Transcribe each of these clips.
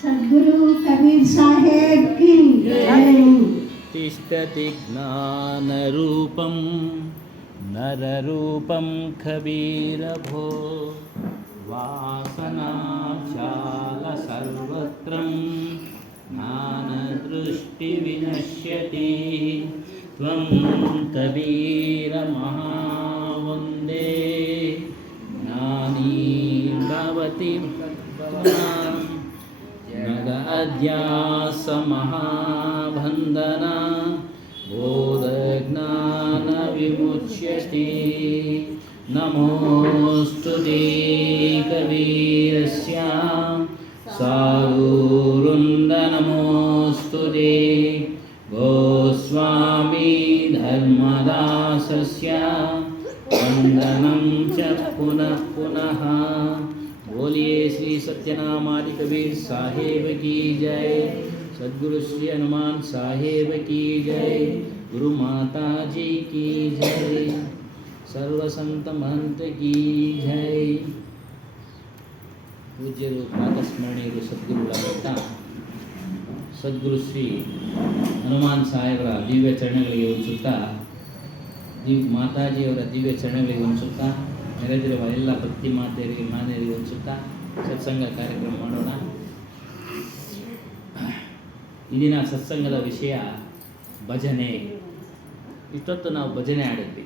सद्गुरु कबीर साहेब की जय। तिष्ठति ज्ञानरूपं नररूपं कबीरभो वासनाचाल सर्वत्रं ज्ञानदृष्टिविनश्यति त्वं कबीरमहावन्दे ज्ञानी भवति नगाद्यास महाबन्धना बोधज्ञानविमुच्यते नमोऽस्तु ते कबीरस्य साधुवृन्द नमोऽस्तु ते गोस्वामी धर्मदासस्य वन्दनं च पुनः पुनः। बोलिए श्री सत्यनामादि कबीर साहेब की जय। सद्गुरु श्री हनुमान साहेब की जय। गुरु माता जी की जय। सर्व संत महंत की जय। पूज्यರು ಪ್ರಾತಸ್ಮರಣೀಯರು ಸದ್ಗುರುಗಳಾದಂಥ ಸದ್ಗುರು ಶ್ರೀ ಹನುಮಾನ್ ಸಾಹೇಬರ ದಿವ್ಯ ಚರಣಗಳಿಗೆ ವಂದಿಸುತ್ತಾ ಮಾತಾಜಿಯವರ ದಿವ್ಯ ಚರಣಗಳಿಗೆ ವಂದಿಸುತ್ತಾ ನೆರೆದಿರುವ ಎಲ್ಲ ಭಕ್ತಿ ಮಾತೆಯರಿಗೆ ಮಾನ್ಯರಿಗೆ ವಂದಿಸುತ್ತಾ ಸತ್ಸಂಗ ಕಾರ್ಯಕ್ರಮ ಮಾಡೋಣ. ಇಂದಿನ ಸತ್ಸಂಗದ ವಿಷಯ ಭಜನೆ. ಇಷ್ಟೊತ್ತು ನಾವು ಭಜನೆ ಆಡಿದ್ವಿ.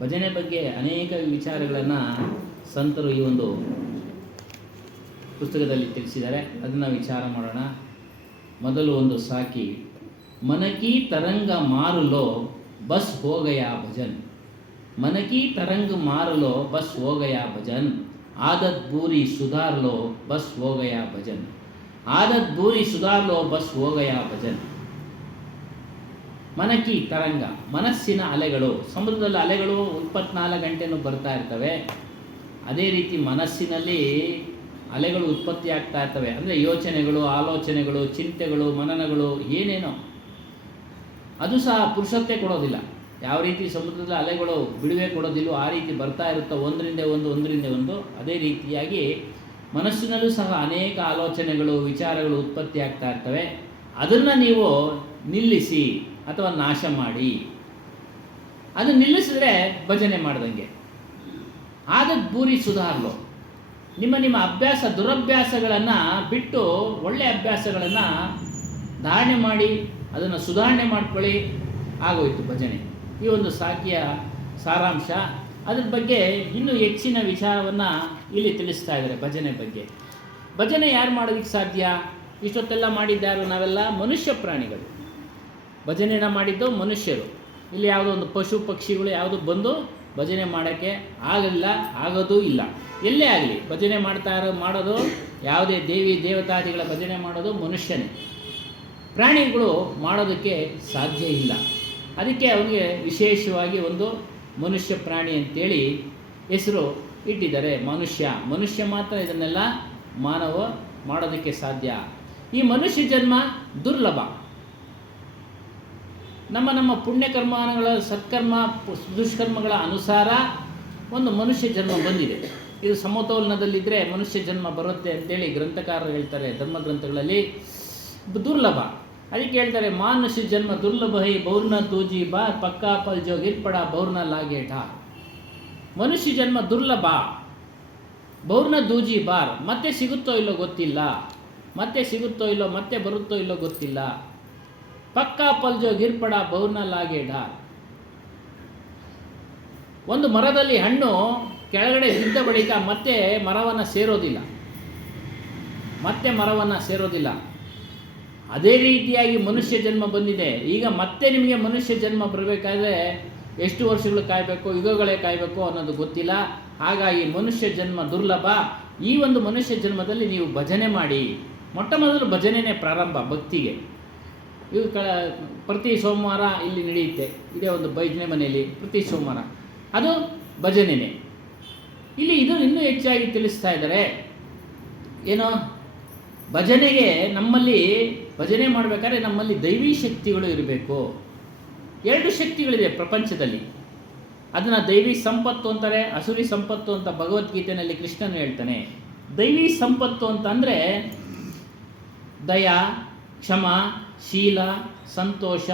ಭಜನೆ ಬಗ್ಗೆ ಅನೇಕ ವಿಚಾರಗಳನ್ನು ಸಂತರು ಈ ಒಂದು ಪುಸ್ತಕದಲ್ಲಿ ತಿಳಿಸಿದ್ದಾರೆ. ಅದನ್ನು ವಿಚಾರ ಮಾಡೋಣ. ಮೊದಲು ಒಂದು ಸಾಕಿ ಮನಕಿ ತರಂಗ ಮಾರುಲೋ ಬಸ್ ಹೋಗಯಾ ಭಜನ್. ಮನಕಿ ತರಂಗ ಮಾರುಲೋ ಬಸ್ ಹೋಗಯಾ ಭಜನ್. ಆದತ್ ಬೂರಿ ಸುಧಾರ್ಲೋ ಬಸ್ ಹೋಗಯಾ ಭಜನ್. ಆದತ್ ಬೂರಿ ಸುಧಾರ್ಲೋ ಬಸ್ ಹೋಗಯಾ ಭಜನ್. ಮನಕಿ ತರಂಗ, ಮನಸ್ಸಿನ ಅಲೆಗಳು. ಸಮುದ್ರದಲ್ಲಿ ಅಲೆಗಳು 24 ಗಂಟೆನೂ ಬರ್ತಾ ಇರ್ತವೆ. ಅದೇ ರೀತಿ ಮನಸ್ಸಿನಲ್ಲಿ ಅಲೆಗಳು ಉತ್ಪತ್ತಿ ಆಗ್ತಾ ಇರ್ತವೆ. ಅಂದರೆ ಯೋಚನೆಗಳು, ಆಲೋಚನೆಗಳು, ಚಿಂತೆಗಳು, ಮನನಗಳು, ಏನೇನೋ. ಅದು ಸಹ ಪುರುಷತ್ವೇ ಕೊಡೋದಿಲ್ಲ. ಯಾವ ರೀತಿ ಸಮುದ್ರದ ಅಲೆಗಳು ಬಿಡುವೆ ಕೊಡೋದಿಲ್ಲೋ ಆ ರೀತಿ ಬರ್ತಾ ಇರುತ್ತೋ, ಒಂದರಿಂದ ಒಂದು. ಅದೇ ರೀತಿಯಾಗಿ ಮನಸ್ಸಿನಲ್ಲೂ ಸಹ ಅನೇಕ ಆಲೋಚನೆಗಳು, ವಿಚಾರಗಳು ಉತ್ಪತ್ತಿ ಆಗ್ತಾ ಇರ್ತವೆ. ಅದನ್ನು ನೀವು ನಿಲ್ಲಿಸಿ ಅಥವಾ ನಾಶ ಮಾಡಿ. ಅದು ನಿಲ್ಲಿಸಿದ್ರೆ ಭಜನೆ ಮಾಡ್ದಂಗೆ. ಆದತ್ ಬೂರಿ ಸುಧಾರ್ಲೋ. ನಿಮ್ಮ ಅಭ್ಯಾಸ, ದುರಭ್ಯಾಸಗಳನ್ನು ಬಿಟ್ಟು ಒಳ್ಳೆಯ ಅಭ್ಯಾಸಗಳನ್ನು ಧಾರಣೆ ಮಾಡಿ ಅದನ್ನು ಸುಧಾರಣೆ ಮಾಡ್ಕೊಳ್ಳಿ, ಆಗೋಯ್ತು ಭಜನೆ. ಈ ಒಂದು ಸಾಕಿಯ ಸಾರಾಂಶ. ಅದ್ರ ಬಗ್ಗೆ ಇನ್ನೂ ಹೆಚ್ಚಿನ ವಿಚಾರವನ್ನು ಇಲ್ಲಿ ತಿಳಿಸ್ತಾ ಇದ್ದಾರೆ ಭಜನೆ ಬಗ್ಗೆ. ಭಜನೆ ಯಾರು ಮಾಡೋದಕ್ಕೆ ಸಾಧ್ಯ? ಇಷ್ಟೊತ್ತೆಲ್ಲ ಮಾಡಿದ್ದಾರು ನಾವೆಲ್ಲ ಮನುಷ್ಯ ಪ್ರಾಣಿಗಳು. ಭಜನೆನ ಮಾಡಿದ್ದು ಮನುಷ್ಯರು. ಇಲ್ಲಿ ಯಾವುದೋ ಒಂದು ಪಶು ಪಕ್ಷಿಗಳು ಯಾವುದು ಬಂದು ಭಜನೆ ಮಾಡೋಕ್ಕೆ ಆಗೋದೂ ಇಲ್ಲ. ಎಲ್ಲೇ ಆಗಲಿ ಭಜನೆ ಮಾಡೋದು ಯಾವುದೇ ದೇವಿ ದೇವತಾದಿಗಳ ಭಜನೆ ಮಾಡೋದು ಮನುಷ್ಯನೇ. ಪ್ರಾಣಿಗಳು ಮಾಡೋದಕ್ಕೆ ಸಾಧ್ಯ ಇಲ್ಲ. ಅದಕ್ಕೆ ಅವನಿಗೆ ವಿಶೇಷವಾಗಿ ಒಂದು ಮನುಷ್ಯ ಪ್ರಾಣಿ ಅಂತೇಳಿ ಹೆಸರು ಇಟ್ಟಿದ್ದಾರೆ. ಮನುಷ್ಯ ಮಾತ್ರ ಇದನ್ನೆಲ್ಲ ಮಾನವ ಮಾಡೋದಕ್ಕೆ ಸಾಧ್ಯ. ಈ ಮನುಷ್ಯ ಜನ್ಮ ದುರ್ಲಭ. ನಮ್ಮ ಪುಣ್ಯಕರ್ಮಗಳ, ಸತ್ಕರ್ಮ, ದುಷ್ಕರ್ಮಗಳ ಅನುಸಾರ ಒಂದು ಮನುಷ್ಯ ಜನ್ಮ ಬಂದಿದೆ. ಇದು ಸಮತೋಲನದಲ್ಲಿದ್ದರೆ ಮನುಷ್ಯ ಜನ್ಮ ಬರುತ್ತೆ ಅಂತೇಳಿ ಗ್ರಂಥಕಾರರು ಹೇಳ್ತಾರೆ ಧರ್ಮಗ್ರಂಥಗಳಲ್ಲಿ. ದುರ್ಲಭ. ಅದಕ್ಕೆ ಹೇಳ್ತಾರೆ ಮಾನುಷ್ಯ ಜನ್ಮ ದುರ್ಲಭ ಹೈ ಬಹುರ್ನ ತೂಜಿ ಬಾರ್ ಪಕ್ಕಾ ಪಲ್ ಜೋ ಗಿರ್ಪಡ ಬಹುರ್ನ ಲಾಗೇಟ. ಮನುಷ್ಯ ಜನ್ಮ ದುರ್ಲಭ, ಬಹುರ್ನ ದೂಜಿ ಬಾರ್. ಮತ್ತೆ ಸಿಗುತ್ತೋ ಇಲ್ಲೋ ಗೊತ್ತಿಲ್ಲ, ಮತ್ತೆ ಬರುತ್ತೋ ಇಲ್ಲೋ ಗೊತ್ತಿಲ್ಲ. ಪಕ್ಕಾ ಪಲ್ ಜೋ ಗಿರ್ಪಡ ಬಹುರ್ನ ಲಾಗೇಟ. ಒಂದು ಮರದಲ್ಲಿ ಹಣ್ಣು ಕೆಳಗಡೆ ಬಿದ್ದ ಬಳಿಕ ಮತ್ತೆ ಮರವನ್ನು ಸೇರೋದಿಲ್ಲ. ಅದೇ ರೀತಿಯಾಗಿ ಮನುಷ್ಯ ಜನ್ಮ ಬಂದಿದೆ. ಈಗ ಮತ್ತೆ ನಿಮಗೆ ಮನುಷ್ಯ ಜನ್ಮ ಬರಬೇಕಾದ್ರೆ ಎಷ್ಟು ವರ್ಷಗಳು ಕಾಯಬೇಕು, ಯುಗಗಳೇ ಕಾಯಬೇಕು ಅನ್ನೋದು ಗೊತ್ತಿಲ್ಲ. ಹಾಗಾಗಿ ಮನುಷ್ಯ ಜನ್ಮ ದುರ್ಲಭ. ಈ ಒಂದು ಮನುಷ್ಯ ಜನ್ಮದಲ್ಲಿ ನೀವು ಭಜನೆ ಮಾಡಿ. ಮೊಟ್ಟ ಮೊದಲು ಭಜನೆನೇ ಪ್ರಾರಂಭ ಭಕ್ತಿಗೆ. ಇವು ಪ್ರತಿ ಸೋಮವಾರ ಇಲ್ಲಿ ನಡೆಯುತ್ತೆ. ಇದೇ ಒಂದು ಭಜನೆ ಮನೆಯಲ್ಲಿ ಪ್ರತಿ ಸೋಮವಾರ ಅದು ಭಜನೆನೇ. ಇಲ್ಲಿ ಇದು ಇನ್ನೂ ಹೆಚ್ಚಾಗಿ ತಿಳಿಸ್ತಾ ಇದ್ದಾರೆ. ಏನೋ ಭಜನೆಗೆ ಭಜನೆ ಮಾಡಬೇಕಾದ್ರೆ ನಮ್ಮಲ್ಲಿ ದೈವಿ ಶಕ್ತಿಗಳು ಇರಬೇಕು. 2 ಶಕ್ತಿಗಳಿದೆ ಪ್ರಪಂಚದಲ್ಲಿ. ಅದನ್ನು ದೈವಿ ಸಂಪತ್ತು ಅಂತಾರೆ, ಅಸುರಿ ಸಂಪತ್ತು ಅಂತ ಭಗವದ್ಗೀತೆಯಲ್ಲಿ ಕೃಷ್ಣನು ಹೇಳ್ತಾನೆ. ದೈವಿ ಸಂಪತ್ತು ಅಂತಂದರೆ ದಯ, ಕ್ಷಮ, ಶೀಲ, ಸಂತೋಷ,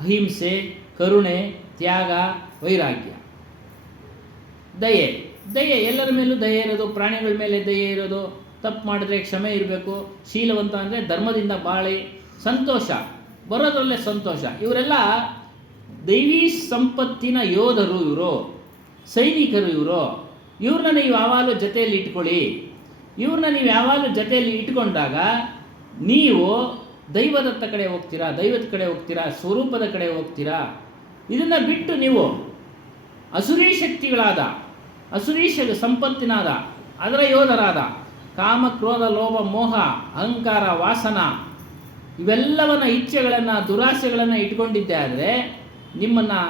ಅಹಿಂಸೆ, ಕರುಣೆ, ತ್ಯಾಗ, ವೈರಾಗ್ಯ. ದಯೆ ಎಲ್ಲರ ಮೇಲೂ ದಯೆ ಇರೋದು, ಪ್ರಾಣಿಗಳ ಮೇಲೆ ದಯೆ ಇರೋದು, ತಪ್ಪು ಮಾಡಿದ್ರೆ ಕ್ಷಮೆ ಇರಬೇಕು. ಶೀಲವಂತ ಅಂದರೆ ಧರ್ಮದಿಂದ ಬಾಳಿ, ಸಂತೋಷ ಬರೋದ್ರಲ್ಲೇ ಸಂತೋಷ. ಇವರೆಲ್ಲ ದೈವಿ ಸಂಪತ್ತಿನ ಯೋಧರು, ಇವರು ಸೈನಿಕರು. ಇವ್ರನ್ನ ನೀವು ಯಾವಾಗಲೂ ಜೊತೆಯಲ್ಲಿ ಇಟ್ಕೊಳ್ಳಿ. ಇವ್ರನ್ನ ನೀವು ಯಾವಾಗಲೂ ಜೊತೆಯಲ್ಲಿ ಇಟ್ಕೊಂಡಾಗ ನೀವು ದೈವದ ಕಡೆ ಹೋಗ್ತೀರಾ, ಸ್ವರೂಪದ ಕಡೆ ಹೋಗ್ತೀರಾ. ಇದನ್ನು ಬಿಟ್ಟು ನೀವು ಅಸುರಿ ಶಕ್ತಿಗಳಾದ, ಅಸುರಿ ಸಂಪತ್ತಿನಾದ, ಅದರ ಯೋಧರಾದ ಕಾಮ, ಕ್ರೋಧ, ಲೋಭ, ಮೋಹ, ಅಹಂಕಾರ, ವಾಸನ ಇವೆಲ್ಲವನ್ನ ಇಚ್ಛೆಗಳನ್ನು, ದುರಾಸೆಗಳನ್ನು ಇಟ್ಕೊಂಡಿದ್ದೆ ಆದರೆ ನಿಮ್ಮನ್ನು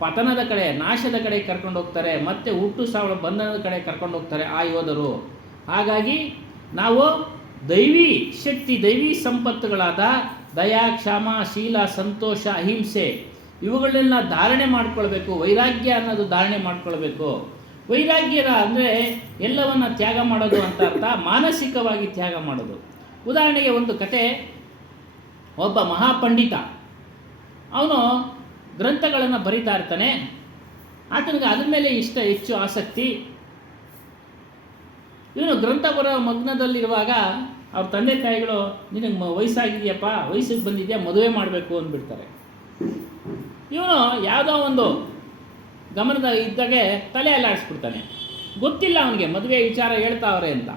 ಪತನದ ಕಡೆ, ನಾಶದ ಕಡೆ ಕರ್ಕೊಂಡು ಹೋಗ್ತಾರೆ. ಮತ್ತೆ ಹುಟ್ಟು ಸಾವಳ ಬಂಧನದ ಕಡೆ ಕರ್ಕೊಂಡು ಹೋಗ್ತಾರೆ ಆ ಯೋಧರು. ಹಾಗಾಗಿ ನಾವು ದೈವಿ ಶಕ್ತಿ, ದೈವಿ ಸಂಪತ್ತುಗಳಾದ ದಯಾ, ಕ್ಷಮ, ಶೀಲ, ಸಂತೋಷ, ಅಹಿಂಸೆ ಇವುಗಳನ್ನೆಲ್ಲ ಧಾರಣೆ ಮಾಡ್ಕೊಳ್ಬೇಕು. ವೈರಾಗ್ಯ ಅನ್ನೋದು ಧಾರಣೆ ಮಾಡ್ಕೊಳ್ಬೇಕು. ವೈರಾಗ್ಯದ ಅಂದರೆ ಎಲ್ಲವನ್ನು ತ್ಯಾಗ ಮಾಡೋದು ಅಂತ ಅರ್ಥ, ಮಾನಸಿಕವಾಗಿ ತ್ಯಾಗ ಮಾಡೋದು. ಉದಾಹರಣೆಗೆ ಒಂದು ಕತೆ. ಒಬ್ಬ ಮಹಾಪಂಡಿತ, ಅವನು ಗ್ರಂಥಗಳನ್ನು ಬರಿತಾ ಇರ್ತಾನೆ. ಆತನಿಗೆ ಅದ್ರ ಮೇಲೆ ಹೆಚ್ಚು ಆಸಕ್ತಿ. ಇವನು ಗ್ರಂಥ ಬರೋ ಮಗ್ನದಲ್ಲಿರುವಾಗ ಅವ್ರ ತಂದೆ ತಾಯಿಗಳು, ನಿನಗೆ ವಯಸ್ಸಾಗಿದೆಯಪ್ಪ, ವಯಸ್ಸಿಗೆ ಬಂದಿದೆಯಾ, ಮದುವೆ ಮಾಡಬೇಕು ಅಂದ್ಬಿಡ್ತಾರೆ. ಇವನು ಯಾವುದೋ ಒಂದು ಗಮನದ ಇದ್ದಾಗೆ ತಲೆ ಅಲ್ಲಾಡಿಸ್ಬಿಡ್ತಾನೆ. ಗೊತ್ತಿಲ್ಲ ಅವನಿಗೆ ಮದುವೆ ವಿಚಾರ ಹೇಳ್ತಾವ್ರೆ ಅಂತ.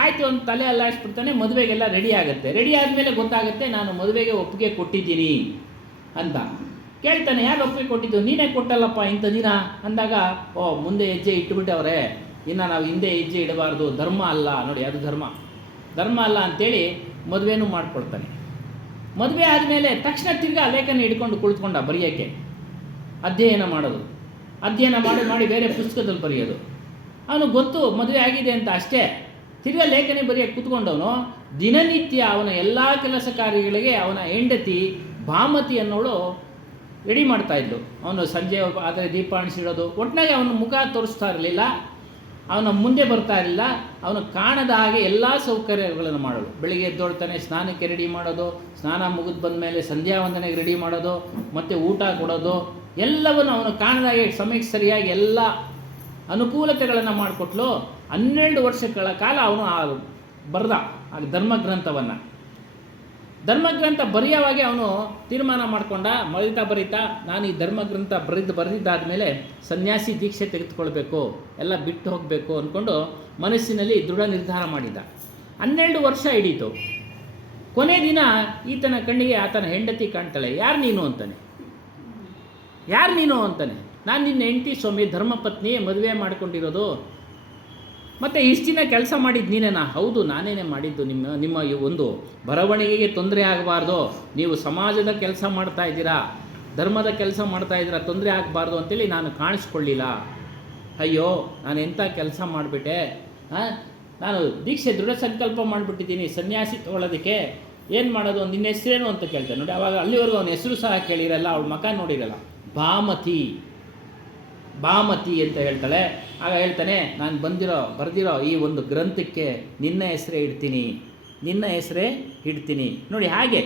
ಆಯಿತು ಅಂತ ತಲೆ ಅಲ್ಲಾಡಿಸ್ಬಿಡ್ತಾನೆ. ಮದುವೆಗೆಲ್ಲ ರೆಡಿ ಆಗುತ್ತೆ. ರೆಡಿ ಆದಮೇಲೆ ಗೊತ್ತಾಗುತ್ತೆ ನಾನು ಮದುವೆಗೆ ಒಪ್ಪಿಗೆ ಕೊಟ್ಟಿದ್ದೀನಿ ಅಂತ. ಕೇಳ್ತಾನೆ, ಯಾರು ಒಪ್ಪಿಗೆ ಕೊಟ್ಟಿದ್ದು? ನೀನೇ ಕೊಟ್ಟಲ್ಲಪ್ಪ ಇಂಥ ದಿನ ಅಂದಾಗ, ಓ ಮುಂದೆ ಹೆಜ್ಜೆ ಇಟ್ಟುಬಿಟ್ಟವ್ರೆ, ಇನ್ನು ನಾವು ಹಿಂದೆ ಹೆಜ್ಜೆ ಇಡಬಾರ್ದು, ಧರ್ಮ ಅಲ್ಲ. ನೋಡಿ, ಅದು ಧರ್ಮ ಅಲ್ಲ ಅಂಥೇಳಿ ಮದುವೆನೂ ಮಾಡ್ಕೊಳ್ತಾನೆ. ಮದುವೆ ಆದಮೇಲೆ ತಕ್ಷಣ ತಿರ್ಗಾ ಲೇಖನ ಹಿಡ್ಕೊಂಡು ಕುಳಿತುಕೊಂಡ ಬರೆಯೋಕ್ಕೆ, ಅಧ್ಯಯನ ಮಾಡಿ ಬೇರೆ ಪುಸ್ತಕದಲ್ಲಿ ಬರೆಯೋದು. ಅವನು ಗೊತ್ತು ಮದುವೆ ಆಗಿದೆ ಅಂತ ಅಷ್ಟೇ. ತಿರ್ಗಾ ಲೇಖನಿ ಬರೆಯೋಕ್ಕೆ ಕೂತ್ಕೊಂಡವನು ದಿನನಿತ್ಯ ಅವನ ಎಲ್ಲ ಕೆಲಸ ಕಾರ್ಯಗಳಿಗೆ ಅವನ ಹೆಂಡತಿ ಭಾಮತಿ ಅನ್ನೋಳು ರೆಡಿ ಮಾಡ್ತಾಯಿದ್ಲು. ಅವನು ಸಂಜೆ ಆದರೆ ದೀಪ ಅಣಿಸಿಡೋದು, ಒಟ್ಟಿನಾಗೆ ಅವನ ಮುಖ ತೋರಿಸ್ತಾ ಇರಲಿಲ್ಲ, ಅವನ ಮುಂದೆ ಬರ್ತಾ ಇರಲಿಲ್ಲ. ಅವನು ಕಾಣದ ಹಾಗೆ ಎಲ್ಲ ಸೌಕರ್ಯಗಳನ್ನು ಮಾಡೋದು. ಬೆಳಿಗ್ಗೆ ಎದ್ದೊಳ್ತಾನೆ, ಸ್ನಾನಕ್ಕೆ ರೆಡಿ ಮಾಡೋದು, ಸ್ನಾನ ಮುಗಿದು ಬಂದ ಮೇಲೆ ಸಂಧ್ಯಾ ವಂದನೆಗೆ ರೆಡಿ ಮಾಡೋದು, ಮತ್ತು ಊಟ ಕೊಡೋದು, ಎಲ್ಲವನ್ನು ಅವನು ಕಾಣದಾಗೆ ಸಮಯಕ್ಕೆ ಸರಿಯಾಗಿ ಎಲ್ಲ ಅನುಕೂಲತೆಗಳನ್ನು ಮಾಡಿಕೊಟ್ಲು. 12 ವರ್ಷಗಳ ಕಾಲ ಅವನು ಬರೆದ ಆ ಧರ್ಮಗ್ರಂಥ ಬರೆಯೋವಾಗೆ ಅವನು ತೀರ್ಮಾನ ಮಾಡಿಕೊಂಡ. ಬರೀತಾ ನಾನು ಈ ಧರ್ಮಗ್ರಂಥ ಬರೆದಿದ್ದಾದಮೇಲೆ ಸನ್ಯಾಸಿ ದೀಕ್ಷೆ ತೆಗೆದುಕೊಳ್ಬೇಕು, ಎಲ್ಲ ಬಿಟ್ಟು ಹೋಗಬೇಕು ಅಂದ್ಕೊಂಡು ಮನಸ್ಸಿನಲ್ಲಿ ದೃಢ ನಿರ್ಧಾರ ಮಾಡಿದ್ದ. 12 ವರ್ಷ ಹಿಡೀತು. ಕೊನೆ ದಿನ ಈತನ ಕಣ್ಣಿಗೆ ಆತನ ಹೆಂಡತಿ ಕಾಣ್ತಾಳೆ. ಯಾರು ನೀನು ಅಂತಾನೆ. ನಾನು ನಿನ್ನ ಹೆಂಡತಿ ಸ್ವಾಮಿ, ಧರ್ಮಪತ್ನಿ, ಮದುವೆ ಮಾಡ್ಕೊಂಡಿರೋದು. ಮತ್ತು ಇಷ್ಟು ದಿನ ಕೆಲಸ ಮಾಡಿದ್ದು ನೀನೇನಾ? ಹೌದು, ನಾನೇನೇ ಮಾಡಿದ್ದು. ನಿಮ್ಮ ಈ ಒಂದು ಬರವಣಿಗೆಗೆ ತೊಂದರೆ ಆಗಬಾರ್ದು, ನೀವು ಸಮಾಜದ ಕೆಲಸ ಮಾಡ್ತಾ ಇದ್ದೀರಾ, ಧರ್ಮದ ಕೆಲಸ ಮಾಡ್ತಾ ಇದ್ದೀರಾ, ತೊಂದರೆ ಆಗಬಾರ್ದು ಅಂತೇಳಿ ನಾನು ಕಾಣಿಸ್ಕೊಳ್ಳಿಲ್ಲ. ಅಯ್ಯೋ, ನಾನು ಎಂಥ ಕೆಲಸ ಮಾಡಿಬಿಟ್ಟೆ. ನಾನು ದೀಕ್ಷೆ ದೃಢ ಸಂಕಲ್ಪ ಮಾಡಿಬಿಟ್ಟಿದ್ದೀನಿ ಸನ್ಯಾಸಿ ತೊಗೊಳ್ಳೋದಕ್ಕೆ. ಏನು ಮಾಡೋದು? ನಿನ್ನ ಹೆಸರೇನು ಅಂತ ಕೇಳ್ತಾನೆ. ನೋಡಿ, ಅವಾಗ ಅಲ್ಲಿವರೆಗೂ ಅವನ ಹೆಸರು ಸಹ ಕೇಳಿರಲ್ಲ, ಅವಳ ಮಕ ನೋಡಿರಲ್ಲ. ಭಾಮತಿ ಅಂತ ಹೇಳ್ತಾಳೆ. ಆಗ ಹೇಳ್ತಾನೆ, ನಾನು ಬರೆದಿರೋ ಈ ಒಂದು ಗ್ರಂಥಕ್ಕೆ ನಿನ್ನ ಹೆಸರೇ ಇಡ್ತೀನಿ. ನೋಡಿ, ಹಾಗೆ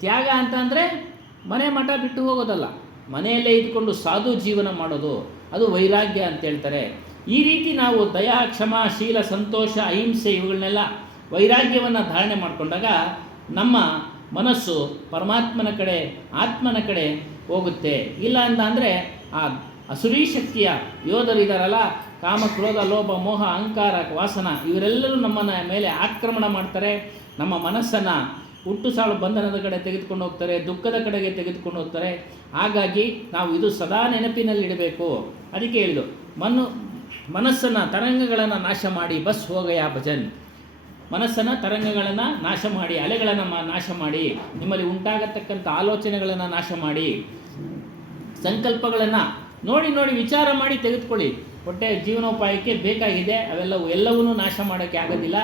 ತ್ಯಾಗ ಅಂತ ಅಂದರೆ ಮನೆ ಮಠ ಬಿಟ್ಟು ಹೋಗೋದಲ್ಲ, ಮನೆಯಲ್ಲೇ ಇದ್ಕೊಂಡು ಸಾಧು ಜೀವನ ಮಾಡೋದು, ಅದು ವೈರಾಗ್ಯ ಅಂತ ಹೇಳ್ತಾರೆ. ಈ ರೀತಿ ನಾವು ದಯಾ, ಕ್ಷಮ, ಶೀಲ, ಸಂತೋಷ, ಅಹಿಂಸೆ ಇವುಗಳನ್ನೆಲ್ಲ ವೈರಾಗ್ಯವನ್ನು ಧಾರಣೆ ಮಾಡಿಕೊಂಡಾಗ ನಮ್ಮ ಮನಸ್ಸು ಪರಮಾತ್ಮನ ಕಡೆ, ಆತ್ಮನ ಕಡೆ ಹೋಗುತ್ತೆ. ಇಲ್ಲ ಅಂತ ಅಂದರೆ ಆ ಅಸುರೀ ಶಕ್ತಿಯ ಯೋಧರಿದ್ದಾರಲ್ಲ, ಕಾಮ, ಕ್ರೋಧ, ಲೋಭ, ಮೋಹ, ಅಹಂಕಾರ, ವಾಸನ, ಇವರೆಲ್ಲರೂ ನಮ್ಮನ್ನ ಮೇಲೆ ಆಕ್ರಮಣ ಮಾಡ್ತಾರೆ. ನಮ್ಮ ಮನಸ್ಸನ್ನು ಹುಟ್ಟು ಸಾಳು ಬಂಧನದ ಕಡೆ ತೆಗೆದುಕೊಂಡು ಹೋಗ್ತಾರೆ, ದುಃಖದ ಕಡೆಗೆ ತೆಗೆದುಕೊಂಡು ಹೋಗ್ತಾರೆ. ಹಾಗಾಗಿ ನಾವು ಇದು ಸದಾ ನೆನಪಿನಲ್ಲಿಡಬೇಕು. ಅದಕ್ಕೆ ಹೇಳಿದು, ಮನಸ್ಸನ್ನು ತರಂಗಗಳನ್ನು ನಾಶ ಮಾಡಿ ಬಸ್ ಹೋಗಯ ಭಜನ್. ಮನಸ್ಸನ್ನು ತರಂಗಗಳನ್ನು ನಾಶ ಮಾಡಿ, ಅಲೆಗಳನ್ನು ನಾಶ ಮಾಡಿ, ನಿಮ್ಮಲ್ಲಿ ಉಂಟಾಗತಕ್ಕಂಥ ಆಲೋಚನೆಗಳನ್ನು ನಾಶ ಮಾಡಿ, ಸಂಕಲ್ಪಗಳನ್ನು ನೋಡಿ ವಿಚಾರ ಮಾಡಿ ತೆಗೆದುಕೊಳ್ಳಿ. ಹೊಟ್ಟೆ ಜೀವನೋಪಾಯಕ್ಕೆ ಬೇಕಾಗಿದೆ, ಎಲ್ಲವನ್ನೂ ನಾಶ ಮಾಡೋಕ್ಕೆ ಆಗೋದಿಲ್ಲ.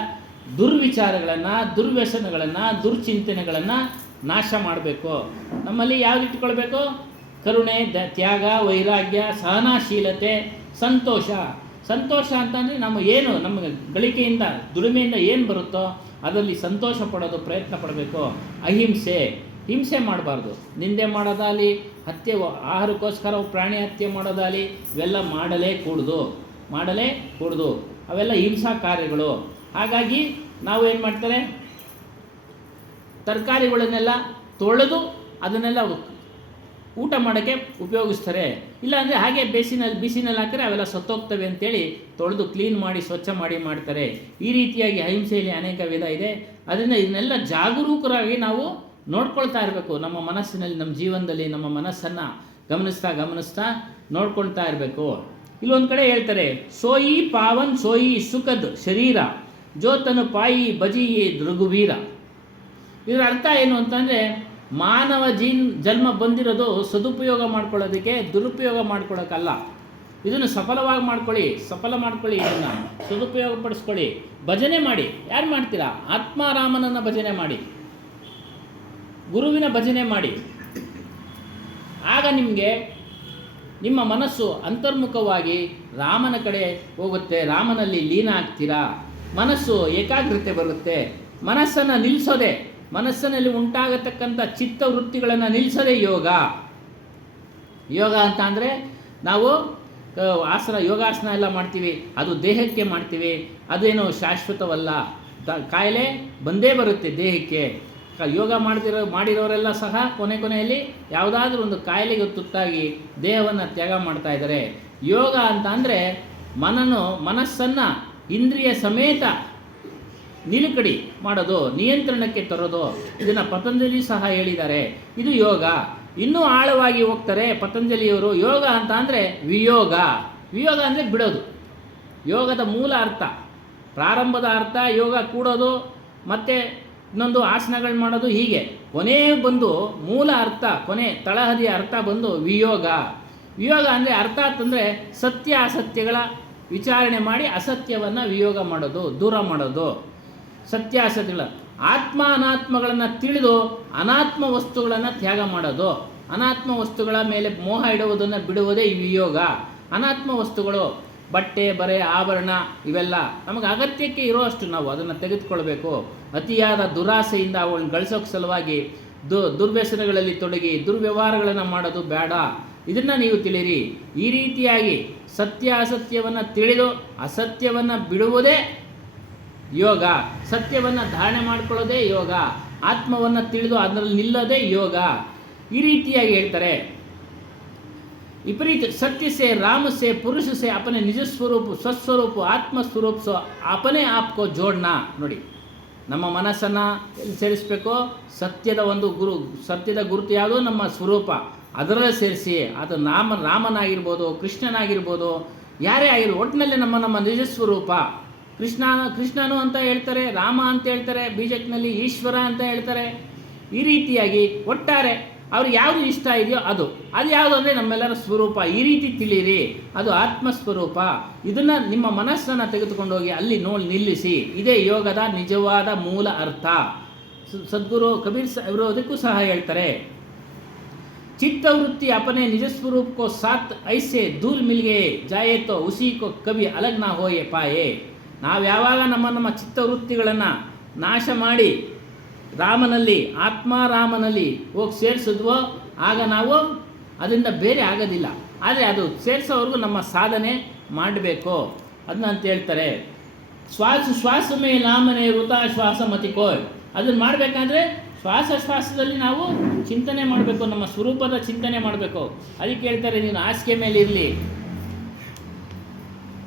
ದುರ್ವಿಚಾರಗಳನ್ನು, ದುರ್ವ್ಯಸನಗಳನ್ನು, ದುರ್ಚಿಂತನೆಗಳನ್ನು ನಾಶ ಮಾಡಬೇಕು. ನಮ್ಮಲ್ಲಿ ಯಾವ್ದು ಇಟ್ಕೊಳ್ಬೇಕು? ಕರುಣೆ, ತ್ಯಾಗ, ವೈರಾಗ್ಯ, ಸಹನಾಶೀಲತೆ, ಸಂತೋಷ ಅಂತಂದರೆ ನಮ್ಮ ಗಳಿಕೆಯಿಂದ, ದುಡಿಮೆಯಿಂದ ಏನು ಬರುತ್ತೋ ಅದರಲ್ಲಿ ಸಂತೋಷ ಪಡೋದು ಪ್ರಯತ್ನ ಪಡಬೇಕು. ಹಿಂಸೆ ಮಾಡಬಾರ್ದು. ನಿಂದೆ ಮಾಡೋದಾಗಲಿ, ಹತ್ಯೆ, ಆಹಾರಕ್ಕೋಸ್ಕರ ಪ್ರಾಣಿ ಹತ್ಯೆ ಮಾಡೋದಾಗಲಿ, ಇವೆಲ್ಲ ಮಾಡಲೇ ಕೂಡದು. ಅವೆಲ್ಲ ಹಿಂಸಾ ಕಾರ್ಯಗಳು. ಹಾಗಾಗಿ ನಾವು ಏನು ಮಾಡ್ತಾರೆ, ತರಕಾರಿಗಳನ್ನೆಲ್ಲ ತೊಳೆದು ಅದನ್ನೆಲ್ಲ ಊಟ ಮಾಡೋಕ್ಕೆ ಉಪಯೋಗಿಸ್ತಾರೆ. ಇಲ್ಲಾಂದರೆ ಹಾಗೆ ಬಿಸಿನಲ್ಲಿ ಹಾಕಿದ್ರೆ ಅವೆಲ್ಲ ಸತ್ತೋಗ್ತವೆ ಅಂತೇಳಿ ತೊಳೆದು ಕ್ಲೀನ್ ಮಾಡಿ ಸ್ವಚ್ಛ ಮಾಡ್ತಾರೆ. ಈ ರೀತಿಯಾಗಿ ಅಹಿಂಸೆಯಲ್ಲಿ ಅನೇಕ ವಿಧ ಇದೆ. ಅದರಿಂದ ಇದನ್ನೆಲ್ಲ ಜಾಗರೂಕರಾಗಿ ನಾವು ನೋಡ್ಕೊಳ್ತಾ ಇರಬೇಕು. ನಮ್ಮ ಮನಸ್ಸಿನಲ್ಲಿ, ನಮ್ಮ ಜೀವನದಲ್ಲಿ ನಮ್ಮ ಮನಸ್ಸನ್ನು ಗಮನಿಸ್ತಾ ನೋಡ್ಕೊಳ್ತಾ ಇರಬೇಕು. ಇಲ್ಲೊಂದು ಕಡೆ ಹೇಳ್ತಾರೆ, ಸೋಯಿ ಪಾವನ್ ಸೋಯಿ ಸುಖದ್ ಶರೀರ ಜೋತನು ಪಾಯಿ ಬಜಿಯೇ ರಘುವೀರ. ಇದರ ಅರ್ಥ ಏನು ಅಂತಂದರೆ, ಮಾನವ ಜನ್ಮ ಬಂದಿರೋದು ಸದುಪಯೋಗ ಮಾಡ್ಕೊಳ್ಳೋದಕ್ಕೆ, ದುರುಪಯೋಗ ಮಾಡ್ಕೊಳ್ಳೋಕ್ಕಲ್ಲ. ಇದನ್ನು ಸಫಲ ಮಾಡ್ಕೊಳ್ಳಿ, ಇದನ್ನು ಸದುಪಯೋಗ ಪಡಿಸ್ಕೊಳ್ಳಿ. ಭಜನೆ ಮಾಡಿ. ಯಾರು ಮಾಡ್ತೀರಾ? ಆತ್ಮಾರಾಮನನ್ನು ಭಜನೆ ಮಾಡಿ, ಗುರುವಿನ ಭಜನೆ ಮಾಡಿ. ಆಗ ನಿಮ್ಮ ಮನಸ್ಸು ಅಂತರ್ಮುಖವಾಗಿ ರಾಮನ ಕಡೆ ಹೋಗುತ್ತೆ, ರಾಮನಲ್ಲಿ ಲೀನ ಆಗ್ತೀರಾ. ಮನಸ್ಸು ಏಕಾಗ್ರತೆ ಬರುತ್ತೆ. ಮನಸ್ಸನ್ನು ನಿಲ್ಲಿಸೋದೆ, ಮನಸ್ಸಿನಲ್ಲಿ ಉಂಟಾಗತಕ್ಕಂಥ ಚಿತ್ತವೃತ್ತಿಗಳನ್ನು ನಿಲ್ಲಿಸೋದೇ ಯೋಗ ಅಂತ ಅಂದರೆ, ನಾವು ಯೋಗಾಸನ ಎಲ್ಲ ಮಾಡ್ತೀವಿ, ಅದು ದೇಹಕ್ಕೆ ಮಾಡ್ತೀವಿ, ಅದೇನು ಶಾಶ್ವತವಲ್ಲ. ಕಾಯಿಲೆ ಬಂದೇ ಬರುತ್ತೆ ದೇಹಕ್ಕೆ. ಯೋಗ ಮಾಡಿರೋರೆಲ್ಲ ಸಹ ಕೊನೆಯಲ್ಲಿ ಯಾವುದಾದ್ರೂ ಒಂದು ಕಾಯಿಲೆಗೆ ತುತ್ತಾಗಿ ದೇಹವನ್ನು ತ್ಯಾಗ ಮಾಡ್ತಾ ಇದ್ದಾರೆ. ಯೋಗ ಅಂತ ಅಂದರೆ ಮನಸ್ಸನ್ನು ಇಂದ್ರಿಯ ಸಮೇತ ನಿಲುಕಡಿ ಮಾಡೋದು, ನಿಯಂತ್ರಣಕ್ಕೆ ತರೋದು. ಇದನ್ನು ಪತಂಜಲಿ ಸಹ ಹೇಳಿದ್ದಾರೆ. ಇದು ಯೋಗ. ಇನ್ನೂ ಆಳವಾಗಿ ಹೋಗ್ತಾರೆ ಪತಂಜಲಿಯವರು. ಯೋಗ ಅಂತ ಅಂದರೆ ವಿಯೋಗ. ವಿಯೋಗ ಅಂದರೆ ಬಿಡೋದು. ಯೋಗದ ಮೂಲ ಅರ್ಥ, ಪ್ರಾರಂಭದ ಅರ್ಥ ಯೋಗ ಕೂಡೋದು, ಮತ್ತು ಇನ್ನೊಂದು ಆಸನಗಳು ಮಾಡೋದು, ಹೀಗೆ ಕೊನೆ ಬಂದು ಮೂಲ ಅರ್ಥ, ಕೊನೆ ತಳಹದಿಯ ಅರ್ಥ ಬಂದು ವಿಯೋಗ. ವಿಯೋಗ ಅಂದರೆ ಅರ್ಥ ಅಂತಂದರೆ ಸತ್ಯ ಅಸತ್ಯಗಳ ವಿಚಾರಣೆ ಮಾಡಿ ಅಸತ್ಯವನ್ನು ವಿಯೋಗ ಮಾಡೋದು, ದೂರ ಮಾಡೋದು. ಸತ್ಯಾಸತ್ಯಗಳ ಆತ್ಮ ಅನಾತ್ಮಗಳನ್ನು ತಿಳಿದು ಅನಾತ್ಮ ವಸ್ತುಗಳನ್ನು ತ್ಯಾಗ ಮಾಡೋದು. ಅನಾತ್ಮ ವಸ್ತುಗಳ ಮೇಲೆ ಮೋಹ ಇಡುವುದನ್ನು ಬಿಡುವುದೇ ಈ ವಿಯೋಗ. ಅನಾತ್ಮ ವಸ್ತುಗಳು ಬಟ್ಟೆ, ಬರೆ, ಆಭರಣ ಇವೆಲ್ಲ ನಮಗೆ ಅಗತ್ಯಕ್ಕೆ ಇರೋಷ್ಟು ನಾವು ಅದನ್ನು ತೆಗೆದುಕೊಳ್ಬೇಕು. ಅತಿಯಾದ ದುರಾಸೆಯಿಂದ ಅವುಗಳನ್ನು ಗಳಿಸೋಕೆ ಸಲುವಾಗಿ ದುರ್ವ್ಯಸನಗಳಲ್ಲಿ ತೊಡಗಿ ದುರ್ವ್ಯವಹಾರಗಳನ್ನು ಮಾಡೋದು ಬೇಡ. ಇದನ್ನು ನೀವು ತಿಳಿಯಿರಿ. ಈ ರೀತಿಯಾಗಿ ಸತ್ಯ ಅಸತ್ಯವನ್ನು ತಿಳಿದು ಅಸತ್ಯವನ್ನು ಬಿಡುವುದೇ ಯೋಗ. ಸತ್ಯವನ್ನು ಧಾರಣೆ ಮಾಡಿಕೊಳ್ಳೋದೇ ಯೋಗ. ಆತ್ಮವನ್ನು ತಿಳಿದು ಅದರಲ್ಲಿ ನಿಲ್ಲೋದೇ ಯೋಗ. ಈ ರೀತಿಯಾಗಿ ಹೇಳ್ತಾರೆ. विपरीत सत्य से, राम से, पुरुष से अपने निज स्वरूप, स्वस्वरूप, आत्मस्वरूप से अपने आप को जोड़ना. ನೋಡಿ, ನಮ್ಮ ಮನಸ್ಸನ್ನು ಎಲ್ಲಿ ಸೇರಿಸಬೇಕು? ಸತ್ಯದ ಒಂದು ಸತ್ಯದ ಗುರುತು ಯಾವುದು? ನಮ್ಮ ಸ್ವರೂಪ. ಅದರಲ್ಲೇ ಸೇರಿಸಿ ಅದು ರಾಮನಾಗಿರ್ಬೋದು, ಕೃಷ್ಣನಾಗಿರ್ಬೋದು, ಯಾರೇ ಆಗಿರ್ಬೋದು, ಒಟ್ಟಿನಲ್ಲಿ ನಮ್ಮ ನಿಜ ಸ್ವರೂಪ. ಕೃಷ್ಣನು ಅಂತ ಹೇಳ್ತಾರೆ, ರಾಮ ಅಂತ ಹೇಳ್ತಾರೆ, ಬೀಜಕ್ನಲ್ಲಿ ಈಶ್ವರ ಅಂತ ಹೇಳ್ತಾರೆ. ಈ ರೀತಿಯಾಗಿ ಒಟ್ಟಾರೆ ಅವ್ರಿಗೆ ಯಾವುದು ಇಷ್ಟ ಇದೆಯೋ ಅದು ಯಾವುದು ಅಂದರೆ ನಮ್ಮೆಲ್ಲರ ಸ್ವರೂಪ. ಈ ರೀತಿ ತಿಳಿಯಿರಿ, ಅದು ಆತ್ಮಸ್ವರೂಪ. ಇದನ್ನು ನಿಮ್ಮ ಮನಸ್ಸನ್ನು ತೆಗೆದುಕೊಂಡೋಗಿ ಅಲ್ಲಿ ನಿಲ್ಲಿಸಿ. ಇದೇ ಯೋಗದ ನಿಜವಾದ ಮೂಲ ಅರ್ಥ. ಸದ್ಗುರು ಕಬೀರ್ ಅವರು ಅದಕ್ಕೂ ಸಹ ಹೇಳ್ತಾರೆ, ಚಿತ್ತವೃತ್ತಿ अपने निज स्वरूप को साथ ऐसे दूर मिल गए जाए तो उसी को कभी अलग ना होए पाए. ನಾವು ಯಾವಾಗ ನಮ್ಮ ಚಿತ್ತವೃತ್ತಿಗಳನ್ನು ನಾಶ ಮಾಡಿ ರಾಮನಲ್ಲಿ, ಆತ್ಮಾರಾಮನಲ್ಲಿ ಹೋಗಿ ಸೇರಿಸಿದ್ವೋ ಆಗ ನಾವು ಅದರಿಂದ ಬೇರೆ ಆಗೋದಿಲ್ಲ. ಆದರೆ ಅದು ಸೇರಿಸೋವರೆಗೂ ನಮ್ಮ ಸಾಧನೆ ಮಾಡಬೇಕು. ಅದನ್ನ ಅಂತ ಹೇಳ್ತಾರೆ, ಶ್ವಾಸ ಮೇ ನಾಮನೆ ವೃತ ಶ್ವಾಸ ಮತಿಕೋಯ್. ಅದನ್ನು ಮಾಡಬೇಕಾದ್ರೆ ಶ್ವಾಸದಲ್ಲಿ ನಾವು ಚಿಂತನೆ ಮಾಡಬೇಕು, ನಮ್ಮ ಸ್ವರೂಪದ ಚಿಂತನೆ ಮಾಡಬೇಕು. ಅದಕ್ಕೆ ಹೇಳ್ತಾರೆ, ನೀನು ಹಾಸಿಗೆ ಮೇಲೆ ಇರಲಿ,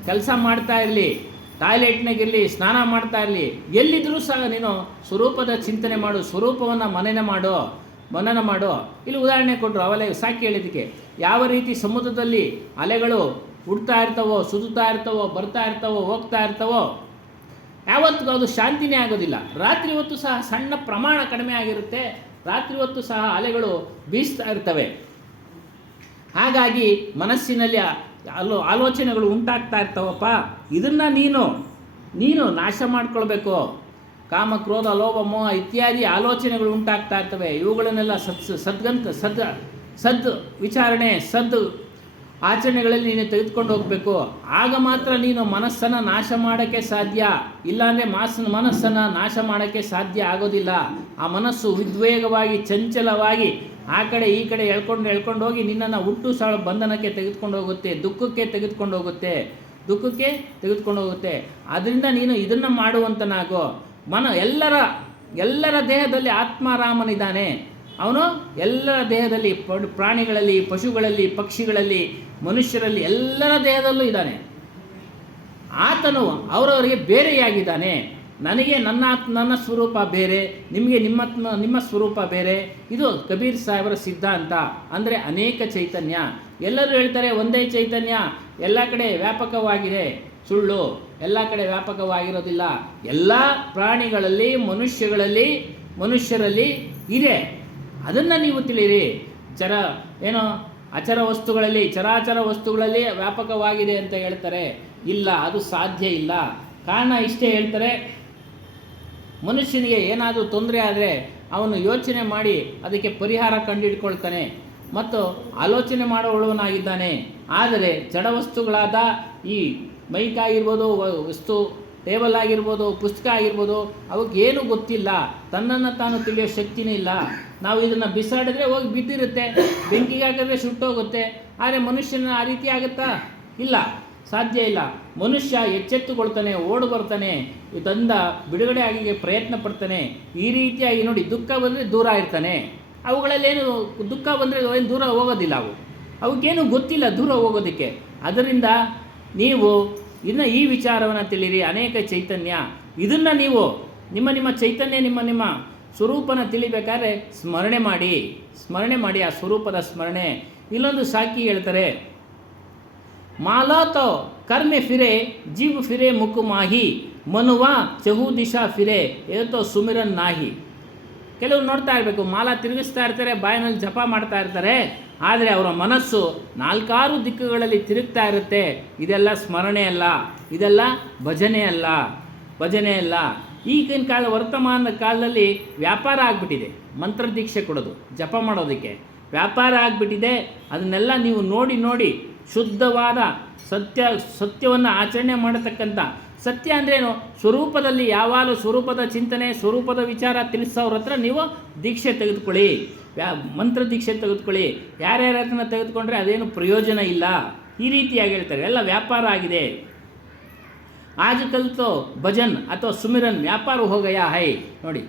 ಕೆಲಸ ಮಾಡ್ತಾ ಇರಲಿ, ಟಾಯ್ಲೆಟ್ನಾಗಿರಲಿ, ಸ್ನಾನ ಮಾಡ್ತಾ ಇರಲಿ, ಎಲ್ಲಿದ್ದರೂ ಸಹ ನೀನು ಸ್ವರೂಪದ ಚಿಂತನೆ ಮಾಡು, ಸ್ವರೂಪವನ್ನು ಮನನ ಮಾಡು. ಇಲ್ಲಿ ಉದಾಹರಣೆ ಕೊಟ್ಟರು, ಅವಲೇ ಸಾಕಿ ಹೇಳಿದ್ದಕ್ಕೆ. ಯಾವ ರೀತಿ ಸಮುದ್ರದಲ್ಲಿ ಅಲೆಗಳು ಹುಡ್ತಾ ಇರ್ತವೋ, ಸುದುತ್ತಾ ಇರ್ತವೋ, ಬರ್ತಾ ಇರ್ತವೋ, ಹೋಗ್ತಾ ಇರ್ತವೋ, ಯಾವತ್ತಿಗೂ ಅದು ಶಾಂತಿನೇ ಆಗೋದಿಲ್ಲ. ರಾತ್ರಿ ಹೊತ್ತು ಸಹ ಸಣ್ಣ ಪ್ರಮಾಣ ಕಡಿಮೆ ಆಗಿರುತ್ತೆ, ರಾತ್ರಿ ಹೊತ್ತು ಸಹ ಅಲೆಗಳು ಬೀಸ್ತಾ ಇರ್ತವೆ. ಹಾಗಾಗಿ ಮನಸ್ಸಿನಲ್ಲಿ ಆಲೋಚನೆಗಳು ಉಂಟಾಗ್ತಾ ಇರ್ತಾವಪ್ಪ. ಇದನ್ನು ನೀನು ನಾಶ ಮಾಡ್ಕೊಳ್ಬೇಕು. ಕಾಮ, ಕ್ರೋಧ, ಲೋಭ, ಮೋಹ ಇತ್ಯಾದಿ ಆಲೋಚನೆಗಳು ಉಂಟಾಗ್ತಾ ಇರ್ತವೆ. ಇವುಗಳನ್ನೆಲ್ಲ ಸದ್ ವಿಚಾರಣೆ, ಆಚರಣೆಗಳಲ್ಲಿ ನೀನು ತೆಗೆದುಕೊಂಡು ಹೋಗಬೇಕು. ಆಗ ಮಾತ್ರ ನೀನು ಮನಸ್ಸನ್ನು ನಾಶ ಮಾಡೋಕ್ಕೆ ಸಾಧ್ಯ. ಇಲ್ಲಾಂದರೆ ಮನಸ್ಸನ್ನು ನಾಶ ಮಾಡೋಕ್ಕೆ ಸಾಧ್ಯ ಆಗೋದಿಲ್ಲ. ಆ ಮನಸ್ಸು ಉದ್ವೇಗವಾಗಿ, ಚಂಚಲವಾಗಿ ಆ ಕಡೆ ಈ ಕಡೆ ಎಳ್ಕೊಂಡು ಹೋಗಿ ನಿನ್ನನ್ನು ಹುಟ್ಟು ಸಾಳು ಬಂಧನಕ್ಕೆ ತೆಗೆದುಕೊಂಡು ಹೋಗುತ್ತೆ, ದುಃಖಕ್ಕೆ ತೆಗೆದುಕೊಂಡು ಹೋಗುತ್ತೆ. ಆದ್ದರಿಂದ ನೀನು ಇದನ್ನು ಮಾಡುವಂತನಾಗೋ. ಎಲ್ಲರ ದೇಹದಲ್ಲಿ ಆತ್ಮಾರಾಮನಿದ್ದಾನೆ. ಅವನು ಎಲ್ಲರ ದೇಹದಲ್ಲಿ, ಪ್ರಾಣಿಗಳಲ್ಲಿ, ಪಶುಗಳಲ್ಲಿ, ಪಕ್ಷಿಗಳಲ್ಲಿ, ಮನುಷ್ಯರಲ್ಲಿ, ಎಲ್ಲರ ದೇಹದಲ್ಲೂ ಇದ್ದಾನೆ. ಆತನು ಅವರವರಿಗೆ ಬೇರೆಯಾಗಿದ್ದಾನೆ. ನನಗೆ ನನ್ನ ಸ್ವರೂಪ ಬೇರೆ, ನಿಮಗೆ ನಿಮ್ಮ ಸ್ವರೂಪ ಬೇರೆ. ಇದು ಕಬೀರ್ ಸಾಹೇಬರ ಸಿದ್ಧಾಂತ. ಅಂದರೆ ಅನೇಕ ಚೈತನ್ಯ. ಎಲ್ಲರೂ ಹೇಳ್ತಾರೆ ಒಂದೇ ಚೈತನ್ಯ ಎಲ್ಲ ಕಡೆ ವ್ಯಾಪಕವಾಗಿದೆ. ಸುಳ್ಳು. ಎಲ್ಲ ಕಡೆ ವ್ಯಾಪಕವಾಗಿರೋದಿಲ್ಲ. ಎಲ್ಲ ಪ್ರಾಣಿಗಳಲ್ಲಿ, ಮನುಷ್ಯರಲ್ಲಿ ಇದೆ. ಅದನ್ನು ನೀವು ತಿಳಿಯಿರಿ. ಅಚರ ವಸ್ತುಗಳಲ್ಲಿ, ಚರಾಚರ ವಸ್ತುಗಳಲ್ಲಿ ವ್ಯಾಪಕವಾಗಿದೆ ಅಂತ ಹೇಳ್ತಾರೆ. ಇಲ್ಲ, ಅದು ಸಾಧ್ಯ ಇಲ್ಲ. ಕಾರಣ ಇಷ್ಟೇ ಹೇಳ್ತಾರೆ, ಮನುಷ್ಯನಿಗೆ ಏನಾದರೂ ತೊಂದರೆ ಆದರೆ ಅವನು ಯೋಚನೆ ಮಾಡಿ ಅದಕ್ಕೆ ಪರಿಹಾರ ಕಂಡುಹಿಡ್ಕೊಳ್ತಾನೆ ಮತ್ತು ಆಲೋಚನೆ ಮಾಡುವವನಾಗಿದ್ದಾನೆ. ಆದರೆ ಜಡ ವಸ್ತುಗಳಾದ ಈ ಮೈಕ್ ಆಗಿರ್ಬೋದು, ವಸ್ತು ಟೇಬಲ್ ಆಗಿರ್ಬೋದು, ಪುಸ್ತಕ ಆಗಿರ್ಬೋದು, ಅವಕ್ಕೇನು ಗೊತ್ತಿಲ್ಲ. ತನ್ನನ್ನು ತಾನು ತಿಳಿಯೋ ಶಕ್ತಿನೇ ಇಲ್ಲ. ನಾವು ಇದನ್ನು ಬಿಸಾಡಿದ್ರೆ ಹೋಗಿ ಬಿದ್ದಿರುತ್ತೆ, ಬೆಂಕಿಗೆ ಹಾಕಿದ್ರೆ ಸುಟ್ಟೋಗುತ್ತೆ. ಆದರೆ ಮನುಷ್ಯನ ಆ ರೀತಿ ಆಗುತ್ತಾ? ಇಲ್ಲ, ಸಾಧ್ಯ ಇಲ್ಲ. ಮನುಷ್ಯ ಎಚ್ಚೆತ್ತುಕೊಳ್ತಾನೆ, ಓಡು ಬರ್ತಾನೆ, ಇದರಿಂದ ಬಿಡುಗಡೆ ಆಗಿ ಪ್ರಯತ್ನ ಪಡ್ತಾನೆ. ಈ ರೀತಿಯಾಗಿ ನೋಡಿ, ದುಃಖ ಬಂದರೆ ದೂರ ಇರ್ತಾನೆ. ಅವುಗಳಲ್ಲೇನು ದುಃಖ ಬಂದರೆ ಏನು ದೂರ ಹೋಗೋದಿಲ್ಲ. ಅವಕ್ಕೇನು ಗೊತ್ತಿಲ್ಲ ದೂರ ಹೋಗೋದಕ್ಕೆ. ಅದರಿಂದ ನೀವು ಇನ್ನು ಈ ವಿಚಾರವನ್ನು ತಿಳಿಯಿರಿ. ಅನೇಕ ಚೈತನ್ಯ, ಇದನ್ನು ನೀವು ನಿಮ್ಮ ಚೈತನ್ಯ ನಿಮ್ಮ ಸ್ವರೂಪನ ತಿಳಿಬೇಕಾದ್ರೆ ಸ್ಮರಣೆ ಮಾಡಿ ಆ ಸ್ವರೂಪದ ಸ್ಮರಣೆ. ಇಲ್ಲೊಂದು ಸಾಕಿ ಹೇಳ್ತಾರೆ, ಮಾಲಾ ತೋ ಕರ್ಮೆ ಫಿರೆ ಜೀವ್ ಫಿರೆ ಮುಖ ಮಾಹಿ ಮನುವ ಚಹು ದಿಶಾ ಫಿರೆ ಏತೋ ಸುಮಿರನ್ ನಾಹಿ. ಕೆಲವರು ನೋಡ್ತಾ ಇರಬೇಕು, ಮಾಲಾ ತಿರುಗಿಸ್ತಾ ಇರ್ತಾರೆ, ಬಾಯಿನಲ್ಲಿ ಜಪ ಮಾಡ್ತಾ ಇರ್ತಾರೆ, ಆದರೆ ಅವರ ಮನಸ್ಸು 4 ದಿಕ್ಕುಗಳಲ್ಲಿ ತಿರುಗ್ತಾ ಇರುತ್ತೆ. ಇದೆಲ್ಲ ಸ್ಮರಣೆ ಅಲ್ಲ, ಇದೆಲ್ಲ ಭಜನೆ ಅಲ್ಲ. ಈಗಿನ ವರ್ತಮಾನದ ಕಾಲದಲ್ಲಿ ವ್ಯಾಪಾರ ಆಗಿಬಿಟ್ಟಿದೆ. ಮಂತ್ರ ದೀಕ್ಷೆ ಕೊಡೋದು, ಜಪ ಮಾಡೋದಕ್ಕೆ ವ್ಯಾಪಾರ ಆಗಿಬಿಟ್ಟಿದೆ. ಅದನ್ನೆಲ್ಲ ನೀವು ನೋಡಿ ಶುದ್ಧವಾದ ಸತ್ಯವನ್ನು ಆಚರಣೆ ಮಾಡತಕ್ಕಂಥ ಸತ್ಯ ಅಂದ್ರೇನು? ಸ್ವರೂಪದಲ್ಲಿ ಯಾವಾಗಲೂ ಸ್ವರೂಪದ ಚಿಂತನೆ, ಸ್ವರೂಪದ ವಿಚಾರ ತಿಳಿಸೋರ ಹತ್ರ ನೀವು ದೀಕ್ಷೆ ತೆಗೆದುಕೊಳ್ಳಿ, ಮಂತ್ರ ದೀಕ್ಷೆ ತೆಗೆದುಕೊಳ್ಳಿ. ಯಾರ್ಯಾರ ಹತ್ರನ ತೆಗೆದುಕೊಂಡ್ರೆ ಅದೇನು ಪ್ರಯೋಜನ ಇಲ್ಲ. ಈ ರೀತಿಯಾಗಿ ಹೇಳ್ತಾರೆ, ಎಲ್ಲ ವ್ಯಾಪಾರ ಆಗಿದೆ. ಆಜಕಲ್ ತೋ ಭಜನ್ ಅಥವಾ ಸುಮಿರನ್ ವ್ಯಾಪಾರ ಹೋಗಯಾ ಹೈ. ನೋಡಿ,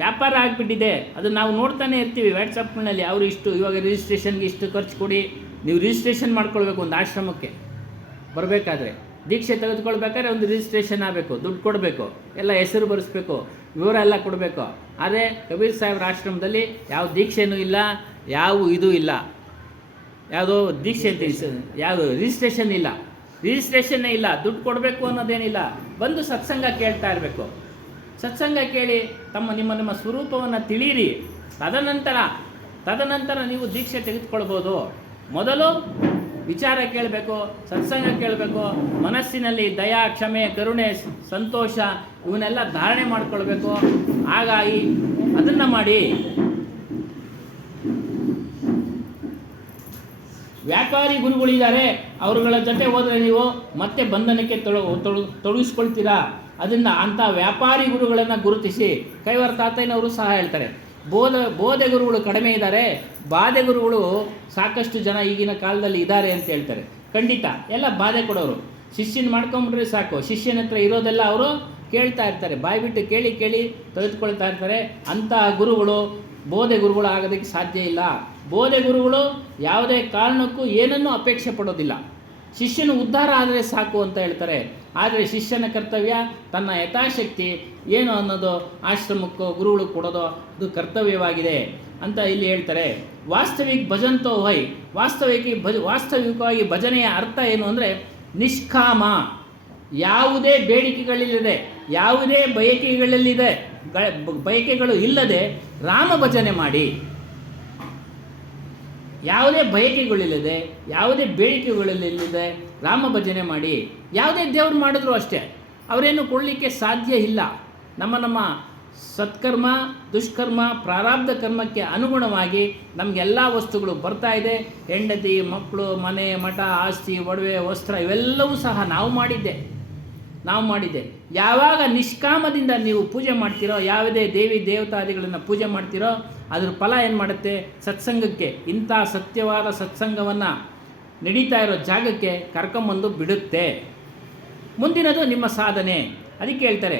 ವ್ಯಾಪಾರ ಆಗಿಬಿಟ್ಟಿದೆ. ಅದು ನಾವು ನೋಡ್ತಾನೆ ಇರ್ತೀವಿ ವಾಟ್ಸಪ್ನಲ್ಲಿ. ಅವರು ಇವಾಗ ರಿಜಿಸ್ಟ್ರೇಷನ್ಗೆ ಇಷ್ಟು ಖರ್ಚು ಕೊಡಿ. ನೀವು ರಿಜಿಸ್ಟ್ರೇಷನ್ ಮಾಡ್ಕೊಳ್ಬೇಕು. ಒಂದು ಆಶ್ರಮಕ್ಕೆ ಬರಬೇಕಾದ್ರೆ, ದೀಕ್ಷೆ ತೆಗೆದುಕೊಳ್ಬೇಕಾದ್ರೆ ಒಂದು ರಿಜಿಸ್ಟ್ರೇಷನ್ ಆಗಬೇಕು, ದುಡ್ಡು ಕೊಡಬೇಕು, ಎಲ್ಲ ಹೆಸರು ಬರೆಸ್ಬೇಕು, ವಿವರ ಎಲ್ಲ ಕೊಡಬೇಕು. ಆದರೆ ಕಬೀರ್ ಸಾಹೇಬ್ರ ಆಶ್ರಮದಲ್ಲಿ ಯಾವ ದೀಕ್ಷೆನೂ ಇಲ್ಲ, ಯಾವ ಇದು ಇಲ್ಲ, ಯಾವುದೋ ದೀಕ್ಷೆ ಯಾವುದು ರಿಜಿಸ್ಟ್ರೇಷನ್ನೇ ಇಲ್ಲ, ದುಡ್ಡು ಕೊಡಬೇಕು ಅನ್ನೋದೇನಿಲ್ಲ. ಬಂದು ಸತ್ಸಂಗ ಕೇಳ್ತಾ ಇರಬೇಕು. ಸತ್ಸಂಗ ಕೇಳಿ ನಿಮ್ಮ ಸ್ವರೂಪವನ್ನು ತಿಳಿಯಿರಿ. ತದನಂತರ ನೀವು ದೀಕ್ಷೆ ತೆಗೆದುಕೊಳ್ಬೋದು. ಮೊದಲು ವಿಚಾರ ಕೇಳಬೇಕು, ಸತ್ಸಂಗ ಕೇಳಬೇಕು, ಮನಸ್ಸಿನಲ್ಲಿ ದಯಾ, ಕ್ಷಮೆ, ಕರುಣೆ, ಸಂತೋಷ ಇವನ್ನೆಲ್ಲ ಧಾರಣೆ ಮಾಡಿಕೊಳ್ಬೇಕು. ಹಾಗಾಗಿ ಅದನ್ನು ಮಾಡಿ. ವ್ಯಾಪಾರಿ ಗುರುಗಳಿದ್ದಾರೆ, ಅವರುಗಳ ಜೊತೆ ಹೋದರೆ ನೀವು ಮತ್ತೆ ಬಂಧನಕ್ಕೆ ತೊಡಗಿಸ್ಕೊಳ್ತೀರಾ. ಅಂಥ ವ್ಯಾಪಾರಿ ಗುರುಗಳನ್ನು ಗುರುತಿಸಿ. ಕೈವಾರ ತಾತಯ್ಯನವರು ಸಹ ಹೇಳ್ತಾರೆ, ಬೋಧೆ ಗುರುಗಳು ಕಡಿಮೆ ಇದ್ದಾರೆ, ಬಾಧೆ ಗುರುಗಳು ಸಾಕಷ್ಟು ಜನ ಈಗಿನ ಕಾಲದಲ್ಲಿ ಇದ್ದಾರೆ ಅಂತ ಹೇಳ್ತಾರೆ. ಖಂಡಿತ ಎಲ್ಲ ಬಾಧೆ ಕೊಡೋರು. ಶಿಷ್ಯನ ಮಾಡ್ಕೊಂಬಿಟ್ರೆ ಸಾಕು, ಶಿಷ್ಯನ ಹತ್ರ ಇರೋದೆಲ್ಲ ಅವರು ಕೇಳ್ತಾ ಇರ್ತಾರೆ, ಬಾಯಿ ಬಿಟ್ಟು ಕೇಳಿ ತೆಗೆದುಕೊಳ್ತಾ ಇರ್ತಾರೆ. ಅಂತಹ ಗುರುಗಳು ಬೋಧೆ ಗುರುಗಳು ಆಗೋದಕ್ಕೆ ಸಾಧ್ಯ ಇಲ್ಲ. ಬೋಧೆ ಗುರುಗಳು ಯಾವುದೇ ಕಾರಣಕ್ಕೂ ಏನನ್ನೂ ಅಪೇಕ್ಷೆ ಪಡೋದಿಲ್ಲ. ಶಿಷ್ಯನ ಉದ್ಧಾರ ಆದರೆ ಸಾಕು ಅಂತ ಹೇಳ್ತಾರೆ. ಆದರೆ ಶಿಷ್ಯನ ಕರ್ತವ್ಯ ತನ್ನ ಯಥಾಶಕ್ತಿ ಏನು ಅನ್ನೋದು ಆಶ್ರಮಕ್ಕೋ ಗುರುಗಳು ಕೊಡೋದು ಅದು ಕರ್ತವ್ಯವಾಗಿದೆ ಅಂತ ಇಲ್ಲಿ ಹೇಳ್ತಾರೆ. ವಾಸ್ತವಿಕವಾಗಿ ಭಜನೆಯ ಅರ್ಥ ಏನು ಅಂದರೆ ನಿಷ್ಕಾಮ, ಯಾವುದೇ ಬೇಡಿಕೆಗಳಿಲ್ಲದೆ, ಯಾವುದೇ ಬಯಕೆಗಳು ಇಲ್ಲದೆ ರಾಮ ಭಜನೆ ಮಾಡಿ. ಯಾವುದೇ ಬಯಕೆಗಳಿಲ್ಲದೆ, ಯಾವುದೇ ಬೇಡಿಕೆಗಳಿಲ್ಲದೆ ರಾಮ ಭಜನೆ ಮಾಡಿ. ಯಾವುದೇ ದೇವ್ರು ಮಾಡಿದ್ರು ಅಷ್ಟೇ, ಅವರೇನು ಕೊಡಲಿಕ್ಕೆ ಸಾಧ್ಯ ಇಲ್ಲ. ನಮ್ಮ ಸತ್ಕರ್ಮ, ದುಷ್ಕರ್ಮ, ಪ್ರಾರಬ್ಧ ಕರ್ಮಕ್ಕೆ ಅನುಗುಣವಾಗಿ ನಮಗೆಲ್ಲ ವಸ್ತುಗಳು ಬರ್ತಾ ಇದೆ. ಹೆಂಡತಿ, ಮಕ್ಕಳು, ಮನೆ, ಮಠ, ಆಸ್ತಿ, ಒಡವೆ, ವಸ್ತ್ರ ಇವೆಲ್ಲವೂ ಸಹ ನಾವು ಮಾಡಿದ್ದೆ. ಯಾವಾಗ ನಿಷ್ಕಾಮದಿಂದ ನೀವು ಪೂಜೆ ಮಾಡ್ತೀರೋ, ಯಾವುದೇ ದೇವಿ ದೇವತಾದಿಗಳನ್ನು ಪೂಜೆ ಮಾಡ್ತೀರೋ, ಅದ್ರ ಫಲ ಏನು ಮಾಡುತ್ತೆ? ಸತ್ಸಂಗಕ್ಕೆ, ಇಂಥ ಸತ್ಯವಾದ ಸತ್ಸಂಗವನ್ನು ನಡೀತಾ ಇರೋ ಜಾಗಕ್ಕೆ ಕರ್ಕೊಂಬಂದು ಬಿಡುತ್ತೆ. ಮುಂದಿನದು ನಿಮ್ಮ ಸಾಧನೆ. ಅದಕ್ಕೆ ಹೇಳ್ತಾರೆ,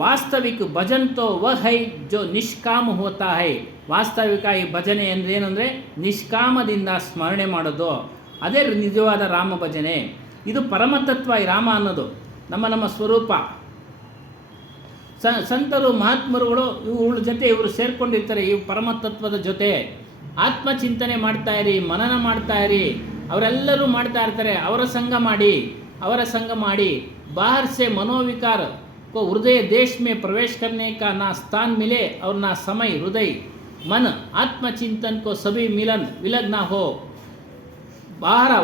ವಾಸ್ತವಿಕ ಭಜನ್ತೋ ವ ಹೈ ಜೋ ನಿಷ್ಕಾಮ ಹೋತಾ ಹೈ. ವಾಸ್ತವಿಕ ಈ ಭಜನೆ ಅಂದರೆ ಏನಂದರೆ ನಿಷ್ಕಾಮದಿಂದ ಸ್ಮರಣೆ ಮಾಡೋದು, ಅದೇ ನಿಜವಾದ ರಾಮ ಭಜನೆ. ಇದು ಪರಮತತ್ವ. ಈ ರಾಮ ಅನ್ನೋದು ನಮ್ಮ ಸ್ವರೂಪ. ಸಂತರು, ಮಹಾತ್ಮರುಗಳು ಇವುಗಳ ಜೊತೆ ಇವರು ಸೇರ್ಕೊಂಡಿರ್ತಾರೆ. ಈ ಪರಮತತ್ವದ ಜೊತೆ ಆತ್ಮಚಿಂತನೆ ಮಾಡ್ತಾ ಇರಿ, ಮನನ ಮಾಡ್ತಾ ಇರಿ. ಅವರೆಲ್ಲರೂ ಮಾಡ್ತಾ ಇರ್ತಾರೆ. ಅವರ ಸಂಘ ಮಾಡಿ बाहर से मनोविकार को हृदय देश में प्रवेश करने का ना स्थान मिले और ना समय हृदय मन आत्मचिंतन को सभी विलग ना हो.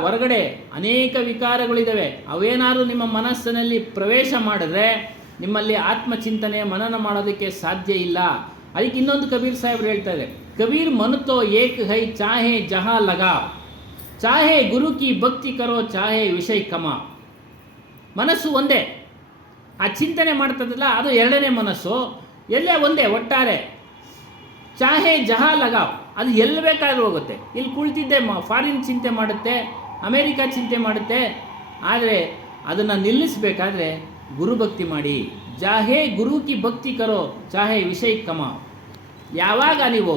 ಹೊರಗಡೆ ಅನೇಕ ವಿಕಾರಗಳಿದ್ದಾವೆ. ಅವೇನಾದರೂ ನಿಮ್ಮ ಮನಸ್ಸಿನಲ್ಲಿ ಪ್ರವೇಶ ಮಾಡಿದ್ರೆ ನಿಮ್ಮಲ್ಲಿ ಆತ್ಮಚಿಂತನೆ, ಮನನ ಮಾಡೋದಕ್ಕೆ ಸಾಧ್ಯ ಇಲ್ಲ. ಅದಕ್ಕೆ ಇನ್ನೊಂದು ಕಬೀರ್ ಸಾಹೇಬ್ರು ಹೇಳ್ತಾರೆ, ಕಬೀರ್ ಮನತೋ ಏಕ್ ಹೈ ಚಾಹೆ ಜಹಾ ಲಗಾ, ಚಾಹೆ ಗುರು ಕಿ ಭಕ್ತಿ ಕರೋ, ಚಾಹೆ ವಿಷಯ ಕಮ. ಮನಸ್ಸು ಒಂದೇ. ಆ ಚಿಂತನೆ ಮಾಡ್ತದಲ್ಲ, ಅದು ಎರಡನೇ ಮನಸ್ಸು. ಎಲ್ಲೇ ಒಂದೇ, ಒಟ್ಟಾರೆ. ಚಾಹೆ ಜಹಾ ಲಗಾವ್, ಅದು ಎಲ್ಲಿ ಬೇಕಾದರೂ ಹೋಗುತ್ತೆ. ಇಲ್ಲಿ ಕುಳಿತಿದ್ದೆ ಫಾರಿನ್ ಚಿಂತೆ ಮಾಡುತ್ತೆ, ಅಮೇರಿಕಾ ಚಿಂತೆ ಮಾಡುತ್ತೆ. ಆದರೆ ಅದನ್ನು ನಿಲ್ಲಿಸಬೇಕಾದ್ರೆ ಗುರುಭಕ್ತಿ ಮಾಡಿ. ಚಾಹೆ ಗುರು ಕಿ ಭಕ್ತಿ ಕರೋ, ಚಾಹೆ ವಿಷಯ ಕಮ. ಯಾವಾಗ ನೀವು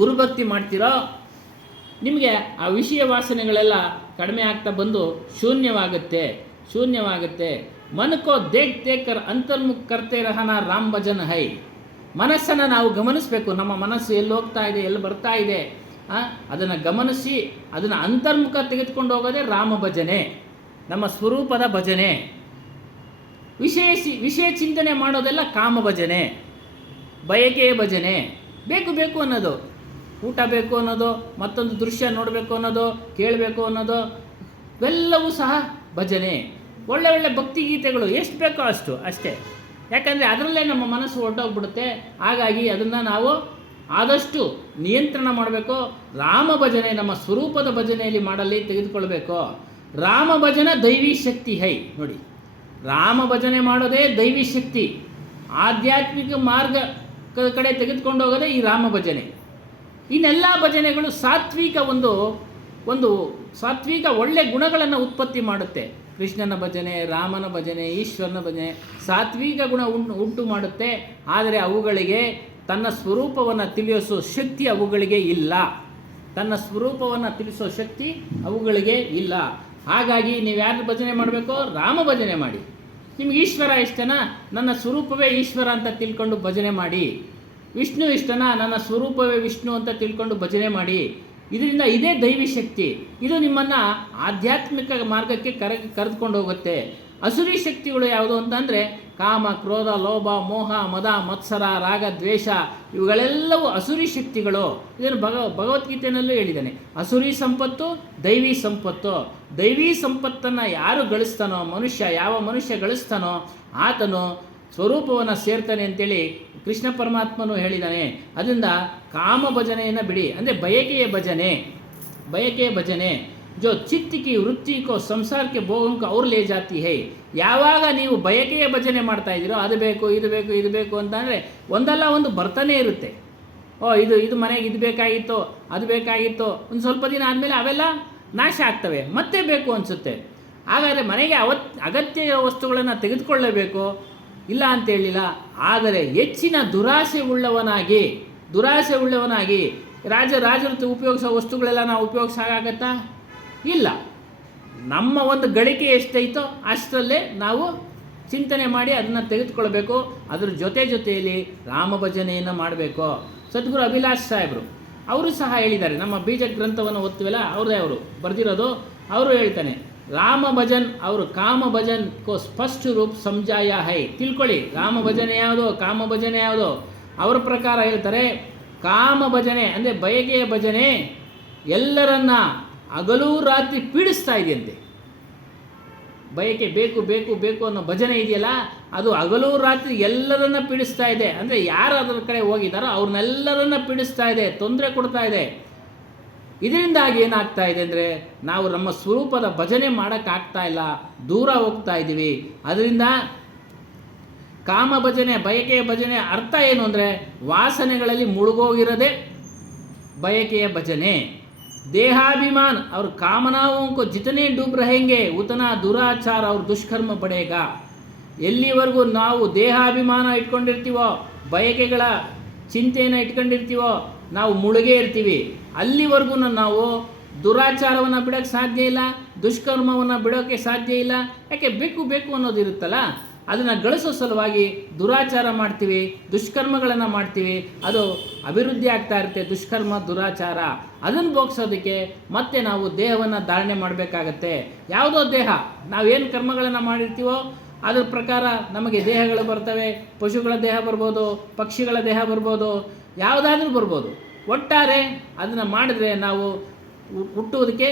ಗುರುಭಕ್ತಿ ಮಾಡ್ತೀರೋ ನಿಮಗೆ ಆ ವಿಷಯ ವಾಸನೆಗಳೆಲ್ಲ ಕಡಿಮೆ ಆಗ್ತಾ ಬಂದು ಶೂನ್ಯವಾಗುತ್ತೆ. मन को देख देख कर ಅಂತರ್ಮುಖ करते रहना ರಾಮ್ ಭಜನ್ ಹೈ. ಮನಸ್ಸನ್ನು ನಾವು ಗಮನಿಸಬೇಕು. ನಮ್ಮ ಮನಸ್ಸು ಎಲ್ಲಿ ಹೋಗ್ತಾ ಇದೆ, ಎಲ್ಲಿ ಬರ್ತಾ ಇದೆ, ಅದನ್ನು ಗಮನಿಸಿ ಅದನ್ನು ಅಂತರ್ಮುಖ ತೆಗೆದುಕೊಂಡು ಹೋಗೋದೇ ರಾಮ ಭಜನೆ, ನಮ್ಮ ಸ್ವರೂಪದ ಭಜನೆ. ವಿಷಯ ಚಿಂತನೆ ಮಾಡೋದೆಲ್ಲ ಕಾಮ ಭಜನೆ, ಬಯಕೆಯ ಭಜನೆ. ಬೇಕು ಬೇಕು ಅನ್ನೋದು, ಊಟ ಬೇಕು ಅನ್ನೋದು, ಮತ್ತೊಂದು ದೃಶ್ಯ ನೋಡಬೇಕು ಅನ್ನೋದು, ಕೇಳಬೇಕು ಅನ್ನೋದು ಇವೆಲ್ಲವೂ ಸಹ ಭಜನೆ. ಒಳ್ಳೆ ಒಳ್ಳೆ ಭಕ್ತಿಗೀತೆಗಳು ಎಷ್ಟು ಬೇಕೋ ಅಷ್ಟೇ. ಯಾಕಂದರೆ ಅದರಲ್ಲೇ ನಮ್ಮ ಮನಸ್ಸು ಹೊರಟೋಗ್ಬಿಡುತ್ತೆ. ಹಾಗಾಗಿ ಅದನ್ನು ನಾವು ಆದಷ್ಟು ನಿಯಂತ್ರಣ ಮಾಡಬೇಕು. ರಾಮ ಭಜನೆ ನಮ್ಮ ಸ್ವರೂಪದ ಭಜನೆಯಲ್ಲಿ ಮಾಡಲಿ ತೆಗೆದುಕೊಳ್ಬೇಕು. ರಾಮ ಭಜನ ದೈವಿ ಶಕ್ತಿ ಹೈ. ನೋಡಿ, ರಾಮ ಭಜನೆ ಮಾಡೋದೇ ದೈವಿ ಶಕ್ತಿ. ಆಧ್ಯಾತ್ಮಿಕ ಮಾರ್ಗ ಕಡೆ ತೆಗೆದುಕೊಂಡು ಹೋಗೋದೇ ಈ ರಾಮ ಭಜನೆ. ಇನ್ನೆಲ್ಲ ಭಜನೆಗಳು ಸಾತ್ವಿಕ ಒಂದು ಸಾತ್ವಿಕ ಒಳ್ಳೆ ಗುಣಗಳನ್ನು ಉತ್ಪತ್ತಿ ಮಾಡುತ್ತೆ. ಕೃಷ್ಣನ ಭಜನೆ, ರಾಮನ ಭಜನೆ, ಈಶ್ವರನ ಭಜನೆ ಸಾತ್ವಿಕ ಗುಣ ಉಂಟು ಮಾಡುತ್ತೆ. ಆದರೆ ಅವುಗಳಿಗೆ ತನ್ನ ಸ್ವರೂಪವನ್ನು ತಿಳಿಸೋ ಶಕ್ತಿ ಅವುಗಳಿಗೆ ಇಲ್ಲ. ತನ್ನ ಸ್ವರೂಪವನ್ನು ತಿಳಿಸೋ ಶಕ್ತಿ ಅವುಗಳಿಗೆ ಇಲ್ಲ. ಹಾಗಾಗಿ ನೀವು ಯಾರು ಭಜನೆ ಮಾಡಬೇಕು? ರಾಮ ಭಜನೆ ಮಾಡಿ. ನಿಮ್ಗೆ ಈಶ್ವರ ಇಷ್ಟನಾ? ನನ್ನ ಸ್ವರೂಪವೇ ಈಶ್ವರ ಅಂತ ತಿಳ್ಕೊಂಡು ಭಜನೆ ಮಾಡಿ. ವಿಷ್ಣು ಇಷ್ಟನಾ? ನನ್ನ ಸ್ವರೂಪವೇ ವಿಷ್ಣು ಅಂತ ತಿಳ್ಕೊಂಡು ಭಜನೆ ಮಾಡಿ. ಇದರಿಂದ ಇದೇ ದೈವಿ ಶಕ್ತಿ. ಇದು ನಿಮ್ಮನ್ನು ಆಧ್ಯಾತ್ಮಿಕ ಮಾರ್ಗಕ್ಕೆ ಕರೆದುಕೊಂಡು ಹೋಗುತ್ತೆ. ಅಸುರಿ ಶಕ್ತಿಗಳು ಯಾವುದು ಅಂತಂದರೆ ಕಾಮ, ಕ್ರೋಧ, ಲೋಭ, ಮೋಹ, ಮದ, ಮತ್ಸರ, ರಾಗ, ದ್ವೇಷ ಇವುಗಳೆಲ್ಲವೂ ಅಸುರಿ ಶಕ್ತಿಗಳು. ಇದನ್ನು ಭಗವದ್ಗೀತೆಯಲ್ಲೂ ಹೇಳಿದ್ದಾನೆ. ಅಸುರಿ ಸಂಪತ್ತು, ದೈವಿ ಸಂಪತ್ತು. ದೈವಿ ಸಂಪತ್ತನ್ನು ಯಾರು ಗಳಿಸ್ತಾನೋ, ಯಾವ ಮನುಷ್ಯ ಗಳಿಸ್ತಾನೋ ಆತನು ಸ್ವರೂಪವನ್ನು ಸೇರ್ತಾನೆ ಅಂತೇಳಿ ಕೃಷ್ಣ ಪರಮಾತ್ಮನು ಹೇಳಿದ್ದಾನೆ. ಅದರಿಂದ ಕಾಮ ಭಜನೆಯನ್ನು ಬಿಡಿ, ಅಂದರೆ ಬಯಕೆಯ ಭಜನೆ. ಜೋ ಚಿತ್ತ ಕಿ ವೃತ್ತಿ ಕೋ ಸಂಸಾರಕ್ಕೆ ಭೋಗಂಕ ಅವ್ರು ಲೇ ಜಾತಿ ಹೈ. ಯಾವಾಗ ನೀವು ಬಯಕೆಯ ಭಜನೆ ಮಾಡ್ತಾ ಇದ್ದೀರೋ ಅದು ಬೇಕು ಇದು ಬೇಕು ಇದು ಬೇಕು ಅಂತಂದರೆ ಒಂದಲ್ಲ ಒಂದು ಬರ್ತಾನೆ ಇರುತ್ತೆ. ಇದು ಮನೆಗೆ ಇದು ಬೇಕಾಗಿತ್ತು, ಅದು ಬೇಕಾಗಿತ್ತು. ಒಂದು ಸ್ವಲ್ಪ ದಿನ ಆದಮೇಲೆ ಅವೆಲ್ಲ ನಾಶ ಆಗ್ತವೆ, ಮತ್ತೆ ಬೇಕು ಅನಿಸುತ್ತೆ. ಹಾಗಾದರೆ ಮನೆಗೆ ಅಗತ್ಯ ವಸ್ತುಗಳನ್ನು ತೆಗೆದುಕೊಳ್ಳಬೇಕು, ಇಲ್ಲ ಅಂತೇಳಿಲ್ಲ. ಆದರೆ ಹೆಚ್ಚಿನ ದುರಾಸೆ ಉಳ್ಳವನಾಗಿ ರಾಜರು ಉಪಯೋಗಿಸೋ ವಸ್ತುಗಳೆಲ್ಲ ನಾವು ಉಪಯೋಗಿಸೋಕ್ಕಾಗತ್ತಾ? ಇಲ್ಲ. ನಮ್ಮ ಒಂದು ಗಳಿಕೆ ಎಷ್ಟೈತೋ ಅಷ್ಟರಲ್ಲೇ ನಾವು ಚಿಂತನೆ ಮಾಡಿ ಅದನ್ನು ತೆಗೆದುಕೊಳ್ಬೇಕು. ಅದರ ಜೊತೆಯಲ್ಲಿ ರಾಮ ಭಜನೆಯನ್ನು ಮಾಡಬೇಕು. ಸದ್ಗುರು ಅಭಿಲಾಷ್ ಸಾಹೇಬರು ಅವರು ಸಹ ಹೇಳಿದ್ದಾರೆ. ನಮ್ಮ ಬೀಜ ಗ್ರಂಥವನ್ನು ಓದ್ತೀವಲ್ಲ, ಅವರು ಬರೆದಿರೋದು. ಅವರು ಹೇಳ್ತಾನೆ, ರಾಮ ಭಜನ್ ಅವರು ಕಾಮ ಭಜನ್ ಕೋ ಸ್ಪಷ್ಟ ರೂಪ ಸಮಜಾಯ ಹೈ. ತಿಳ್ಕೊಳ್ಳಿ, ರಾಮ ಭಜನೆ ಯಾವುದು, ಕಾಮ ಭಜನೆ ಯಾವುದು. ಅವರ ಪ್ರಕಾರ ಹೇಳ್ತಾರೆ, ಕಾಮ ಭಜನೆ ಅಂದರೆ ಬಯಕೆಯ ಭಜನೆ ಎಲ್ಲರನ್ನ ಹಗಲು ರಾತ್ರಿ ಪೀಡಿಸ್ತಾ ಇದೆಯಂತೆ. ಬಯಕೆ ಬೇಕು ಬೇಕು ಬೇಕು ಅನ್ನೋ ಭಜನೆ ಇದೆಯಲ್ಲ, ಅದು ಹಗಲು ರಾತ್ರಿ ಎಲ್ಲರನ್ನ ಪೀಡಿಸ್ತಾ ಇದೆ. ಅಂದರೆ ಯಾರು ಅದರ ಕಡೆ ಹೋಗಿದ್ದಾರೋ ಅವ್ರನ್ನೆಲ್ಲರನ್ನ ಪೀಡಿಸ್ತಾ ಇದೆ, ತೊಂದರೆ ಕೊಡ್ತಾ ಇದೆ. ಇದರಿಂದಾಗಿ ಏನಾಗ್ತಾ ಇದೆ ಅಂದರೆ ನಾವು ನಮ್ಮ ಸ್ವರೂಪದ ಭಜನೆ ಮಾಡೋಕ್ಕಾಗ್ತಾ ಇಲ್ಲ, ದೂರ ಹೋಗ್ತಾ ಇದ್ದೀವಿ. ಅದರಿಂದ ಕಾಮ ಭಜನೆ, ಬಯಕೆಯ ಭಜನೆ ಅರ್ಥ ಏನು ಅಂದರೆ ವಾಸನೆಗಳಲ್ಲಿ ಮುಳುಗೋಗಿರೋದೇ ಬಯಕೆಯ ಭಜನೆ. ದೇಹಾಭಿಮಾನ और कामनाओं को जितने डूब रहेंगे उतना दुराचार और दुष्कर्म बढ़ेगा. ಎಲ್ಲಿವರೆಗೂ ನಾವು ದೇಹಾಭಿಮಾನ ಇಟ್ಕೊಂಡಿರ್ತೀವೋ, ಬಯಕೆಗಳ ಚಿಂತೆಯನ್ನು ಇಟ್ಕೊಂಡಿರ್ತೀವೋ, ನಾವು ಮುಳುಗೇ ಇರ್ತೀವಿ. ಅಲ್ಲಿವರೆಗೂ ನಾವು ದುರಾಚಾರವನ್ನು ಬಿಡೋಕ್ಕೆ ಸಾಧ್ಯ ಇಲ್ಲ, ದುಷ್ಕರ್ಮವನ್ನು ಬಿಡೋಕ್ಕೆ ಸಾಧ್ಯ ಇಲ್ಲ. ಯಾಕೆ? ಬೇಕು ಬೇಕು ಅನ್ನೋದಿರುತ್ತಲ್ಲ, ಅದನ್ನು ಗಳಿಸೋ ಸಲುವಾಗಿ ದುರಾಚಾರ ಮಾಡ್ತೀವಿ, ದುಷ್ಕರ್ಮಗಳನ್ನು ಮಾಡ್ತೀವಿ. ಅದು ಅಭಿವೃದ್ಧಿ ಆಗ್ತಾ ಇರುತ್ತೆ, ದುಷ್ಕರ್ಮ, ದುರಾಚಾರ. ಅದನ್ನು ಬೋಗಿಸೋದಕ್ಕೆ ಮತ್ತೆ ನಾವು ದೇಹವನ್ನು ಧಾರಣೆ ಮಾಡಬೇಕಾಗತ್ತೆ. ಯಾವುದೋ ದೇಹ, ನಾವೇನು ಕರ್ಮಗಳನ್ನು ಮಾಡಿರ್ತೀವೋ ಅದ್ರ ಪ್ರಕಾರ ನಮಗೆ ದೇಹಗಳು ಬರ್ತವೆ. ಪಶುಗಳ ದೇಹ ಬರ್ಬೋದು, ಪಕ್ಷಿಗಳ ದೇಹ ಬರ್ಬೋದು, ಯಾವುದಾದ್ರೂ ಬರ್ಬೋದು. ಒಟ್ಟಾರೆ ಅದನ್ನು ಮಾಡಿದ್ರೆ ನಾವು ಹುಟ್ಟುವುದಕ್ಕೆ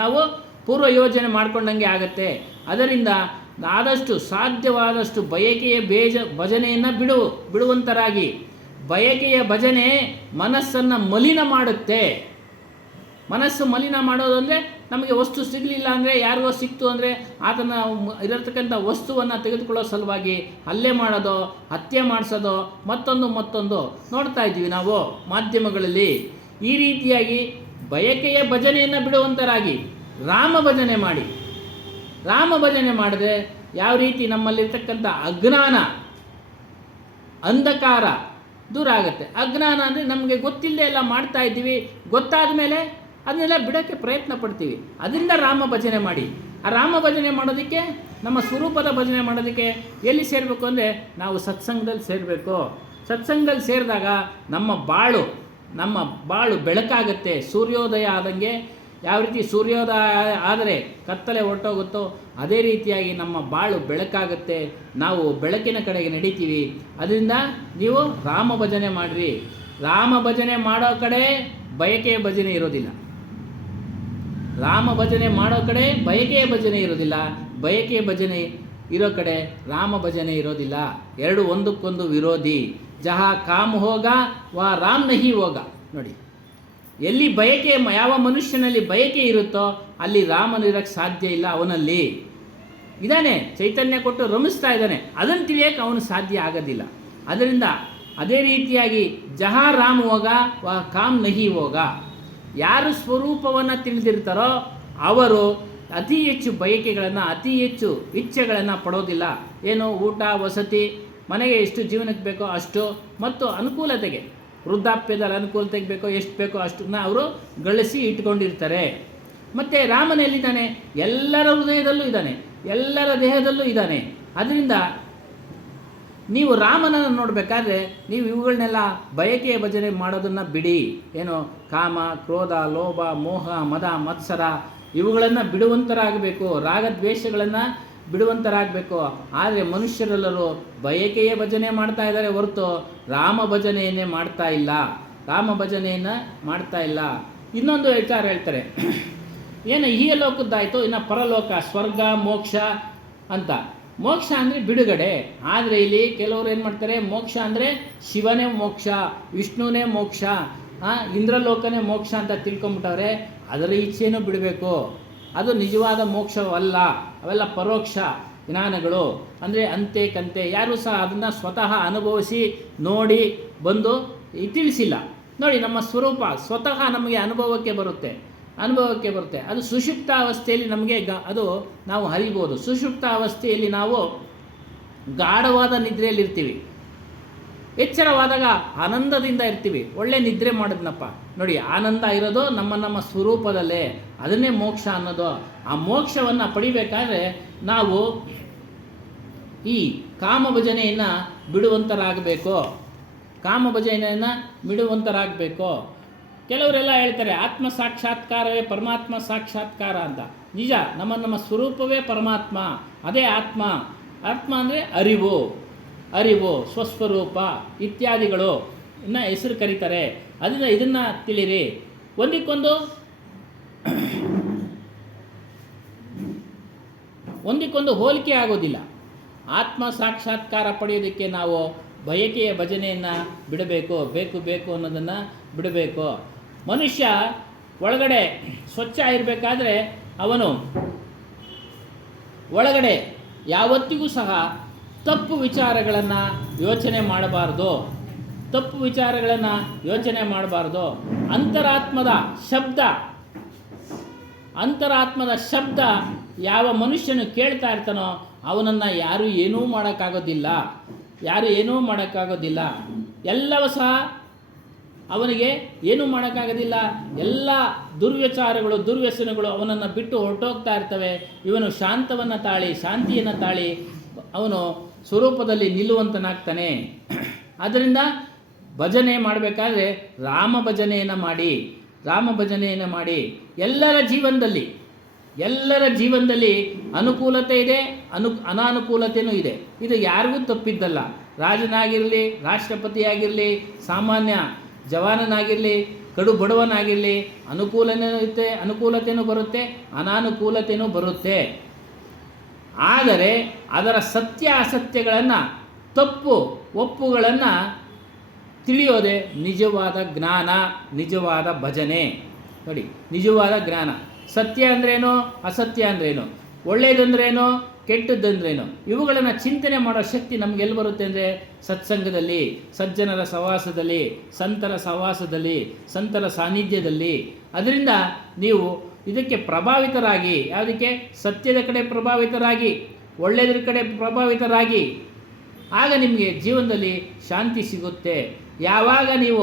ನಾವು ಪೂರ್ವ ಯೋಜನೆ ಮಾಡಿಕೊಂಡಂಗೆ ಆಗುತ್ತೆ. ಅದರಿಂದ ಆದಷ್ಟು ಸಾಧ್ಯವಾದಷ್ಟು ಬಯಕೆಯ ಭಜನೆಯನ್ನು ಬಿಡುವಂತರಾಗಿ. ಬಯಕೆಯ ಭಜನೆ ಮನಸ್ಸನ್ನು ಮಲಿನ ಮಾಡುತ್ತೆ. ಮನಸ್ಸು ಮಲಿನ ಮಾಡೋದಂದರೆ ನಮಗೆ ವಸ್ತು ಸಿಗಲಿಲ್ಲ ಅಂದರೆ, ಯಾರಿಗೋ ಸಿಕ್ತು ಅಂದರೆ ಆತನ ಇರತಕ್ಕಂಥ ವಸ್ತುವನ್ನು ತೆಗೆದುಕೊಳ್ಳೋ ಸಲುವಾಗಿ ಹಲ್ಲೆ ಮಾಡೋದು, ಹತ್ಯೆ ಮಾಡಿಸೋದು, ಮತ್ತೊಂದು ನೋಡ್ತಾ ಇದ್ದೀವಿ ನಾವು ಮಾಧ್ಯಮಗಳಲ್ಲಿ. ಈ ರೀತಿಯಾಗಿ ಬಯಕೆಯ ಭಜನೆಯನ್ನು ಬಿಡುವಂತರಾಗಿ ರಾಮ ಭಜನೆ ಮಾಡಿ. ರಾಮ ಭಜನೆ ಮಾಡಿದ್ರೆ ಯಾವ ರೀತಿ ನಮ್ಮಲ್ಲಿರ್ತಕ್ಕಂಥ ಅಜ್ಞಾನ, ಅಂಧಕಾರ ದೂರ ಆಗುತ್ತೆ. ಅಜ್ಞಾನ ಅಂದರೆ ನಮಗೆ ಗೊತ್ತಿಲ್ಲದೆ ಎಲ್ಲ ಮಾಡ್ತಾ ಇದ್ದೀವಿ, ಗೊತ್ತಾದ ಮೇಲೆ ಅದನ್ನೆಲ್ಲ ಬಿಡೋಕ್ಕೆ ಪ್ರಯತ್ನ ಪಡ್ತೀವಿ. ಅದರಿಂದ ರಾಮ ಭಜನೆ ಮಾಡಿ. ಆ ರಾಮ ಭಜನೆ ಮಾಡೋದಕ್ಕೆ ನಮ್ಮ ಸ್ವರೂಪದ ಭಜನೆ ಮಾಡೋದಕ್ಕೆ ಎಲ್ಲಿ ಸೇರಬೇಕು ಅಂದರೆ ನಾವು ಸತ್ಸಂಗದಲ್ಲಿ ಸೇರಬೇಕು. ಸತ್ಸಂಗದಲ್ಲಿ ಸೇರಿದಾಗ ನಮ್ಮ ಬಾಳು ಬೆಳಕಾಗುತ್ತೆ. ಸೂರ್ಯೋದಯ ಆದಂಗೆ ಯಾವ ರೀತಿ ಸೂರ್ಯೋದಯ ಆದರೆ ಕತ್ತಲೆ ಹೊರಟೋಗುತ್ತೋ ಅದೇ ರೀತಿಯಾಗಿ ನಮ್ಮ ಬಾಳು ಬೆಳಕಾಗುತ್ತೆ. ನಾವು ಬೆಳಕಿನ ಕಡೆಗೆ ನಡೀತೀವಿ. ಅದರಿಂದ ನೀವು ರಾಮ ಭಜನೆ ಮಾಡಿರಿ. ರಾಮ ಭಜನೆ ಮಾಡೋ ಕಡೆ ಬಯಕೆಯ ಭಜನೆ ಇರೋದಿಲ್ಲ. ರಾಮ ಭಜನೆ ಮಾಡೋ ಕಡೆ ಬಯಕೆಯ ಭಜನೆ ಇರೋದಿಲ್ಲ. ಬಯಕೆಯ ಭಜನೆ ಇರೋ ಕಡೆ ರಾಮ ಭಜನೆ ಇರೋದಿಲ್ಲ. ಎರಡು ಒಂದಕ್ಕೊಂದು ವಿರೋಧಿ. ಜಹಾ ಕಾಮ್ ಹೋಗ ವಾ ರಾಮ್ ನಹಿ ಹೋಗ. ನೋಡಿ, ಎಲ್ಲಿ ಬಯಕೆ, ಯಾವ ಮನುಷ್ಯನಲ್ಲಿ ಬಯಕೆ ಇರುತ್ತೋ ಅಲ್ಲಿ ರಾಮನಿರಕ್ಕೆ ಸಾಧ್ಯ ಇಲ್ಲ. ಅವನಲ್ಲಿ ಇದ್ದಾನೆ, ಚೈತನ್ಯ ಕೊಟ್ಟು ರಮಿಸ್ತಾ ಇದ್ದಾನೆ, ಅದನ್ನು ತಿಳಿಯೋಕ್ಕೆ ಅವನು ಸಾಧ್ಯ ಆಗೋದಿಲ್ಲ. ಅದರಿಂದ ಅದೇ ರೀತಿಯಾಗಿ ಜಹಾ ರಾಮ್ ಹೋಗ ವಾ ಕಾಮ್ ನಹಿ ಹೋಗ. ಯಾರು ಸ್ವರೂಪವನ್ನು ತಿಳಿದಿರ್ತಾರೋ ಅವರು ಅತಿ ಹೆಚ್ಚು ಬಯಕೆಗಳನ್ನು, ಅತಿ ಹೆಚ್ಚು ಇಚ್ಛೆಗಳನ್ನು ಪಡೋದಿಲ್ಲ. ಏನು, ಊಟ ವಸತಿ, ಮನೆಗೆ ಎಷ್ಟು ಜೀವನಕ್ಕೆ ಬೇಕೋ ಅಷ್ಟು, ಮತ್ತು ಅನುಕೂಲತೆಗೆ, ವೃದ್ಧಾಪ್ಯದಲ್ಲಿ ಅನುಕೂಲತೆಗೆ ಬೇಕೋ ಎಷ್ಟು ಬೇಕೋ ಅಷ್ಟನ್ನ ಅವರು ಗಳಿಸಿ ಇಟ್ಕೊಂಡಿರ್ತಾರೆ. ಮತ್ತು ರಾಮನೆಲ್ಲಿದ್ದಾನೆ? ಎಲ್ಲರ ಹೃದಯದಲ್ಲೂ ಇದ್ದಾನೆ, ಎಲ್ಲರ ದೇಹದಲ್ಲೂ ಇದ್ದಾನೆ. ಅದರಿಂದ ನೀವು ರಾಮನನ್ನು ನೋಡಬೇಕಾದ್ರೆ ನೀವು ಇವುಗಳನ್ನೆಲ್ಲ ಬಯಕೆಯ ಭಜನೆ ಮಾಡೋದನ್ನು ಬಿಡಿ. ಏನು, ಕಾಮ, ಕ್ರೋಧ, ಲೋಭ, ಮೋಹ, ಮದ, ಮತ್ಸರ ಇವುಗಳನ್ನು ಬಿಡುವಂತರಾಗಬೇಕು. ರಾಗದ್ವೇಷಗಳನ್ನು ಬಿಡುವಂತರಾಗಬೇಕು. ಆದರೆ ಮನುಷ್ಯರೆಲ್ಲರೂ ಬಯಕೆಯ ಭಜನೆ ಮಾಡ್ತಾ ಇದ್ದಾರೆ ಹೊರತು ರಾಮ ಭಜನೆಯನ್ನೇ ಮಾಡ್ತಾ ಇಲ್ಲ. ರಾಮ ಭಜನೆಯನ್ನು ಮಾಡ್ತಾ ಇಲ್ಲ. ಇನ್ನೊಂದು ವಿಚಾರ ಹೇಳ್ತಾರೆ, ಏನು ಈ ಲೋಕದ್ದಾಯಿತು, ಇನ್ನು ಪರಲೋಕ, ಸ್ವರ್ಗ, ಮೋಕ್ಷ ಅಂತ. ಮೋಕ್ಷ ಅಂದರೆ ಬಿಡುಗಡೆ. ಆದರೆ ಇಲ್ಲಿ ಕೆಲವರು ಏನು ಮಾಡ್ತಾರೆ, ಮೋಕ್ಷ ಅಂದರೆ ಶಿವನೇ ಮೋಕ್ಷ, ವಿಷ್ಣುನೇ ಮೋಕ್ಷ, ಇಂದ್ರಲೋಕನೇ ಮೋಕ್ಷ ಅಂತ ತಿಳ್ಕೊಂಬಿಟ್ಟವ್ರೆ. ಅದರ ಇಚ್ಛೆನೂ ಬಿಡಬೇಕು. ಅದು ನಿಜವಾದ ಮೋಕ್ಷವಲ್ಲ. ಅವೆಲ್ಲ ಪರೋಕ್ಷ ಜ್ಞಾನಗಳು. ಅಂದರೆ ಅಂತೆ ಕಂತೆ ಯಾರೂ ಸಹ ಅದನ್ನು ಸ್ವತಃ ಅನುಭವಿಸಿ ನೋಡಿ ಬಂದು ತಿಳಿಸಿಲ್ಲ. ನೋಡಿ, ನಮ್ಮ ಸ್ವರೂಪ ಸ್ವತಃ ನಮಗೆ ಅನುಭವಕ್ಕೆ ಬರುತ್ತೆ. ಅದು ಸುಷುಪ್ತ ಅವಸ್ಥೆಯಲ್ಲಿ ನಮಗೆ ಅದು ನಾವು ಹರಿಬೋದು. ಸುಷುಪ್ತ ಅವಸ್ಥೆಯಲ್ಲಿ ನಾವು ಗಾಢವಾದ ನಿದ್ರೆಯಲ್ಲಿರ್ತೀವಿ. ಎಚ್ಚರವಾದಾಗ ಆನಂದದಿಂದ ಇರ್ತೀವಿ. ಒಳ್ಳೆ ನಿದ್ರೆ ಮಾಡಿದ್ನಪ್ಪ. ನೋಡಿ, ಆನಂದ ಇರೋದು ನಮ್ಮ ಸ್ವರೂಪದಲ್ಲೇ. ಅದನ್ನೇ ಮೋಕ್ಷ ಅನ್ನೋದು. ಆ ಮೋಕ್ಷವನ್ನು ಪಡಿಬೇಕಾದ್ರೆ ನಾವು ಈ ಕಾಮ ಭಜನೆಯನ್ನು ಬಿಡುವಂತರಾಗಬೇಕು. ಕೆಲವರೆಲ್ಲ ಹೇಳ್ತಾರೆ ಆತ್ಮ ಸಾಕ್ಷಾತ್ಕಾರವೇ ಪರಮಾತ್ಮ ಸಾಕ್ಷಾತ್ಕಾರ ಅಂತ. ನಿಜ, ನಮ್ಮ ಸ್ವರೂಪವೇ ಪರಮಾತ್ಮ, ಅದೇ ಆತ್ಮ. ಆತ್ಮ ಅಂದರೆ ಅರಿವು, ಸ್ವಸ್ವರೂಪ ಇತ್ಯಾದಿಗಳು ಇನ್ನು ಹೆಸರು ಕರೀತಾರೆ. ಅದರಿಂದ ಇದನ್ನು ತಿಳಿರಿ. ಒಂದಕ್ಕೊಂದು ಹೋಲಿಕೆ ಆಗೋದಿಲ್ಲ. ಆತ್ಮ ಸಾಕ್ಷಾತ್ಕಾರ ಪಡೆಯೋದಕ್ಕೆ ನಾವು ಬಯಕೆಯ ಭಜನೆಯನ್ನು ಬಿಡಬೇಕು. ಬೇಕು ಅನ್ನೋದನ್ನು ಬಿಡಬೇಕು. ಮನುಷ್ಯ ಒಳಗಡೆ ಸ್ವಚ್ಛ ಇರಬೇಕಾದ್ರೆ ಅವನು ಒಳಗಡೆ ಯಾವತ್ತಿಗೂ ಸಹ ತಪ್ಪು ವಿಚಾರಗಳನ್ನು ಯೋಚನೆ ಮಾಡಬಾರ್ದು. ಅಂತರಾತ್ಮದ ಶಬ್ದ ಯಾವ ಮನುಷ್ಯನು ಕೇಳ್ತಾ ಇರ್ತಾನೋ ಅವನನ್ನು ಯಾರೂ ಏನೂ ಮಾಡೋಕ್ಕಾಗೋದಿಲ್ಲ. ಎಲ್ಲವೂ ಸಹ ಅವನಿಗೆ ಏನೂ ಮಾಡೋಕ್ಕಾಗೋದಿಲ್ಲ. ಎಲ್ಲ ದುರ್ವ್ಯಸನಗಳು ಅವನನ್ನು ಬಿಟ್ಟು ಹೊರಟೋಗ್ತಾ ಇರ್ತವೆ. ಇವನು ಶಾಂತಿಯನ್ನು ತಾಳಿ ಅವನು ಸ್ವರೂಪದಲ್ಲಿ ನಿಲ್ಲುವಂತನಾಗ್ತಾನೆ. ಆದ್ದರಿಂದ ಭಜನೆ ಮಾಡಬೇಕಾದ್ರೆ ರಾಮ ಭಜನೆಯನ್ನು ಮಾಡಿ. ಎಲ್ಲರ ಜೀವನದಲ್ಲಿ ಅನುಕೂಲತೆ ಇದೆ, ಅನಾನುಕೂಲತೆಯೂ ಇದೆ. ಇದು ಯಾರಿಗೂ ತಪ್ಪಿದ್ದಲ್ಲ. ರಾಜನಾಗಿರಲಿ, ರಾಷ್ಟ್ರಪತಿಯಾಗಿರಲಿ, ಸಾಮಾನ್ಯ ಜವಾನನಾಗಿರಲಿ, ಕಡು ಬಡವನಾಗಿರಲಿ, ಅನುಕೂಲತೆಯೂ ಬರುತ್ತೆ, ಅನಾನುಕೂಲತೆಯೂ ಬರುತ್ತೆ. ಆದರೆ ಅದರ ಸತ್ಯ ಅಸತ್ಯಗಳನ್ನು, ತಪ್ಪು ಒಪ್ಪುಗಳನ್ನು ತಿಳಿಯೋದೇ ನಿಜವಾದ ಜ್ಞಾನ, ನಿಜವಾದ ಭಜನೆ. ನೋಡಿ, ನಿಜವಾದ ಜ್ಞಾನ. ಸತ್ಯ ಅಂದ್ರೇನು, ಅಸತ್ಯ ಅಂದ್ರೇನು, ಒಳ್ಳೆಯದಂದ್ರೇನು, ಕೆಟ್ಟದ್ದಂದ್ರೇನು, ಇವುಗಳನ್ನು ಚಿಂತನೆ ಮಾಡೋ ಶಕ್ತಿ ನಮಗೆಲ್ಲಿ ಬರುತ್ತೆ ಅಂದರೆ ಸತ್ಸಂಗದಲ್ಲಿ, ಸಜ್ಜನರ ಸಹವಾಸದಲ್ಲಿ, ಸಂತರ ಸಹವಾಸದಲ್ಲಿ, ಸಂತರ ಸಾನ್ನಿಧ್ಯದಲ್ಲಿ. ಅದರಿಂದ ನೀವು ಇದಕ್ಕೆ ಪ್ರಭಾವಿತರಾಗಿ, ಯಾವುದಕ್ಕೆ? ಸತ್ಯದ ಕಡೆ ಪ್ರಭಾವಿತರಾಗಿ, ಒಳ್ಳೆಯದ್ರ ಕಡೆ ಪ್ರಭಾವಿತರಾಗಿ, ಆಗ ನಿಮಗೆ ಜೀವನದಲ್ಲಿ ಶಾಂತಿ ಸಿಗುತ್ತೆ. ಯಾವಾಗ ನೀವು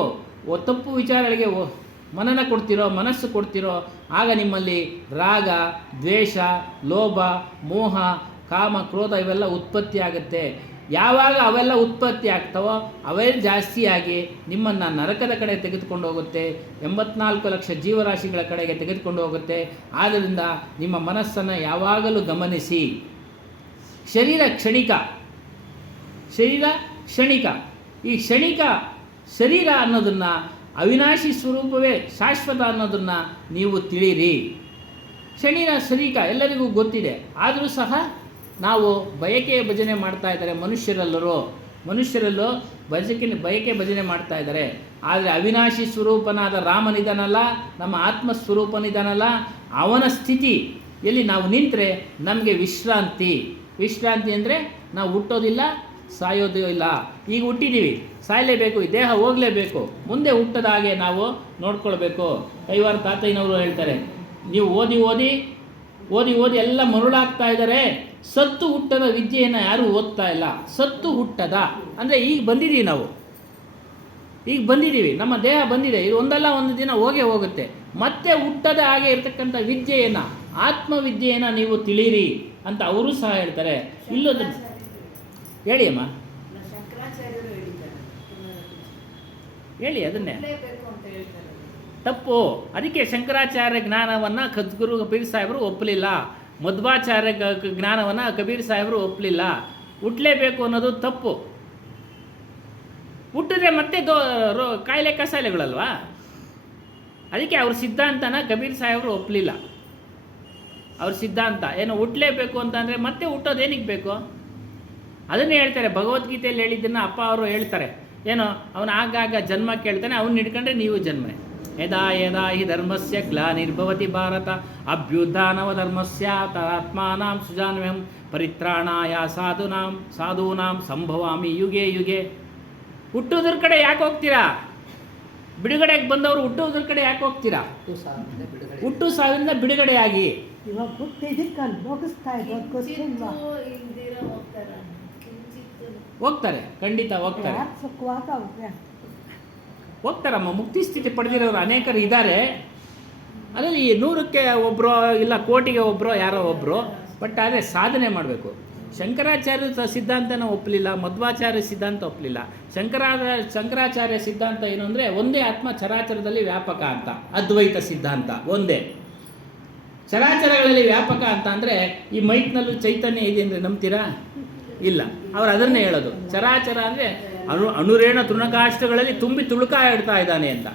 ತಪ್ಪು ವಿಚಾರಗಳಿಗೆ ಮನಸ್ಸು ಕೊಡ್ತಿರೋ ಆಗ ನಿಮ್ಮಲ್ಲಿ ರಾಗ, ದ್ವೇಷ, ಲೋಭ, ಮೋಹ, ಕಾಮ ಕ್ರೋಧ ಇವೆಲ್ಲ ಉತ್ಪತ್ತಿ ಆಗುತ್ತೆ. ಯಾವಾಗ ಅವೆಲ್ಲ ಉತ್ಪತ್ತಿ ಆಗ್ತಾವೋ ಅವೇ ಜಾಸ್ತಿಯಾಗಿ ನಿಮ್ಮನ್ನು ನರಕದ ಕಡೆ ತೆಗೆದುಕೊಂಡು ಹೋಗುತ್ತೆ, 84 ಲಕ್ಷ ಜೀವರಾಶಿಗಳ ಕಡೆಗೆ ತೆಗೆದುಕೊಂಡು ಹೋಗುತ್ತೆ. ಆದ್ದರಿಂದ ನಿಮ್ಮ ಮನಸ್ಸನ್ನು ಯಾವಾಗಲೂ ಗಮನಿಸಿ. ಶರೀರ ಕ್ಷಣಿಕ, ಈ ಕ್ಷಣಿಕ ಶರೀರ ಅನ್ನೋದನ್ನು ಅವಿನಾಶಿ ಸ್ವರೂಪವೇ ಶಾಶ್ವತ ಅನ್ನೋದನ್ನು ನೀವು ತಿಳಿಯಿರಿ. ಶರೀರ ಎಲ್ಲರಿಗೂ ಗೊತ್ತಿದೆ, ಆದರೂ ಸಹ ನಾವು ಬಯಕೆ ಭಜನೆ ಮಾಡ್ತಾ ಇದ್ದಾರೆ. ಮನುಷ್ಯರಲ್ಲೂ ಬಯಕೆ ಭಜನೆ ಮಾಡ್ತಾ ಇದ್ದಾರೆ. ಆದರೆ ಅವಿನಾಶಿ ಸ್ವರೂಪನಾದ ರಾಮನಿದಾನಲ್ಲ, ನಮ್ಮ ಆತ್ಮಸ್ವರೂಪನಿದಾನಲ್ಲ, ಅವನ ಸ್ಥಿತಿ ಎಲ್ಲಿ ನಾವು ನಿಂತರೆ ನಮಗೆ ವಿಶ್ರಾಂತಿ ಅಂದರೆ ನಾವು ಹುಟ್ಟೋದಿಲ್ಲ, ಸಾಯೋದು ಇಲ್ಲ. ಈಗ ಹುಟ್ಟಿದ್ದೀವಿ, ಸಾಯಲೇಬೇಕು, ಈ ದೇಹ ಹೋಗಲೇಬೇಕು, ಮುಂದೆ ಹುಟ್ಟದ ಹಾಗೆ ನಾವು ನೋಡ್ಕೊಳ್ಬೇಕು. ಕೈವಾರ ತಾತಯ್ಯನವರು ಹೇಳ್ತಾರೆ, ನೀವು ಓದಿ ಎಲ್ಲ ಮರುಳಾಗ್ತಾ ಇದ್ದಾರೆ, ಸತ್ತು ಹುಟ್ಟದ ವಿದ್ಯೆಯನ್ನು ಯಾರೂ ಓದ್ತಾ ಇಲ್ಲ. ಸತ್ತು ಹುಟ್ಟದ ಅಂದರೆ ಈಗ ಬಂದಿದ್ದೀವಿ, ನಮ್ಮ ದೇಹ ಬಂದಿದೆ, ಇದು ಒಂದಲ್ಲ ಒಂದು ದಿನ ಹೋಗುತ್ತೆ. ಮತ್ತೆ ಹುಟ್ಟದ ಹಾಗೆ ಇರ್ತಕ್ಕಂಥ ವಿದ್ಯೆಯನ್ನು, ಆತ್ಮವಿದ್ಯೆಯನ್ನು ನೀವು ತಿಳಿಯಿರಿ ಅಂತ ಅವರು ಸಹ ಹೇಳ್ತಾರೆ. ಇಲ್ಲದ ಹೇಳಿ ಅಮ್ಮ, ಹೇಳಿ ಅದನ್ನೇ. ತಪ್ಪು. ಅದಕ್ಕೆ ಶಂಕರಾಚಾರ್ಯ ಜ್ಞಾನವನ್ನು ಸದ್ಗುರು ಕಬೀರ್ ಸಾಹೇಬರು ಒಪ್ಪಲಿಲ್ಲ, ಮಧ್ವಾಚಾರ್ಯ ಜ್ಞಾನವನ್ನು ಕಬೀರ್ ಸಾಹೇಬರು ಒಪ್ಪಲಿಲ್ಲ. ಹುಟ್ಟಲೇಬೇಕು ಅನ್ನೋದು ತಪ್ಪು. ಹುಟ್ಟಿದ್ರೆ ಮತ್ತೆ ಕಾಯಿಲೆ ಕಸಾಲೆಗಳಲ್ವಾ. ಅದಕ್ಕೆ ಅವ್ರ ಸಿದ್ಧಾಂತನ ಕಬೀರ್ ಸಾಹೇಬರು ಒಪ್ಪಲಿಲ್ಲ. ಅವ್ರ ಸಿದ್ಧಾಂತ ಏನು, ಹುಟ್ಟಲೇಬೇಕು ಅಂತಂದರೆ ಮತ್ತೆ ಹುಟ್ಟೋದೇನಿಗೆ ಬೇಕು ಅದನ್ನೇ ಹೇಳ್ತಾರೆ. ಭಗವದ್ಗೀತೆಯಲ್ಲಿ ಹೇಳಿದ್ದನ್ನು ಅಪ್ಪ ಅವರು ಹೇಳ್ತಾರೆ, ಏನೋ ಅವನು ಆಗಾಗ ಜನ್ಮ ಕೇಳ್ತಾನೆ, ಅವನ್ನ ಹಿಡ್ಕೊಂಡ್ರೆ ನೀವು ಜನ್ಮ. ಯದಾ ಯದಾ ಹಿ ಧರ್ಮಸ್ಯ ಗ್ಲಾನಿರ್ಭವತಿ ಭಾರತ ಅಭ್ಯುತ್ಥಾನವ ಧರ್ಮಸ್ಯ ತದಾತ್ಮಾನಾಂ ಸುಜಾನ್ವ್ಯಹಂ ಪರಿತ್ರಾಣಾಯ ಸಾಧೂನಾಂ ಸಂಭವಾಮಿ ಯುಗೆ ಯುಗೆ. ಹುಟ್ಟೋದ್ರ ಕಡೆ ಯಾಕೆ ಹೋಗ್ತೀರಾ? ಬಿಡುಗಡೆಗೆ ಬಂದವರು ಹುಟ್ಟೋದ್ರ ಕಡೆ ಯಾಕೆ ಹೋಗ್ತೀರಾ? ಹುಟ್ಟು ಸಾವಿರಿಂದ ಬಿಡುಗಡೆಯಾಗಿ ಹೋಗ್ತಾರೆ, ಖಂಡಿತ ಹೋಗ್ತಾರಮ್ಮ. ಮುಕ್ತಿ ಸ್ಥಿತಿ ಪಡೆದಿರೋರು ಅನೇಕರು ಇದ್ದಾರೆ. ಅದರಲ್ಲಿ 100ಕ್ಕೆ ಒಬ್ಬರು ಇಲ್ಲ ಕೋಟಿಗೆ ಒಬ್ಬರು ಯಾರೋ ಒಬ್ಬರು. ಬಟ್ ಆದರೆ ಸಾಧನೆ ಮಾಡಬೇಕು. ಶಂಕರಾಚಾರ್ಯ ಸಿದ್ಧಾಂತನ ಒಪ್ಪಲಿಲ್ಲ, ಮಧ್ವಾಚಾರ್ಯ ಸಿದ್ಧಾಂತ ಒಪ್ಪಲಿಲ್ಲ. ಶಂಕರಾಚಾರ್ಯ ಸಿದ್ಧಾಂತ ಏನು ಅಂದರೆ ಒಂದೇ ಆತ್ಮ ಚರಾಚರದಲ್ಲಿ ವ್ಯಾಪಕ ಅಂತ, ಅದ್ವೈತ ಸಿದ್ಧಾಂತ ಒಂದೇ. ಚರಾಚರಗಳಲ್ಲಿ ವ್ಯಾಪಕ ಅಂತ ಅಂದರೆ ಈ ಮೈಕ್ನಲ್ಲೂ ಚೈತನ್ಯ ಇದೆ ಅಂದರೆ ನಂಬ್ತೀರಾ? ಇಲ್ಲ. ಅವರು ಅದನ್ನೇ ಹೇಳೋದು. ಚರಾಚರ ಅಂದರೆ ಅಣುರೇಣ ತೃಣಕಾಷ್ಟಗಳಲ್ಲಿ ತುಂಬಿ ತುಳುಕಾಡ್ತಾ ಇದ್ದಾನೆ ಅಂತ.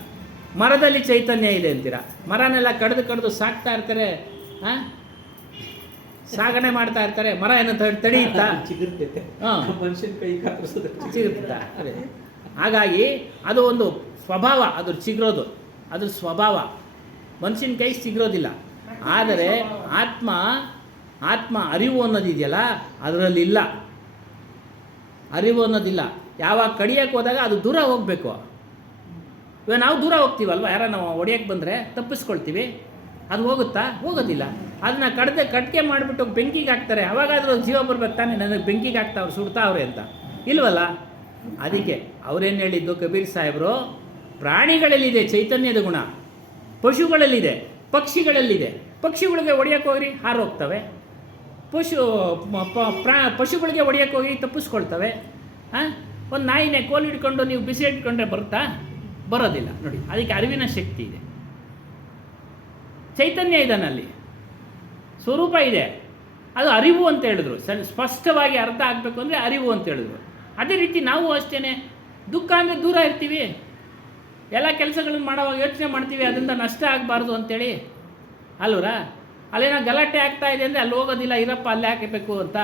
ಮರದಲ್ಲಿ ಚೈತನ್ಯ ಇದೆ ಅಂತೀರಾ? ಮರನೆಲ್ಲ ಕಡ್ದು ಸಾಕ್ತಾ ಇರ್ತಾರೆ, ಸಾಗಣೆ ಮಾಡ್ತಾ ಇರ್ತಾರೆ. ಮರ ಏನು ತಡೆಯುತ್ತಾ? ಚಿಗುರ್ತಾ. ಅದೇ ಹಾಗಾಗಿ ಅದು ಒಂದು ಸ್ವಭಾವ, ಅದು ಚಿಗುರೋದು, ಅದು ಸ್ವಭಾವ. ಮನುಷ್ಯನ ಕೈ ಸಿಗಿರೋದಿಲ್ಲ. ಆದರೆ ಆತ್ಮ ಅರಿವು ಅನ್ನೋದಿದೆಯಲ್ಲ, ಅದರಲ್ಲಿಲ್ಲ. ಅರಿವು ಅನ್ನೋದಿಲ್ಲ. ಯಾವಾಗ ಕಡಿಯೋಕ್ಕೆ ಹೋದಾಗ ಅದು ದೂರ ಹೋಗಬೇಕು. ಇವಾಗ ನಾವು ದೂರ ಹೋಗ್ತೀವಲ್ವ, ಯಾರ ನಾವು ಹೊಡಿಯೋಕ್ಕೆ ಬಂದರೆ ತಪ್ಪಿಸ್ಕೊಳ್ತೀವಿ, ಅದು ಹೋಗೋದಿಲ್ಲ. ಅದನ್ನ ಕಟ್ಗೆ ಮಾಡಿಬಿಟ್ಟು ಬೆಂಕಿಗೆ ಹಾಕ್ತಾರೆ. ಅವಾಗಾದರೂ ಜೀವ ಬರ್ಬೇಕು ತಾನೆ, ನನಗೆ ಬೆಂಕಿಗೆ ಹಾಕ್ತಾವ್ರು, ಸುಡ್ತಾವ್ರೆ ಅಂತ ಇಲ್ವಲ್ಲ. ಅದಕ್ಕೆ ಅವರೇನು ಹೇಳಿದ್ದು ಕಬೀರ್ ಸಾಹೇಬರು, ಪ್ರಾಣಿಗಳಲ್ಲಿದೆ ಚೈತನ್ಯದ ಗುಣ, ಪಶುಗಳಲ್ಲಿದೆ, ಪಕ್ಷಿಗಳಲ್ಲಿದೆ. ಪಕ್ಷಿಗಳಿಗೆ ಹೊಡಿಯೋಕ್ಕೆ ಹೋಗ್ರಿ ಹಾರೋಗ್ತವೆ, ಪಶುಗಳಿಗೆ ಹೊಡಿಯೋಕ್ಕೆ ಹೋಗಿ ತಪ್ಪಿಸ್ಕೊಳ್ತವೆ. ಒಂದು ನಾಯಿನೇ ಕೋಲು ಹಿಡ್ಕೊಂಡು ನೀವು ಬಿಸಿ ಇಟ್ಕೊಂಡ್ರೆ ಬರೋದಿಲ್ಲ ನೋಡಿ. ಅದಕ್ಕೆ ಅರಿವಿನ ಶಕ್ತಿ ಇದೆ, ಚೈತನ್ಯ ಇದ್ದಾನಲ್ಲಿ, ಸ್ವರೂಪ ಇದೆ. ಅದು ಅರಿವು ಅಂತ ಹೇಳಿದ್ರು. ಸ್ಪಷ್ಟವಾಗಿ ಅರ್ಥ ಆಗಬೇಕು ಅಂದರೆ ಅರಿವು ಅಂತ ಹೇಳಿದ್ರು. ಅದೇ ರೀತಿ ನಾವು ಅಷ್ಟೇ. ದುಃಖ ಅಂದರೆ ದೂರ ಇರ್ತೀವಿ, ಎಲ್ಲ ಕೆಲಸಗಳನ್ನು ಮಾಡುವಾಗ ಯೋಚನೆ ಮಾಡ್ತೀವಿ, ಅದರಿಂದ ನಷ್ಟ ಆಗಬಾರ್ದು ಅಂತೇಳಿ ಅಲ್ವರಾ? ಅಲ್ಲೇನೋ ಗಲಾಟೆ ಆಗ್ತಾ ಇದೆ ಅಂದರೆ ಅಲ್ಲಿ ಹೋಗೋದಿಲ್ಲ, ಇರಪ್ಪ ಅಲ್ಲೇ ಹಾಕಬೇಕು ಅಂತ.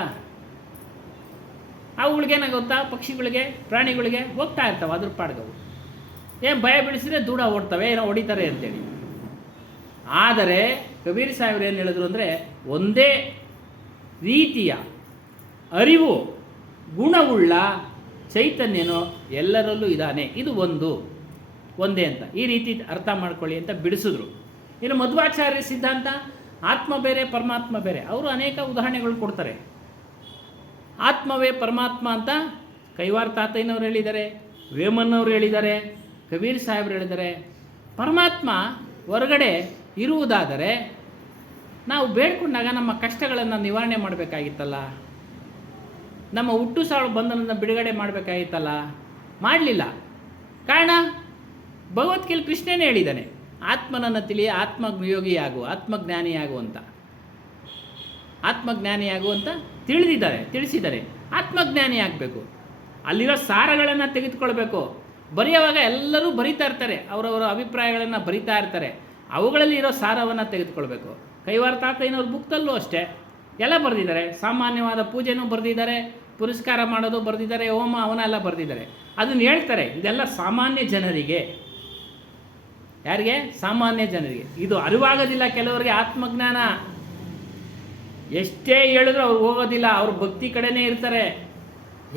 ಅವುಗಳಿಗೇನಾಗುತ್ತಾ, ಪಕ್ಷಿಗಳಿಗೆ ಪ್ರಾಣಿಗಳಿಗೆ ಹೋಗ್ತಾ ಇರ್ತಾವೆ ಅದ್ರ ಪಾಡ್ಗವು. ಏನು ಭಯ ಬಿಡಿಸಿದ್ರೆ ದೂರ ಓಡ್ತವೆ, ಏನೋ ಹೊಡಿತಾರೆ ಅಂತೇಳಿ. ಆದರೆ ಕಬೀರ್ ಸಾಹೇಬ್ರು ಏನು ಹೇಳಿದ್ರು ಅಂದರೆ, ಒಂದೇ ರೀತಿಯ ಅರಿವು ಗುಣವುಳ್ಳ ಚೈತನ್ಯನೋ ಎಲ್ಲರಲ್ಲೂ ಇದ್ದಾನೆ, ಇದು ಒಂದೇ ಅಂತ ಈ ರೀತಿ ಅರ್ಥ ಮಾಡ್ಕೊಳ್ಳಿ ಅಂತ ಬಿಡಿಸಿದ್ರು. ಇನ್ನು ಮಧ್ವಾಚಾರ್ಯ ಸಿದ್ಧಾಂತ ಆತ್ಮ ಬೇರೆ ಪರಮಾತ್ಮ ಬೇರೆ. ಅವರು ಅನೇಕ ಉದಾಹರಣೆಗಳು ಕೊಡ್ತಾರೆ. ಆತ್ಮವೇ ಪರಮಾತ್ಮ ಅಂತ ಕೈವಾರ ತಾತಯ್ಯನವ್ರು ಹೇಳಿದ್ದಾರೆ, ವೇಮನ್ನವರು ಹೇಳಿದ್ದಾರೆ, ಕಬೀರ್ ಸಾಹೇಬ್ರು ಹೇಳಿದ್ದಾರೆ. ಪರಮಾತ್ಮ ಹೊರಗಡೆ ಇರುವುದಾದರೆ ನಾವು ಬೇಡ್ಕೊಂಡಾಗ ನಮ್ಮ ಕಷ್ಟಗಳನ್ನು ನಿವಾರಣೆ ಮಾಡಬೇಕಾಗಿತ್ತಲ್ಲ, ನಮ್ಮ ಹುಟ್ಟು ಸಾವು ಬಂಧನದಿಂದ ಬಿಡುಗಡೆ ಮಾಡಬೇಕಾಗಿತ್ತಲ್ಲ, ಮಾಡಲಿಲ್ಲ. ಕಾರಣ ಭಗವದ್ಗೀತೆ ಕೃಷ್ಣನೇ ಹೇಳಿದ್ದಾನೆ, ಆತ್ಮನನ್ನು ತಿಳಿ ಆತ್ಮಯೋಗಿಯಾಗು, ಆತ್ಮಜ್ಞಾನಿಯಾಗು ಅಂತ. ಆತ್ಮಜ್ಞಾನಿಯಾಗು ಅಂತ ತಿಳಿಸಿದ್ದಾರೆ. ಆತ್ಮಜ್ಞಾನಿ ಆಗಬೇಕು. ಅಲ್ಲಿರೋ ಸಾರಗಳನ್ನು ತೆಗೆದುಕೊಳ್ಬೇಕು. ಬರೆಯುವಾಗ ಎಲ್ಲರೂ ಬರಿತಾ ಇರ್ತಾರೆ, ಅವರವರ ಅಭಿಪ್ರಾಯಗಳನ್ನು ಬರಿತಾ ಇರ್ತಾರೆ. ಅವುಗಳಲ್ಲಿ ಇರೋ ಸಾರವನ್ನು ತೆಗೆದುಕೊಳ್ಬೇಕು. ಕೈವಾರ ತಾತಯ್ಯನವ್ರ ಬುಕ್ದಲ್ಲೂ ಅಷ್ಟೇ ಎಲ್ಲ ಬರೆದಿದ್ದಾರೆ. ಸಾಮಾನ್ಯವಾದ ಪೂಜೆನೂ ಬರೆದಿದ್ದಾರೆ, ಪುರಸ್ಕಾರ ಮಾಡೋದು ಬರೆದಿದ್ದಾರೆ, ಹೋಮ ಅವನೆಲ್ಲ ಬರೆದಿದ್ದಾರೆ. ಅದನ್ನು ಹೇಳ್ತಾರೆ, ಇದೆಲ್ಲ ಸಾಮಾನ್ಯ ಜನರಿಗೆ. ಯಾರಿಗೆ? ಸಾಮಾನ್ಯ ಜನರಿಗೆ. ಇದು ಅರಿವಾಗೋದಿಲ್ಲ ಕೆಲವರಿಗೆ. ಆತ್ಮಜ್ಞಾನ ಎಷ್ಟೇ ಹೇಳಿದ್ರು ಅವ್ರು ಹೋಗೋದಿಲ್ಲ, ಅವ್ರ ಭಕ್ತಿ ಕಡೆನೇ ಇರ್ತಾರೆ.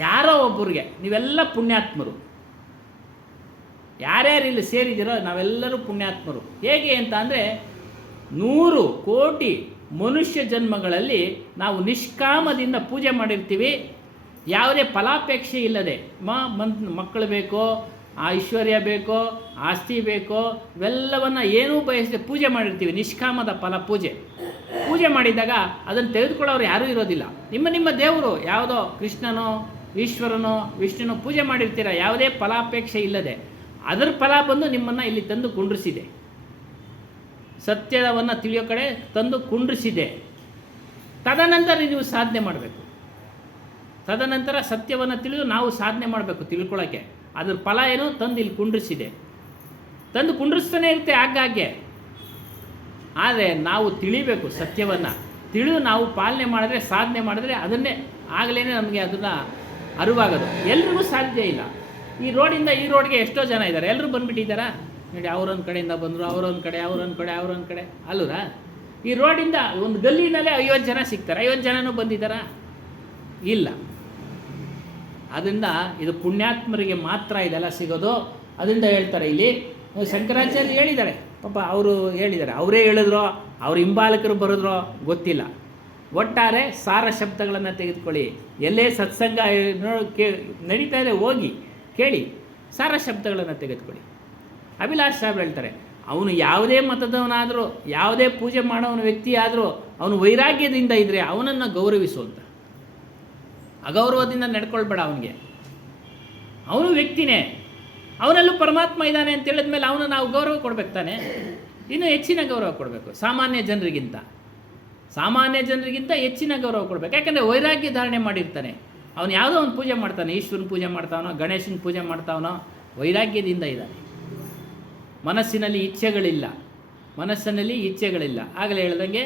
ಯಾರೋ ಒಬ್ಬರಿಗೆ, ನೀವೆಲ್ಲ ಪುಣ್ಯಾತ್ಮರು, ಯಾರ್ಯಾರು ಇಲ್ಲಿ ಸೇರಿದಿರೋ ನಾವೆಲ್ಲರೂ ಪುಣ್ಯಾತ್ಮರು. ಹೇಗೆ ಅಂತ ಅಂದರೆ 100 ಕೋಟಿ ಮನುಷ್ಯ ಜನ್ಮಗಳಲ್ಲಿ ನಾವು ನಿಷ್ಕಾಮದಿಂದ ಪೂಜೆ ಮಾಡಿರ್ತೀವಿ. ಯಾವುದೇ ಫಲಾಪೇಕ್ಷೆ ಇಲ್ಲದೆ, ಮಕ್ಕಳು ಬೇಕೋ, ಐಶ್ವರ್ಯ ಬೇಕೋ, ಆಸ್ತಿ ಬೇಕೋ, ಇವೆಲ್ಲವನ್ನು ಏನೂ ಬಯಸದೆ ಪೂಜೆ ಮಾಡಿರ್ತೀವಿ. ನಿಷ್ಕಾಮದ ಫಲ ಪೂಜೆ ಮಾಡಿದಾಗ ಅದನ್ನು ತೆಗೆದುಕೊಳ್ಳೋರು ಯಾರೂ ಇರೋದಿಲ್ಲ. ನಿಮ್ಮ ದೇವರು ಯಾವುದೋ ಕೃಷ್ಣನೋ ಈಶ್ವರನೋ ವಿಷ್ಣುನೋ ಪೂಜೆ ಮಾಡಿರ್ತೀರ, ಯಾವುದೇ ಫಲಾಪೇಕ್ಷೆ ಇಲ್ಲದೆ. ಅದರ ಫಲ ಬಂದು ನಿಮ್ಮನ್ನು ಇಲ್ಲಿ ತಂದು ಕುಂಡ್ರಿಸಿದೆ, ಸತ್ಯವನ್ನು ತಿಳಿಯೋ ಕಡೆ ತಂದು ಕುಂಡ್ರಿಸಿದೆ. ತದನಂತರ ನೀವು ಸಾಧನೆ ಮಾಡಬೇಕು. ತದನಂತರ ಸತ್ಯವನ್ನು ತಿಳಿದು ನಾವು ಸಾಧನೆ ಮಾಡಬೇಕು ತಿಳ್ಕೊಳ್ಳೋಕ್ಕೆ. ಅದ್ರ ಫಲ ಏನು? ತಂದು ಇಲ್ಲಿ ಕುಂಡ್ರಿಸಿದೆ. ತಂದು ಕುಂಡ್ರಿಸ್ತಾನೆ ಇರುತ್ತೆ ಆಗಾಗ್ಗೆ. ಆದರೆ ನಾವು ತಿಳಿಬೇಕು, ಸತ್ಯವನ್ನು ತಿಳಿದು ನಾವು ಪಾಲನೆ ಮಾಡಿದ್ರೆ, ಸಾಧನೆ ಮಾಡಿದ್ರೆ ಅದನ್ನೇ ಆಗಲೇ ನಮಗೆ ಅದನ್ನು ಅರಿವಾಗೋದು. ಎಲ್ರಿಗೂ ಸಾಧ್ಯ ಇಲ್ಲ. ಈ ರೋಡಿಂದ ಈ ರೋಡ್ಗೆ ಎಷ್ಟೋ ಜನ ಇದ್ದಾರೆ, ಎಲ್ಲರೂ ಬಂದುಬಿಟ್ಟಿದ್ದಾರಾ ನೋಡಿ? ಅವರೊಂದು ಕಡೆಯಿಂದ ಬಂದರು, ಅವರೊಂದು ಕಡೆ ಅಲ್ಲೂರ. ಈ ರೋಡಿಂದ ಒಂದು ಗಲ್ಲಿನಲ್ಲೇ 50 ಜನ ಸಿಗ್ತಾರೆ. 50 ಜನನೂ ಬಂದಿದ್ದಾರಾ? ಇಲ್ಲ. ಅದರಿಂದ ಇದು ಪುಣ್ಯಾತ್ಮರಿಗೆ ಮಾತ್ರ ಇದೆಲ್ಲ ಸಿಗೋದು. ಅದರಿಂದ ಹೇಳ್ತಾರೆ ಇಲ್ಲಿ ಶಂಕರಾಚಾರ್ಯ ಹೇಳಿದ್ದಾರೆ. ಪಾಪ ಅವರು ಹೇಳಿದ್ದಾರೆ, ಅವರೇ ಹೇಳಿದ್ರೋ ಅವ್ರ ಹಿಂಬಾಲಕರು ಬರೋದ್ರೋ ಗೊತ್ತಿಲ್ಲ. ಒಟ್ಟಾರೆ ಸಾರ ಶಬ್ದಗಳನ್ನು ತೆಗೆದುಕೊಳ್ಳಿ. ಎಲ್ಲೇ ಸತ್ಸಂಗ ನಡೀತಾ ಇದೆ ಹೋಗಿ ಕೇಳಿ, ಸಾರ ಶಬ್ದಗಳನ್ನು ತೆಗೆದುಕೊಳ್ಳಿ. ಅಭಿಲಾಷ್ ಸಾಹೇಬ್ ಹೇಳ್ತಾರೆ, ಅವನು ಯಾವುದೇ ಮತದವನಾದರೂ, ಯಾವುದೇ ಪೂಜೆ ಮಾಡೋವನ ವ್ಯಕ್ತಿ ಆದರೂ ಅವನು ವೈರಾಗ್ಯದಿಂದ ಇದ್ದರೆ ಅವನನ್ನು ಗೌರವಿಸು ಅಂತ. ಅಗೌರವದಿಂದ ನಡ್ಕೊಳ್ಬೇಡ. ಅವನಿಗೆ ಅವನು ವ್ಯಕ್ತಿನೇ, ಅವನಲ್ಲೂ ಪರಮಾತ್ಮ ಇದ್ದಾನೆ ಅಂತ ಹೇಳಿದ ಮೇಲೆ ಅವನು ನಾವು ಗೌರವ ಕೊಡ್ಬೇಕು ತಾನೆ. ಇನ್ನೂ ಹೆಚ್ಚಿನ ಗೌರವ ಕೊಡಬೇಕು. ಸಾಮಾನ್ಯ ಜನರಿಗಿಂತ ಹೆಚ್ಚಿನ ಗೌರವ ಕೊಡಬೇಕು. ಯಾಕಂದರೆ ವೈರಾಗ್ಯ ಧಾರಣೆ ಮಾಡಿರ್ತಾನೆ. ಅವನು ಯಾವುದೋ ಒಂದು ಪೂಜೆ ಮಾಡ್ತಾನೆ, ಈಶ್ವರನ ಪೂಜೆ ಮಾಡ್ತಾವನೋ, ಗಣೇಶನ ಪೂಜೆ ಮಾಡ್ತಾವನೋ, ವೈರಾಗ್ಯದಿಂದ ಇದ್ದಾನೆ. ಮನಸ್ಸಿನಲ್ಲಿ ಇಚ್ಛೆಗಳಿಲ್ಲ. ಆಗಲೇ ಹೇಳ್ದಂಗೆ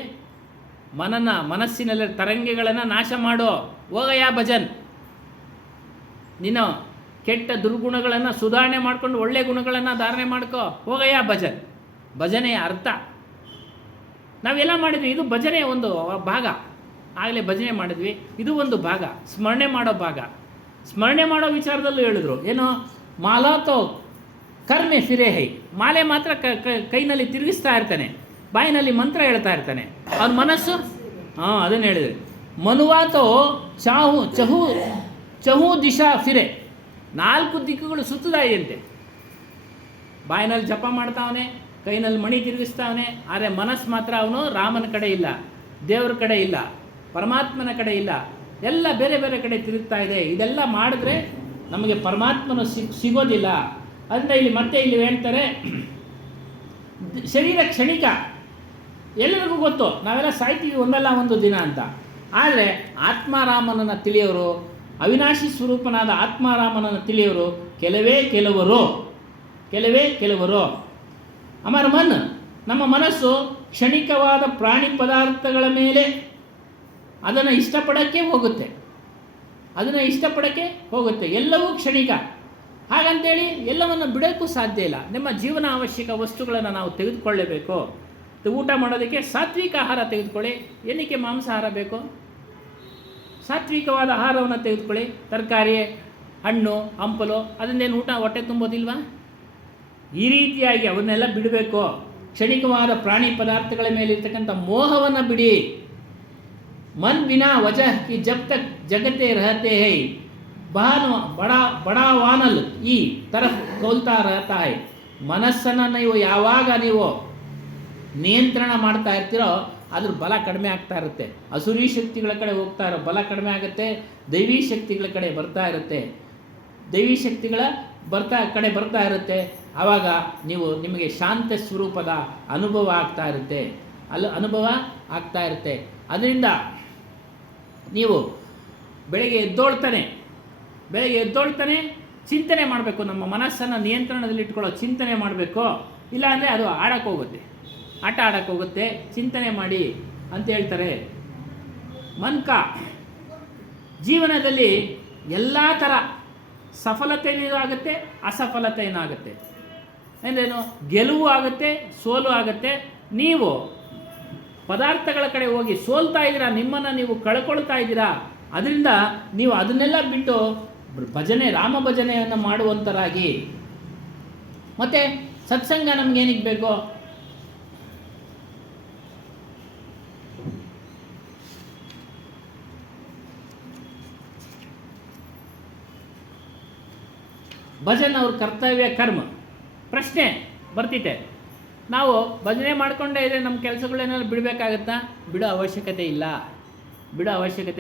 ಮನಸ್ಸಿನಲ್ಲಿ ತರಂಗಗಳನ್ನು ನಾಶ ಮಾಡೋ. ಹೋಗಯ್ಯ ಭಜನ್. ನೀನು ಕೆಟ್ಟ ದುರ್ಗುಣಗಳನ್ನು ಸುಧಾರಣೆ ಮಾಡಿಕೊಂಡು ಒಳ್ಳೆ ಗುಣಗಳನ್ನು ಧಾರಣೆ ಮಾಡ್ಕೋ. ಹೋಗಯ್ಯ ಭಜನ್. ಭಜನೆಯ ಅರ್ಥ ನಾವೆಲ್ಲ ಮಾಡಿದ್ವಿ. ಇದು ಭಜನೆಯ ಒಂದು ಭಾಗ. ಆಗಲೇ ಭಜನೆ ಮಾಡಿದ್ವಿ, ಇದು ಒಂದು ಭಾಗ. ಸ್ಮರಣೆ ಮಾಡೋ ವಿಚಾರದಲ್ಲೂ ಹೇಳಿದ್ರು. ಏನು? ಮಾಲಾತೋ ಕರ್ಮೆ ಫಿರೆ ಹೈ. ಮಾಲೆ ಮಾತ್ರ ಕೈನಲ್ಲಿ ತಿರುಗಿಸ್ತಾ ಇರ್ತಾನೆ, ಬಾಯಿನಲ್ಲಿ ಮಂತ್ರ ಹೇಳ್ತಾ ಇರ್ತಾನೆ. ಅವನ ಮನಸ್ಸು ಅದನ್ನು ಹೇಳಿದರೆ ಮನುವಾತೋ ಚಹು ದಿಶಾ ಫಿರೆ. 4 ದಿಕ್ಕುಗಳು ಸುತ್ತುತ್ತಾ ಇದೆಯಂತೆ. ಬಾಯಿನಲ್ಲಿ ಜಪ ಮಾಡ್ತಾವನೆ, ಕೈನಲ್ಲಿ ಮಣಿ ತಿರುಗಿಸ್ತಾವನೆ. ಆದರೆ ಮನಸ್ಸು ಮಾತ್ರ ಅವನು ರಾಮನ ಕಡೆ ಇಲ್ಲ, ದೇವ್ರ ಕಡೆ ಇಲ್ಲ, ಪರಮಾತ್ಮನ ಕಡೆ ಇಲ್ಲ, ಎಲ್ಲ ಬೇರೆ ಬೇರೆ ಕಡೆ ತಿರುಗ್ತಾ ಇದೆ. ಇದೆಲ್ಲ ಮಾಡಿದ್ರೆ ನಮಗೆ ಪರಮಾತ್ಮನು ಸಿಗೋದಿಲ್ಲ. ಅದರಿಂದ ಇಲ್ಲಿ ಹೇಳ್ತಾರೆ, ಶರೀರ ಕ್ಷಣಿಕ. ಎಲ್ಲರಿಗೂ ಗೊತ್ತು, ನಾವೆಲ್ಲ ಸಾಯ್ತೀವಿ ಒಂದಲ್ಲ ಒಂದು ದಿನ ಅಂತ. ಆದರೆ ಆತ್ಮಾರಾಮನನ್ನು ತಿಳಿಯೋರು, ಅವಿನಾಶಿ ಸ್ವರೂಪನಾದ ಆತ್ಮಾರಾಮನನ್ನು ತಿಳಿಯೋರು ಕೆಲವೇ ಕೆಲವರು. ಅಮರ ಮನ್, ನಮ್ಮ ಮನಸ್ಸು ಕ್ಷಣಿಕವಾದ ಪ್ರಾಣಿ ಪದಾರ್ಥಗಳ ಮೇಲೆ ಅದನ್ನು ಇಷ್ಟಪಡೋಕ್ಕೆ ಹೋಗುತ್ತೆ. ಎಲ್ಲವೂ ಕ್ಷಣಿಕ. ಹಾಗಂತೇಳಿ ಎಲ್ಲವನ್ನು ಬಿಡೋಕ್ಕೂ ಸಾಧ್ಯ ಇಲ್ಲ. ನಿಮ್ಮ ಜೀವನ ಅವಶ್ಯಕ ವಸ್ತುಗಳನ್ನು ನಾವು ತೆಗೆದುಕೊಳ್ಳಲೇಬೇಕು. ಊಟ ಮಾಡೋದಕ್ಕೆ ಸಾತ್ವಿಕ ಆಹಾರ ತೆಗೆದುಕೊಳ್ಳಿ. ಏನಕ್ಕೆ ಮಾಂಸಾಹಾರ ಬೇಕು? ಸಾತ್ವಿಕವಾದ ಆಹಾರವನ್ನು ತೆಗೆದುಕೊಳ್ಳಿ. ತರಕಾರಿ, ಹಣ್ಣು, ಹಂಪಲು, ಅದನ್ನೇನು ಊಟ ಹೊಟ್ಟೆ ತುಂಬೋದಿಲ್ವಾ? ಈ ರೀತಿಯಾಗಿ ಅವನ್ನೆಲ್ಲ ಬಿಡಬೇಕು. ಕ್ಷಣಿಕವಾದ ಪ್ರಾಣಿ ಪದಾರ್ಥಗಳ ಮೇಲೆ ಇರ್ತಕ್ಕಂಥ ಮೋಹವನ್ನು ಬಿಡಿ. मन बिना वजह की जब तक जगते रहते हैं बड़ा वानल ಈ तरफ खोलता रहता है. ಮನಸ್ಸನ್ನು ನೀವು ಯಾವಾಗ ನೀವು ನಿಯಂತ್ರಣ ಮಾಡ್ತಾ ಇರ್ತೀರೋ ಅದ್ರ ಬಲ ಕಡಿಮೆ ಆಗ್ತಾ ಇರುತ್ತೆ. ಅಸುರಿ ಶಕ್ತಿಗಳ ಕಡೆ ಹೋಗ್ತಾ ಇರೋ ಬಲ ಕಡಿಮೆ ಆಗುತ್ತೆ, ದೈವಿ ಶಕ್ತಿಗಳ ಕಡೆ ಬರ್ತಾ ಇರುತ್ತೆ, ದೈವಿ ಶಕ್ತಿಗಳ ಕಡೆ ಬರ್ತಾ ಇರುತ್ತೆ. ಆವಾಗ ನಿಮಗೆ ಶಾಂತ ಸ್ವರೂಪದ ಅನುಭವ ಆಗ್ತಾ ಇರುತ್ತೆ, ಅನುಭವ ಆಗ್ತಾ ಇರುತ್ತೆ. ಅದರಿಂದ ನೀವು ಬೆಳಗ್ಗೆ ಎದ್ದೋಳ್ತಾನೆ ಚಿಂತನೆ ಮಾಡಬೇಕು, ನಮ್ಮ ಮನಸ್ಸನ್ನು ನಿಯಂತ್ರಣದಲ್ಲಿಟ್ಕೊಳ್ಳೋ ಚಿಂತನೆ ಮಾಡಬೇಕು. ಇಲ್ಲಾಂದರೆ ಅದು ಆಟ ಆಡೋಕ್ಕೋಗುತ್ತೆ. ಚಿಂತನೆ ಮಾಡಿ ಅಂತ ಹೇಳ್ತಾರೆ. ಮನ್ಕ ಜೀವನದಲ್ಲಿ ಎಲ್ಲ ಥರ ಸಫಲತೆಯೂ ಆಗುತ್ತೆ, ಅಸಫಲತೆಯೂ ಆಗುತ್ತೆ. ಅಂದ್ರೇನು? ಗೆಲುವು ಆಗುತ್ತೆ, ಸೋಲು ಆಗುತ್ತೆ. ನೀವು ಪದಾರ್ಥಗಳ ಕಡೆ ಹೋಗಿ ಸೋಲ್ತಾ ಇದ್ದೀರಾ, ನಿಮ್ಮನ್ನು ನೀವು ಕಳ್ಕೊಳ್ತಾ ಇದ್ದೀರಾ. ಅದರಿಂದ ನೀವು ಅದನ್ನೆಲ್ಲ ಬಿಟ್ಟು ಭಜನೆ, ರಾಮ ಭಜನೆಯನ್ನು ಮಾಡುವಂಥರಾಗಿ. ಮತ್ತು ಸತ್ಸಂಗ ನಮಗೇನಿಗೆ ಬೇಕೋ? ಭಜನ್ ಅವ್ರ ಕರ್ತವ್ಯ ಕರ್ಮ ಪ್ರಶ್ನೆ ಬರ್ತಿದೆ. ನಾವು ಭಜನೆ ಮಾಡಿಕೊಂಡೇ ಇದ್ದರೆ ನಮ್ಮ ಕೆಲಸಗಳೇನಾದ್ರು ಬಿಡಬೇಕಾಗತ್ತಾ? ಬಿಡೋ ಅವಶ್ಯಕತೆ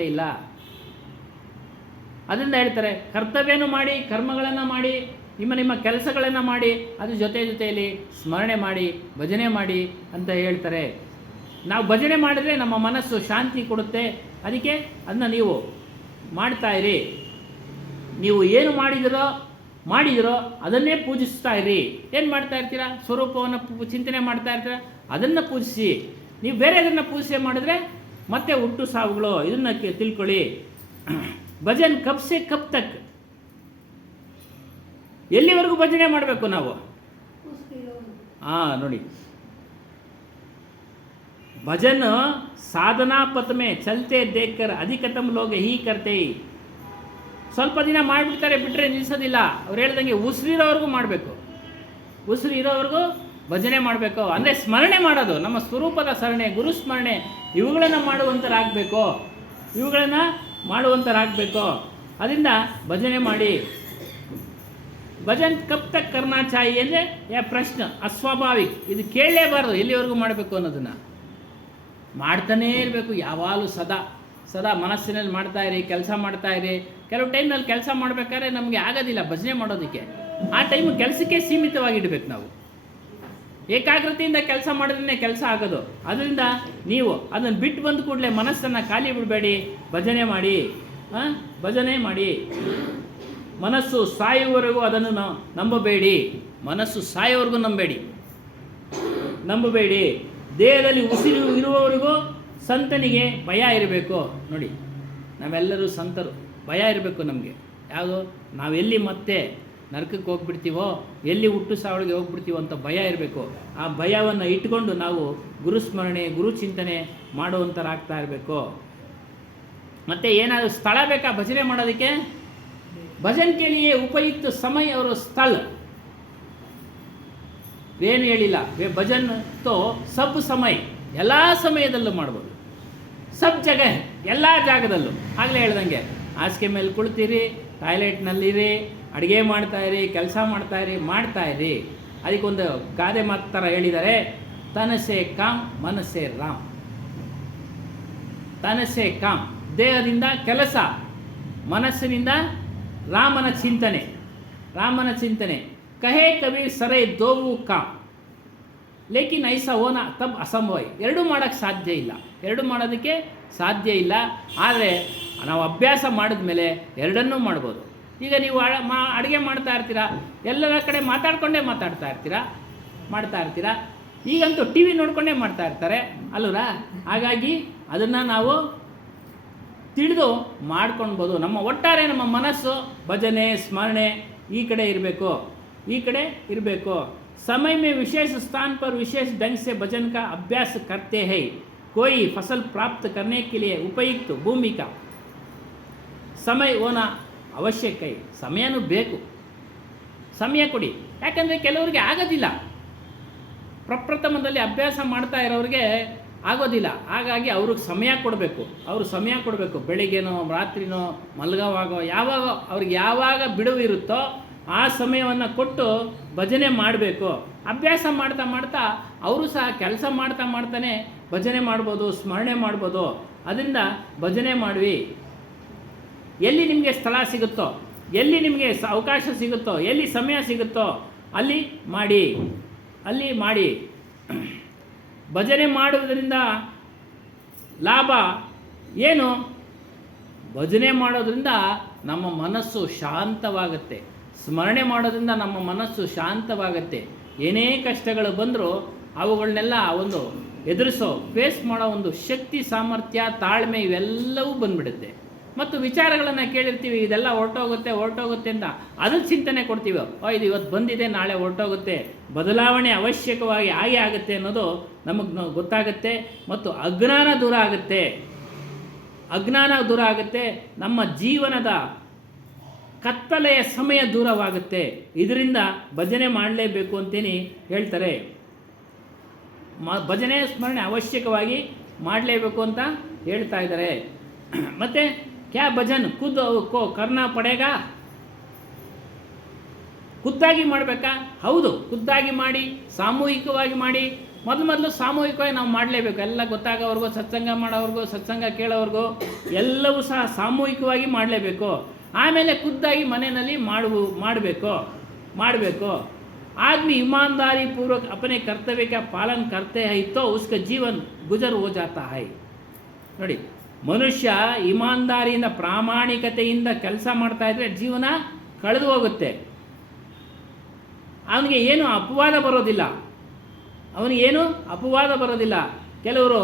ಇಲ್ಲ. ಅದರಿಂದ ಹೇಳ್ತಾರೆ, ಕರ್ತವ್ಯನೂ ಮಾಡಿ, ಕರ್ಮಗಳನ್ನು ಮಾಡಿ, ನಿಮ್ಮ ಕೆಲಸಗಳನ್ನು ಮಾಡಿ, ಅದ್ರ ಜೊತೆಯಲ್ಲಿ ಸ್ಮರಣೆ ಮಾಡಿ, ಭಜನೆ ಮಾಡಿ ಅಂತ ಹೇಳ್ತಾರೆ. ನಾವು ಭಜನೆ ಮಾಡಿದರೆ ನಮ್ಮ ಮನಸ್ಸು ಶಾಂತಿ ಕೊಡುತ್ತೆ. ಅದಕ್ಕೆ ಅದನ್ನ ನೀವು ಮಾಡ್ತಾಯಿರಿ. ನೀವು ಏನು ಮಾಡಿದಿರೋ ಅದನ್ನೇ ಪೂಜಿಸ್ತಾ ಇರಿ. ಏನು ಮಾಡ್ತಾ ಇರ್ತೀರಾ? ಸ್ವರೂಪವನ್ನು ಚಿಂತನೆ ಮಾಡ್ತಾ ಇರ್ತೀರ, ಅದನ್ನು ಪೂಜಿಸಿ. ನೀವು ಬೇರೆ ಅದನ್ನು ಪೂಜೆ ಮಾಡಿದ್ರೆ ಮತ್ತೆ ಹುಟ್ಟು ಸಾವುಗಳು. ಇದನ್ನು ತಿಳ್ಕೊಳ್ಳಿ. ಭಜನ್ ಕಬ್ಸೆ ಕಬ್ ತಕ್, ಎಲ್ಲಿವರೆಗೂ ಭಜನೆ ಮಾಡಬೇಕು ನಾವು? ನೋಡಿ, ಭಜನ್ ಸಾಧನಾ ಪಥ ಮೇ ಚಲ್ತೆ ದೇಖ್ಕರ್ ಅಧಿಕತಮ್ ಲೋಗ ಹೀ ಕರ್ತೆ. ಸ್ವಲ್ಪ ದಿನ ಮಾಡಿಬಿಡ್ತಾರೆ, ಬಿಟ್ಟರೆ ನಿಲ್ಲಿಸೋದಿಲ್ಲ. ಅವ್ರು ಹೇಳ್ದಂಗೆ ಉಸಿರಿರೋವರೆಗೂ ಮಾಡಬೇಕು, ಉಸಿರು ಇರೋವರೆಗೂ ಭಜನೆ ಮಾಡಬೇಕು. ಅಂದರೆ ಸ್ಮರಣೆ ಮಾಡೋದು, ನಮ್ಮ ಸ್ವರೂಪದ ಸ್ಮರಣೆ, ಗುರು ಸ್ಮರಣೆ, ಇವುಗಳನ್ನು ಮಾಡುವಂಥರಾಗಬೇಕು. ಅದರಿಂದ ಭಜನೆ ಮಾಡಿ. ಭಜನ್ ಕಬ್ ತಕ್ ಕರ್ನಾ ಚಾಯಿ ಅಂದರೆ ಪ್ರಶ್ನೆ ಅಸ್ವಾಭಾವಿಕ್. ಇದು ಕೇಳಲೇಬಾರ್ದು ಎಲ್ಲಿವರೆಗೂ ಮಾಡಬೇಕು ಅನ್ನೋದನ್ನು. ಮಾಡ್ತಾನೇ ಇರಬೇಕು ಯಾವಾಗಲೂ, ಸದಾ ಮನಸ್ಸಿನಲ್ಲಿ ಮಾಡ್ತಾಯಿರಿ, ಕೆಲಸ ಮಾಡ್ತಾಯಿರಿ. ಕೆಲವು ಟೈಮ್ನಲ್ಲಿ ಕೆಲಸ ಮಾಡಬೇಕಾದ್ರೆ ನಮಗೆ ಆಗೋದಿಲ್ಲ ಭಜನೆ ಮಾಡೋದಕ್ಕೆ. ಆ ಟೈಮು ಕೆಲಸಕ್ಕೆ ಸೀಮಿತವಾಗಿಡಬೇಕು. ನಾವು ಏಕಾಗ್ರತೆಯಿಂದ ಕೆಲಸ ಮಾಡಿದ್ರೆ ಕೆಲಸ ಆಗೋದು. ಅದರಿಂದ ನೀವು ಅದನ್ನು ಬಿಟ್ಟು ಬಂದ ಕೂಡಲೇ ಮನಸ್ಸನ್ನು ಖಾಲಿ ಬಿಡಬೇಡಿ, ಭಜನೆ ಮಾಡಿ. ಮನಸ್ಸು ಸಾಯುವವರೆಗೂ ಅದನ್ನು ನಂಬಬೇಡಿ. ನಂಬಬೇಡಿ. ದೇಹದಲ್ಲಿ ಉಸಿರು ಇರುವವರೆಗೂ ಸಂತನಿಗೆ ಭಯ ಇರಬೇಕು. ನೋಡಿ, ನಾವೆಲ್ಲರೂ ಸಂತರು, ಭಯ ಇರಬೇಕು ನಮಗೆ. ಯಾವುದು? ನಾವೆಲ್ಲಿ ಮತ್ತೆ ನರಕಕ್ಕೆ ಹೋಗ್ಬಿಡ್ತೀವೋ, ಎಲ್ಲಿ ಹುಟ್ಟು ಸಾವಳಿಗೆ ಹೋಗ್ಬಿಡ್ತೀವೋ ಅಂತ ಭಯ ಇರಬೇಕು. ಆ ಭಯವನ್ನು ಇಟ್ಕೊಂಡು ನಾವು ಗುರುಸ್ಮರಣೆ, ಗುರು ಚಿಂತನೆ ಮಾಡುವಂಥರಾಗ್ತಾ ಇರಬೇಕು. ಮತ್ತು ಏನಾದರೂ ಸ್ಥಳ ಬೇಕಾ ಭಜನೆ ಮಾಡೋದಕ್ಕೆ? ಭಜನ್ ಕೆ ಲಿಯೆ ಉಪಯುಕ್ತ ಸಮಯ ಅವರ ಸ್ಥಳ ಏನು ಹೇಳಿಲ್ಲ. ಭಜನ್ ತೋ ಸಬ್ ಸಮಯ, ಎಲ್ಲ ಸಮಯದಲ್ಲೂ ಮಾಡ್ಬೋದು. ಸಬ್ ಜಾಗ, ಎಲ್ಲ ಜಾಗದಲ್ಲೂ. ಆಗಲೇ ಹೇಳ್ದಂಗೆ ಹಾಸಿಗೆ ಮೇಲೆ ಕುಳ್ತೀರಿ, ಟಾಯ್ಲೆಟ್ನಲ್ಲಿರಿ, ಅಡುಗೆ ಮಾಡ್ತಾಯಿರಿ, ಕೆಲಸ ಮಾಡ್ತಾಯಿರಿ. ಅದಕ್ಕೊಂದು ಗಾದೆ ಮಾತು ಥರ ಹೇಳಿದ್ದಾರೆ, ತನಸೆ ಕಾಮ್ ಮನಸ್ಸೆ ರಾಮ್. ತನಸೆ ಕಾಮ್ ದೇಹದಿಂದ ಕೆಲಸ, ಮನಸ್ಸಿನಿಂದ ರಾಮನ ಚಿಂತನೆ. ಕಹೇ ಕಬೀರ್ ಸರೈ ದೋವು ಕಾಮ್ ಲೇಕಿನ್ ಐಸಾ ಹೋನಾ ತಬ್ ಅಸಂಭವ. ಎರಡೂ ಮಾಡೋದಕ್ಕೆ ಸಾಧ್ಯ ಇಲ್ಲ. ಆದರೆ ನಾವು ಅಭ್ಯಾಸ ಮಾಡಿದ ಮೇಲೆ ಎರಡನ್ನೂ ಮಾಡ್ಬೋದು. ಈಗ ನೀವು ಅಡುಗೆ ಮಾಡ್ತಾ ಇರ್ತೀರಾ, ಎಲ್ಲರ ಕಡೆ ಮಾತಾಡ್ಕೊಂಡೇ ಮಾಡ್ತಾ ಇರ್ತೀರಾ. ಈಗಂತೂ ಟಿ ವಿ ನೋಡ್ಕೊಂಡೇ ಮಾಡ್ತಾ ಇರ್ತಾರೆ ಅಲ್ವರಾ? ಹಾಗಾಗಿ ಅದನ್ನು ನಾವು ತಿಳಿದು ಮಾಡ್ಕೊಳ್ಬೋದು. ಒಟ್ಟಾರೆ ನಮ್ಮ ಮನಸ್ಸು ಭಜನೆ, ಸ್ಮರಣೆ ಈ ಕಡೆ ಇರಬೇಕು. समय में विशेष स्थान पर विशेष ढंग से भजन का अभ्यास करते हैं. कोई फसल प्राप्त करने के लिए उपयुक्त भूमि का समय होना आवश्यक है. ಸಮಯನೂ ಬೇಕು, ಸಮಯ ಕೊಡಿ. ಯಾಕಂದರೆ ಕೆಲವರಿಗೆ ಆಗೋದಿಲ್ಲ, ಪ್ರಪ್ರಥಮದಲ್ಲಿ ಅಭ್ಯಾಸ ಮಾಡ್ತಾ ಇರೋರಿಗೆ ಆಗೋದಿಲ್ಲ. ಹಾಗಾಗಿ ಅವ್ರಿಗೆ ಸಮಯ ಕೊಡಬೇಕು. ಬೆಳಿಗ್ಗೆನೋ ರಾತ್ರಿನೋ ಮಲಗೋವಾಗೋ ಅವ್ರಿಗೆ ಯಾವಾಗ ಬಿಡುವು ಇರುತ್ತೋ ಆ ಸಮಯವನ್ನು ಕೊಟ್ಟು ಭಜನೆ ಮಾಡಬೇಕು. ಅಭ್ಯಾಸ ಮಾಡ್ತಾ ಅವರು ಸಹ ಕೆಲಸ ಮಾಡ್ತಾನೆ ಭಜನೆ ಮಾಡ್ಬೋದು, ಸ್ಮರಣೆ ಮಾಡ್ಬೋದು. ಅದರಿಂದ ಭಜನೆ ಮಾಡಿವಿ. ಎಲ್ಲಿ ನಿಮಗೆ ಸ್ಥಳ ಸಿಗುತ್ತೋ, ಎಲ್ಲಿ ನಿಮಗೆ ಅವಕಾಶ ಸಿಗುತ್ತೋ, ಎಲ್ಲಿ ಸಮಯ ಸಿಗುತ್ತೋ ಅಲ್ಲಿ ಮಾಡಿ. ಭಜನೆ ಮಾಡುವುದರಿಂದ ಲಾಭ ಏನು? ಭಜನೆ ಮಾಡೋದ್ರಿಂದ ನಮ್ಮ ಮನಸ್ಸು ಶಾಂತವಾಗುತ್ತೆ. ಸ್ಮರಣೆ ಮಾಡೋದ್ರಿಂದ ನಮ್ಮ ಮನಸ್ಸು ಶಾಂತವಾಗುತ್ತೆ. ಏನೇ ಕಷ್ಟಗಳು ಬಂದರೂ ಅವುಗಳನ್ನೆಲ್ಲ ಒಂದು ಫೇಸ್ ಮಾಡೋ ಒಂದು ಶಕ್ತಿ, ಸಾಮರ್ಥ್ಯ, ತಾಳ್ಮೆ ಇವೆಲ್ಲವೂ ಬಂದ್ಬಿಡುತ್ತೆ. ಮತ್ತು ವಿಚಾರಗಳನ್ನು ಕೇಳಿರ್ತೀವಿ, ಇದೆಲ್ಲ ಹೊರಟೋಗುತ್ತೆ ಅಂತ ಅದಕ್ಕೆ ಚಿಂತನೆ ಕೊಡ್ತೀವಿ. ಇದು ಇವತ್ತು ಬಂದಿದೆ, ನಾಳೆ ಹೊರಟೋಗುತ್ತೆ, ಬದಲಾವಣೆ ಅವಶ್ಯಕವಾಗಿ ಆಗುತ್ತೆ ಅನ್ನೋದು ನಮಗೆ ಗೊತ್ತಾಗುತ್ತೆ. ಮತ್ತು ಅಜ್ಞಾನ ದೂರ ಆಗುತ್ತೆ. ನಮ್ಮ ಜೀವನದ ಕತ್ತಲೆಯ ಸಮಯ ದೂರವಾಗುತ್ತೆ. ಇದರಿಂದ ಭಜನೆ ಮಾಡಲೇಬೇಕು ಅಂತೇಳಿ ಹೇಳ್ತಾರೆ. ಭಜನೆ ಸ್ಮರಣೆ ಅವಶ್ಯಕವಾಗಿ ಮಾಡಲೇಬೇಕು ಅಂತ ಹೇಳ್ತಾ ಇದ್ದಾರೆ. ಮತ್ತು ಕ್ಯಾ ಭಜನ್ ಖುದ್ ಕರ್ನಾ ಪಡೇಗಾ? ಖುದ್ದಾಗಿ ಮಾಡಬೇಕಾ? ಹೌದು, ಖುದ್ದಾಗಿ ಮಾಡಿ, ಸಾಮೂಹಿಕವಾಗಿ ಮಾಡಿ. ಮೊದಲು ಸಾಮೂಹಿಕವಾಗಿ ನಾವು ಮಾಡಲೇಬೇಕು. ಎಲ್ಲ ಗೊತ್ತಾಗೋವರೆಗೂ, ಸತ್ಸಂಗ ಮಾಡೋವರೆಗೂ, ಸತ್ಸಂಗ ಕೇಳೋವರೆಗೂ ಎಲ್ಲವೂ ಸಹ ಸಾಮೂಹಿಕವಾಗಿ ಮಾಡಲೇಬೇಕು. ಆಮೇಲೆ ಖುದ್ದಾಗಿ ಮನೆಯಲ್ಲಿ ಮಾಡಬೇಕು. आदमी ईमानदारी पूर्वक अपने कर्तव्य का पालन करते हैं तो उसका जीवन गुजर हो जाता है. ನೋಡಿ, ಮನುಷ್ಯ ಇಮಾನ್ದಾರಿಯಿಂದ, ಪ್ರಾಮಾಣಿಕತೆಯಿಂದ ಕೆಲಸ ಮಾಡ್ತಾ ಇದ್ರೆ ಜೀವನ ಕಳೆದು ಹೋಗುತ್ತೆ. ಅವನಿಗೆ ಏನು ಅಪವಾದ ಬರೋದಿಲ್ಲ. ಕೆಲವರು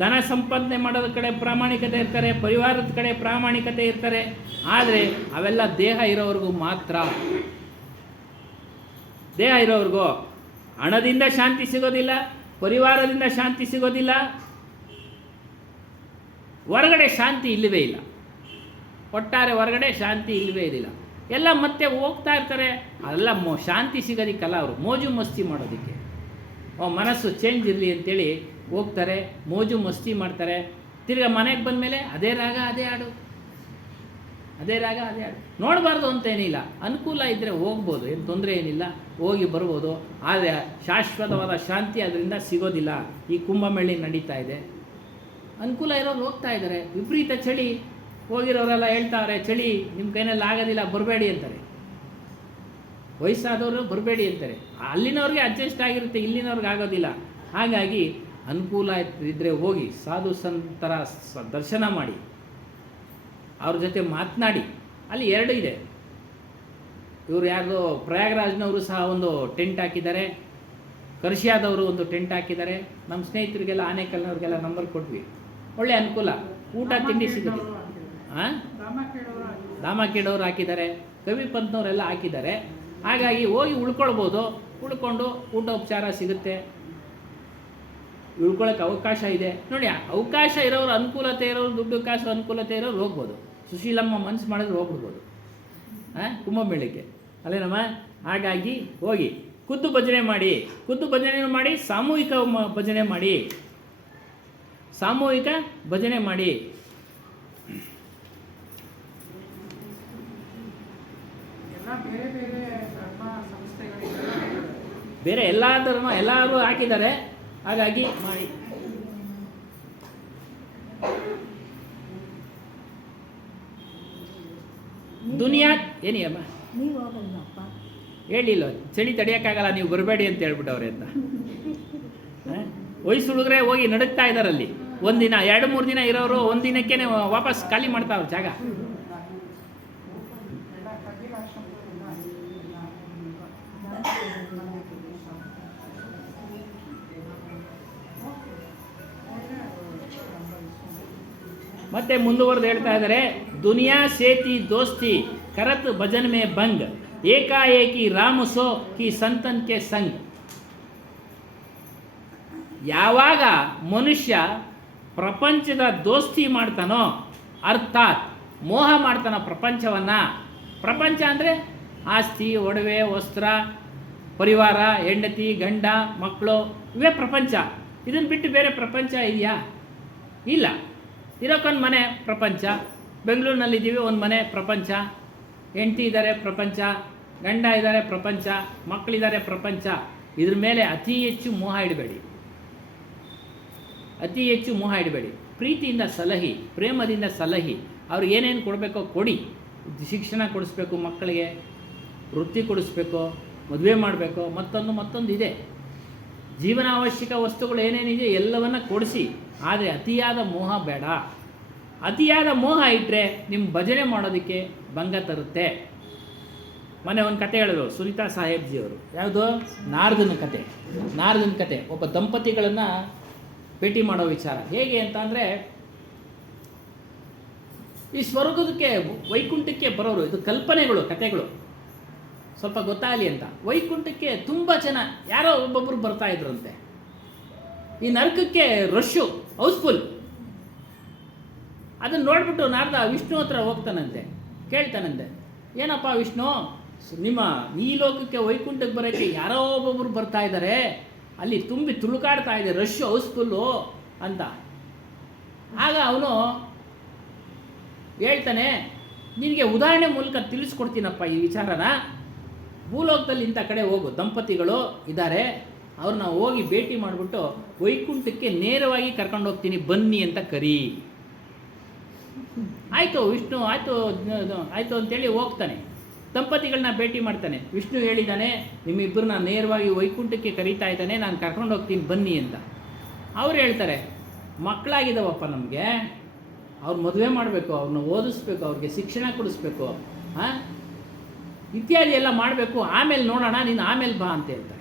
ಧನ ಸಂಪಾದನೆ ಮಾಡೋದ್ರ ಕಡೆ ಪ್ರಾಮಾಣಿಕತೆ ಇರ್ತಾರೆ, ಪರಿವಾರದ ಕಡೆ ಪ್ರಾಮಾಣಿಕತೆ ಇರ್ತಾರೆ. ಆದರೆ ಅವೆಲ್ಲ ದೇಹ ಇರೋವರೆಗೂ ಮಾತ್ರ. ಹಣದಿಂದ ಶಾಂತಿ ಸಿಗೋದಿಲ್ಲ, ಪರಿವಾರದಿಂದ ಶಾಂತಿ ಸಿಗೋದಿಲ್ಲ, ಹೊರಗಡೆ ಶಾಂತಿ ಇಲ್ಲವೇ ಇಲ್ಲ. ಒಟ್ಟಾರೆ ಹೊರಗಡೆ ಶಾಂತಿ ಇಲ್ಲವೇ ಇಲ್ಲ. ಎಲ್ಲ ಮತ್ತೆ ಹೋಗ್ತಾ ಇರ್ತಾರೆ. ಅದೆಲ್ಲ ಶಾಂತಿ ಸಿಗೋದಿಕ್ಕಲ್ಲ, ಅವರು ಮೋಜು ಮಸ್ತಿ ಮಾಡೋದಕ್ಕೆ. ಮನಸ್ಸು ಚೇಂಜ್ ಇರಲಿ ಅಂತೇಳಿ ಹೋಗ್ತಾರೆ, ಮೋಜು ಮಸ್ತಿ ಮಾಡ್ತಾರೆ. ತಿರ್ಗಿ ಮನೆಗೆ ಬಂದಮೇಲೆ ಅದೇ ರಾಗ ಅದೇ ಹಾಡು. ನೋಡಬಾರ್ದು ಅಂತೇನಿಲ್ಲ, ಅನುಕೂಲ ಇದ್ದರೆ ಹೋಗ್ಬೋದು, ಏನು ತೊಂದರೆ ಏನಿಲ್ಲ, ಹೋಗಿ ಬರ್ಬೋದು. ಆದರೆ ಶಾಶ್ವತವಾದ ಶಾಂತಿ ಅದರಿಂದ ಸಿಗೋದಿಲ್ಲ. ಈ ಕುಂಭಮೇಳ ನಡೀತಾ ಇದೆ, ಅನುಕೂಲ ಇರೋರು ಹೋಗ್ತಾ ಇದ್ದಾರೆ. ವಿಪರೀತ ಚಳಿ, ಹೋಗಿರೋರೆಲ್ಲ ಹೇಳ್ತಾರೆ, ಚಳಿ ನಿಮ್ಮ ಕೈನಲ್ಲಿ ಆಗೋದಿಲ್ಲ, ಬರಬೇಡಿ ಅಂತಾರೆ. ವಯಸ್ಸಾದವರು ಬರಬೇಡಿ ಅಂತಾರೆ. ಅಲ್ಲಿನವ್ರಿಗೆ ಅಡ್ಜಸ್ಟ್ ಆಗಿರುತ್ತೆ, ಇಲ್ಲಿನವ್ರಿಗೆ ಆಗೋದಿಲ್ಲ. ಹಾಗಾಗಿ ಅನುಕೂಲ ಇದ್ದರೆ ಹೋಗಿ ಸಾಧು ಸಂತರ ದರ್ಶನ ಮಾಡಿ, ಅವ್ರ ಜೊತೆ ಮಾತನಾಡಿ. ಅಲ್ಲಿ 2 ಇದೆ. ಇವರು ಯಾರ್ದು ಪ್ರಯಾಗ್ರಾಜ್ನವರು ಸಹ ಒಂದು ಟೆಂಟ್ ಹಾಕಿದ್ದಾರೆ, ಕರ್ಷಿಯಾದವರು ಒಂದು ಟೆಂಟ್ ಹಾಕಿದ್ದಾರೆ. ನಮ್ಮ ಸ್ನೇಹಿತರಿಗೆಲ್ಲ, ಆನೇಕಲ್ನವ್ರಿಗೆಲ್ಲ ನಂಬರ್ ಕೊಟ್ವಿ. ಒಳ್ಳೆ ಅನುಕೂಲ, ಊಟ ತಿಂಡಿ ಸಿಗುತ್ತೆ. ಧಾಮ ಕೇಳೋರು ಹಾಕಿದ್ದಾರೆ, ಕವಿ ಪಂತ್ನವರೆಲ್ಲ ಹಾಕಿದ್ದಾರೆ. ಹಾಗಾಗಿ ಹೋಗಿ ಉಳ್ಕೊಳ್ಬೋದು. ಉಳ್ಕೊಂಡು ಊಟ ಉಪಚಾರ ಸಿಗುತ್ತೆ, ಉಳ್ಕೊಳ್ಳೋಕೆ ಅವಕಾಶ ಇದೆ. ನೋಡಿ, ಅವಕಾಶ ಇರೋರು, ಅನುಕೂಲತೆ ಇರೋರು, ದುಡ್ಡು ಕಾಸು ಅನುಕೂಲತೆ ಇರೋರು ಹೋಗ್ಬೋದು. ಸುಶೀಲಮ್ಮ ಮನಸ್ಸು ಮಾಡಿದ್ರೆ ಹೋಗ್ಬಿಡ್ಬೋದು ಕುಂಭಮೇಳಕ್ಕೆ, ಅಲ್ಲೇನಮ್ಮ? ಹಾಗಾಗಿ ಹೋಗಿ ಖುದ್ದು ಭಜನೆ ಮಾಡಿ, ಸಾಮೂಹಿಕ ಭಜನೆ ಮಾಡಿ. ಬೇರೆ ಎಲ್ಲ ಧರ್ಮ ಎಲ್ಲರೂ ಹಾಕಿದ್ದಾರೆ. ಹಾಗಾಗಿ ಮಾಡಿ. ದುನಿಯಾ ಏನಿ ಅಮ್ಮ ಹೇಳಿಲ್ಲ, ಚಳಿ ತಡೆಯೋಕ್ಕಾಗಲ್ಲ, ನೀವು ಬರಬೇಡಿ ಅಂತ ಹೇಳ್ಬಿಟ್ಟವ್ರೆ ಅಂತ. ವಯಸ್ಸು ಹುಡುಗರೆ ಹೋಗಿ ನಡುಕ್ತಾ ಇದ್ದಾರಲ್ಲಿ. ಒಂದಿನ 2-3 ದಿನ ಇರೋರು ಒಂದಿನಕ್ಕೆ ವಾಪಸ್ ಖಾಲಿ ಮಾಡ್ತಾವ್ರು ಜಾಗ. ಮತ್ತೆ ಮುಂದುವರೆದು ಹೇಳ್ತಾ ಇದ್ದಾರೆ, ದುನಿಯಾ ಸೇತಿ ದೋಸ್ತಿ ಕರತ್ ಭಜನ್ ಮೇ ಭಂಗ್ ಏಕಾಏಕಿ ರಾಮಸೋ ಕಿ ಸಂತನ್ ಕೆ ಸಂಗ್. ಯಾವಾಗ ಮನುಷ್ಯ ಪ್ರಪಂಚದ ದೋಸ್ತಿ ಮಾಡ್ತಾನೋ, ಅರ್ಥಾತ್ ಮೋಹ ಮಾಡ್ತಾನೋ ಪ್ರಪಂಚವನ್ನು. ಪ್ರಪಂಚ ಅಂದರೆ ಆಸ್ತಿ, ಒಡವೆ, ವಸ್ತ್ರ, ಪರಿವಾರ, ಹೆಂಡತಿ, ಗಂಡ, ಮಕ್ಕಳು, ಇವೇ ಪ್ರಪಂಚ. ಇದನ್ನು ಬಿಟ್ಟು ಬೇರೆ ಪ್ರಪಂಚ ಇದೆಯಾ? ಇಲ್ಲ. ಇರೋಕ್ಕೊಂದು ಮನೆ ಪ್ರಪಂಚ, ಬೆಂಗಳೂರಿನಲ್ಲಿದ್ದೀವಿ, ಒಂದು ಮನೆ ಪ್ರಪಂಚ, ಹೆಂಡತಿ ಇದ್ದಾರೆ ಪ್ರಪಂಚ, ಗಂಡ ಇದ್ದಾರೆ ಪ್ರಪಂಚ, ಮಕ್ಕಳಿದ್ದಾರೆ ಪ್ರಪಂಚ. ಇದ್ರ ಮೇಲೆ ಅತಿ ಹೆಚ್ಚು ಮೋಹ ಇಡಬೇಡಿ. ಅತಿ ಹೆಚ್ಚು ಮೋಹ ಇಡಬೇಡಿ. ಪ್ರೀತಿಯಿಂದ ಸಲಹಿ, ಪ್ರೇಮದಿಂದ ಸಲಹಿ, ಅವ್ರಿಗೆ ಏನೇನು ಕೊಡಬೇಕೋ ಕೊಡಿ. ಶಿಕ್ಷಣ ಕೊಡಿಸ್ಬೇಕು, ಮಕ್ಕಳಿಗೆ ವೃತ್ತಿ ಕೊಡಿಸ್ಬೇಕು, ಮದುವೆ ಮಾಡಬೇಕು, ಮತ್ತೊಂದು ಇದೆ. ಜೀವನ ಅವಶ್ಯಕ ವಸ್ತುಗಳು ಏನೇನಿದೆ ಎಲ್ಲವನ್ನ ಕೊಡಿಸಿ. ಆದರೆ ಅತಿಯಾದ ಮೋಹ ಬೇಡ. ಅತಿಯಾದ ಮೋಹ ಇಟ್ಟರೆ ನಿಮ್ಮ ಭಜನೆ ಮಾಡೋದಕ್ಕೆ ಭಂಗ ತರುತ್ತೆ. ಮೊನ್ನೆ ಒಂದು ಕತೆ ಹೇಳಿದ್ರು ಸುನೀತಾ ಸಾಹೇಬ್ಜಿಯವರು. ಯಾವುದು? ನಾರದನ ಕತೆ. ಒಬ್ಬ ದಂಪತಿಗಳನ್ನು ಭೇಟಿ ಮಾಡೋ ವಿಚಾರ ಹೇಗೆ ಅಂತ ಅಂದರೆ, ಈ ಸ್ವರ್ಗದಕ್ಕೆ ವೈಕುಂಠಕ್ಕೆ ಬರೋರು, ಇದು ಕಲ್ಪನೆಗಳು, ಕತೆಗಳು ಸ್ವಲ್ಪ ಗೊತ್ತಾಗಲಿ ಅಂತ. ವೈಕುಂಠಕ್ಕೆ ತುಂಬ ಜನ ಯಾರೋ ಒಬ್ಬೊಬ್ಬರು ಬರ್ತಾ ಇದ್ರಂತೆ. ಈ ನರಕಕ್ಕೆ ರಶ್ಶು, ಹೌಸ್ಫುಲ್. ಅದನ್ನು ನೋಡ್ಬಿಟ್ಟು ನಾರದ ವಿಷ್ಣು ಹತ್ರ ಹೋಗ್ತಾನಂತೆ, ಕೇಳ್ತಾನಂತೆ, ಏನಪ್ಪ ವಿಷ್ಣು, ನಿಮ್ಮ ಈ ಲೋಕಕ್ಕೆ ವೈಕುಂಠಕ್ಕೆ ಬರೋಕ್ಕೆ ಯಾರೋ ಒಬ್ಬೊಬ್ಬರು ಬರ್ತಾ ಇದ್ದಾರೆ, ಅಲ್ಲಿ ತುಂಬಿ ತುಳುಕಾಡ್ತಾ ಇದೆ, ರಶ್ಶು, ಹೌಸ್ಫುಲ್ಲು ಅಂತ. ಆಗ ಅವನು ಹೇಳ್ತಾನೆ, ನಿನಗೆ ಉದಾಹರಣೆ ಮೂಲಕ ತಿಳಿಸ್ಕೊಡ್ತೀನಪ್ಪ ಈ ವಿಚಾರನ. ಭೂಲೋಕದಲ್ಲಿ ಇಂಥ ಕಡೆ ಹೋಗು, ದಂಪತಿಗಳು ಇದ್ದಾರೆ, ಅವ್ರನ್ನ ಹೋಗಿ ಭೇಟಿ ಮಾಡಿಬಿಟ್ಟು ವೈಕುಂಠಕ್ಕೆ ನೇರವಾಗಿ ಕರ್ಕೊಂಡು ಹೋಗ್ತೀನಿ, ಬನ್ನಿ ಅಂತ ಕರಿ. ಆಯಿತು ವಿಷ್ಣು, ಆಯಿತು ಅಂತೇಳಿ ಹೋಗ್ತಾನೆ. ದಂಪತಿಗಳನ್ನ ಭೇಟಿ ಮಾಡ್ತಾನೆ. ವಿಷ್ಣು ಹೇಳಿದ್ದಾನೆ, ನಿಮ್ಮಿಬ್ಬರನ್ನ ನೇರವಾಗಿ ವೈಕುಂಠಕ್ಕೆ ಕರೀತಾ ಇದ್ದಾನೆ, ನಾನು ಕರ್ಕೊಂಡು ಹೋಗ್ತೀನಿ ಬನ್ನಿ ಅಂತ. ಅವ್ರು ಹೇಳ್ತಾರೆ, ಮಕ್ಕಳಾಗಿದ್ದಾವಪ್ಪ ನಮಗೆ, ಅವ್ರು ಮದುವೆ ಮಾಡಬೇಕು, ಅವ್ರನ್ನ ಓದಿಸ್ಬೇಕು, ಅವ್ರಿಗೆ ಶಿಕ್ಷಣ ಕೊಡಿಸ್ಬೇಕು, ಇತ್ಯಾದಿ ಎಲ್ಲ ಮಾಡಬೇಕು, ಆಮೇಲೆ ನೋಡೋಣ, ನೀನು ಆಮೇಲೆ ಬಾ ಅಂತ ಹೇಳ್ತಾರೆ.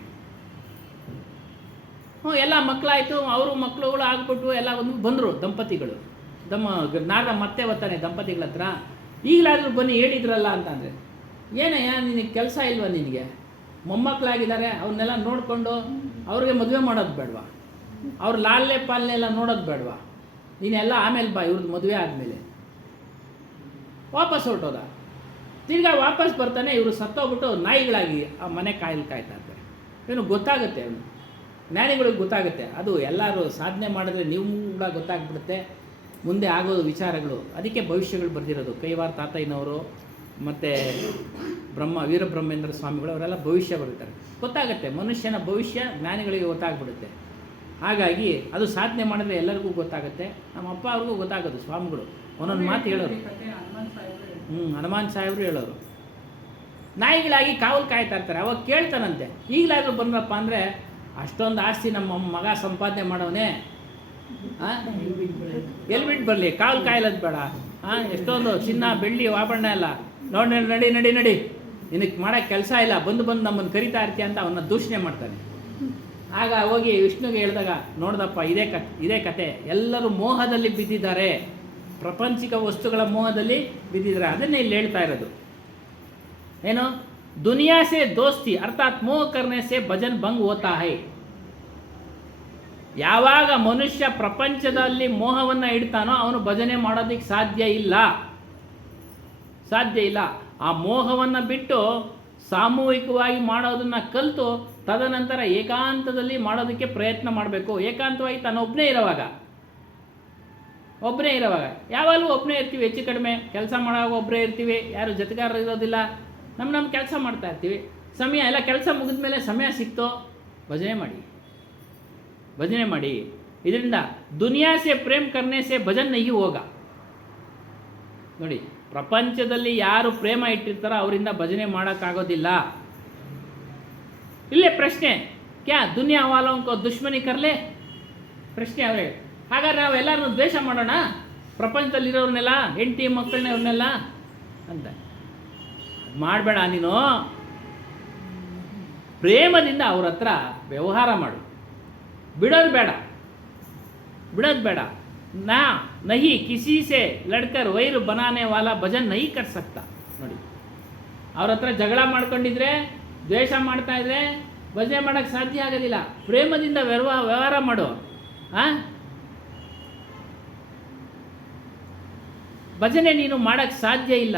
ಎಲ್ಲ ಮಕ್ಕಳಾಯಿತು, ಅವರು ಮಕ್ಕಳುಗಳು ಆಗ್ಬಿಟ್ಟು ಎಲ್ಲ ಬಂದರು ದಂಪತಿಗಳು. ನಾರದ ಮತ್ತೆ ಬರ್ತಾನೆ ದಂಪತಿಗಳ ಹತ್ರ, ಈಗಲಾದರೂ ಬನ್ನಿ ಹೇಳಿದ್ರಲ್ಲ ಅಂತಂದರೆ, ಏನಯ್ಯ ನಿನಗೆ ಕೆಲಸ ಇಲ್ವಾ, ನಿನಗೆ ಮೊಮ್ಮಕ್ಕಳಾಗಿದ್ದಾರೆ, ಅವನ್ನೆಲ್ಲ ನೋಡಿಕೊಂಡು ಅವ್ರಿಗೆ ಮದುವೆ ಮಾಡೋದು ಬೇಡವಾ, ಅವ್ರ ಲಾಲ್ಲೆ ಪಾಲನೆ ಎಲ್ಲ ನೋಡೋದು ಬೇಡವಾ, ನೀನೆಲ್ಲ ಆಮೇಲೆ ಬಾ, ಇವ್ರದ್ದು ಮದುವೆ ಆದಮೇಲೆ. ವಾಪಸ್ ಹೊರಟೋದ. ತಿರ್ಗಾ ವಾಪಸ್ ಬರ್ತಾನೆ, ಇವರು ಸತ್ತೋಗ್ಬಿಟ್ಟು ನಾಯಿಗಳಾಗಿ ಆ ಮನೆ ಕಾಯ್ತಾ ಇರ್ತಾರೆ. ಇವನು ಗೊತ್ತಾಗುತ್ತೆ, ಅವನು ಜ್ಞಾನಿಗಳಿಗೆ ಗೊತ್ತಾಗುತ್ತೆ. ಅದು ಎಲ್ಲರೂ ಸಾಧನೆ ಮಾಡಿದ್ರೆ ನೀವು ಕೂಡ ಗೊತ್ತಾಗ್ಬಿಡುತ್ತೆ ಮುಂದೆ ಆಗೋದು ವಿಚಾರಗಳು. ಅದಕ್ಕೆ ಭವಿಷ್ಯಗಳು ಬರೆದಿರೋದು. ಕೈವಾರ ತಾತಯ್ಯನವರು ಮತ್ತು ವೀರಬ್ರಹ್ಮೇಂದ್ರ ಸ್ವಾಮಿಗಳು ಅವರೆಲ್ಲ ಭವಿಷ್ಯ ಬರೀತಾರೆ. ಗೊತ್ತಾಗುತ್ತೆ, ಮನುಷ್ಯನ ಭವಿಷ್ಯ ಜ್ಞಾನಿಗಳಿಗೆ ಗೊತ್ತಾಗ್ಬಿಡುತ್ತೆ. ಹಾಗಾಗಿ ಅದು ಸಾಧನೆ ಮಾಡಿದ್ರೆ ಎಲ್ಲರಿಗೂ ಗೊತ್ತಾಗುತ್ತೆ. ನಮ್ಮ ಅಪ್ಪ ಅವ್ರಿಗೂ ಗೊತ್ತಾಗೋದು, ಸ್ವಾಮಿಗಳು ಒಂದೊಂದು ಮಾತು ಹೇಳೋರು. ಹನುಮಾನ್ ಸಾಹೇಬರು ಹೇಳೋರು. ನಾಯಿಗಳಾಗಿ ಕಾವಲು ಕಾಯ್ತಾ ಇರ್ತಾರೆ. ಅವಾಗ ಕೇಳ್ತಾನಂತೆ, ಈಗಲಾದರೂ ಬಂದ್ರಪ್ಪ ಅಂದರೆ, ಅಷ್ಟೊಂದು ಆಸ್ತಿ ನಮ್ಮ ಮಗ ಸಂಪಾದನೆ ಮಾಡೋನೇ, ಎಲ್ಲಿ ಬಿಟ್ಟು ಬರಲಿ, ಕಾವಲು ಕಾಯಲದು ಬೇಡ, ಎಷ್ಟೊಂದು ಚಿನ್ನ ಬೆಳ್ಳಿ ಆಭರಣ ಎಲ್ಲ ನೋಡಿ, ನಡಿ ನಿನಗೆ ಮಾಡೋಕ್ಕೆ ಕೆಲಸ ಇಲ್ಲ, ಬಂದು ನಮ್ಮನ್ನು ಕರಿತಾ ಇರ್ತೀಯ ಅಂತ ಅವನ್ನ ದೂಷಣೆ ಮಾಡ್ತಾನೆ. ಆಗ ಹೋಗಿ ವಿಷ್ಣುಗೆ ಹೇಳಿದಾಗ, ನೋಡ್ದಪ್ಪ ಇದೇ ಕತೆ, ಎಲ್ಲರೂ ಮೋಹದಲ್ಲಿ ಬಿದ್ದಿದ್ದಾರೆ, ಪ್ರಪಂಚಿಕ ವಸ್ತುಗಳ ಮೋಹದಲ್ಲಿ ಬಿದ್ದಿದ್ದಾರೆ. ಅದನ್ನೇ ಇಲ್ಲಿ ಹೇಳ್ತಾ ಇರೋದು. ಏನು? ದುನಿಯಾ ಸೆ ದೋಸ್ತಿ ಅರ್ಥಾತ್ ಮೋಹ ಕರ್ನೆ ಸೆ ಭಜನ್ ಭಂಗ್ ಹೋತಾ ಹೈ. ಯಾವಾಗ ಮನುಷ್ಯ ಪ್ರಪಂಚದಲ್ಲಿ ಮೋಹವನ್ನು ಇಡ್ತಾನೋ ಅವನು ಭಜನೆ ಮಾಡೋದಕ್ಕೆ ಸಾಧ್ಯ ಇಲ್ಲ. ಆ ಮೋಹವನ್ನು ಬಿಟ್ಟು ಸಾಮೂಹಿಕವಾಗಿ ಮಾಡೋದನ್ನು ಕಲಿತು ತದನಂತರ ಏಕಾಂತದಲ್ಲಿ ಮಾಡೋದಕ್ಕೆ ಪ್ರಯತ್ನ ಮಾಡಬೇಕು. ಏಕಾಂತವಾಗಿ ತಾನೊಬ್ಬನೇ ಇರೋವಾಗ ಯಾವಾಗಲೂ ಒಬ್ಬನೇ ಇರ್ತೀವಿ, ಹೆಚ್ಚು ಕಡಿಮೆ ಕೆಲಸ ಮಾಡುವಾಗ ಒಬ್ಬರೇ ಇರ್ತೀವಿ, ಯಾರು ಜೊತೆಗಾರರು ಇರೋದಿಲ್ಲ. ನಮ್ಮ ಕೆಲಸ ಮಾಡ್ತಾ ಇರ್ತೀವಿ. ಸಮಯ ಎಲ್ಲ ಕೆಲಸ ಮುಗಿದ ಮೇಲೆ ಸಮಯ ಸಿಕ್ತೋ ಭಜನೆ ಮಾಡಿ. ಇದರಿಂದ ದುನಿಯಾ ಸೆ ಪ್ರೇಮ್ ಕರ್ನೆ ಸೆ ಭಜನ್ ನಹಿ ಹೋಗ. ನೋಡಿ, ಪ್ರಪಂಚದಲ್ಲಿ ಯಾರು ಪ್ರೇಮ ಇಟ್ಟಿರ್ತಾರೋ ಅವರಿಂದ ಭಜನೆ ಮಾಡೋಕ್ಕಾಗೋದಿಲ್ಲ. ಇಲ್ಲೇ ಪ್ರಶ್ನೆ, ಕ್ಯಾ ದುನಿಯಾ ವಾಲೋಂಕೋ ದುಶ್ಮನಿ ಕರ್ಲೆ? ಪ್ರಶ್ನೆ ಅವರೇ. ಹಾಗಾದ್ರೆ ನಾವು ಎಲ್ಲರನ್ನೂ ದ್ವೇಷ ಮಾಡೋಣ, ಪ್ರಪಂಚದಲ್ಲಿರೋರ್ನೆಲ್ಲ, ಹೆಂಡತಿ ಮಕ್ಕಳನ್ನ ಅವ್ರನ್ನೆಲ್ಲ ಅಂತ. ಅದು ಮಾಡಬೇಡ. ನೀನು ಪ್ರೇಮದಿಂದ ಅವ್ರ ಹತ್ರ ವ್ಯವಹಾರ ಮಾಡು, ಬಿಡೋದು ಬೇಡ. ನಹಿ ಕಿಸಿ ಸೆ ಲಡ್ಕರ್ ವೈರು ಬನಾನೆ ವಾಲಾ ಭಜನ್ ನಹಿ ಕರ್ ಸಕ್ತಾ. ನೋಡಿ, ಅವ್ರ ಹತ್ರ ಜಗಳ ಮಾಡ್ಕೊಂಡಿದ್ರೆ, ದ್ವೇಷ ಮಾಡ್ತಾ ಇದ್ರೆ ಭಜನೆ ಮಾಡೋಕ್ಕೆ ಸಾಧ್ಯ ಆಗೋದಿಲ್ಲ. ಪ್ರೇಮದಿಂದ ವ್ಯವಹಾರ ಮಾಡು. ಭಜನೆ ನೀನು ಮಾಡೋಕ್ಕೆ ಸಾಧ್ಯ ಇಲ್ಲ.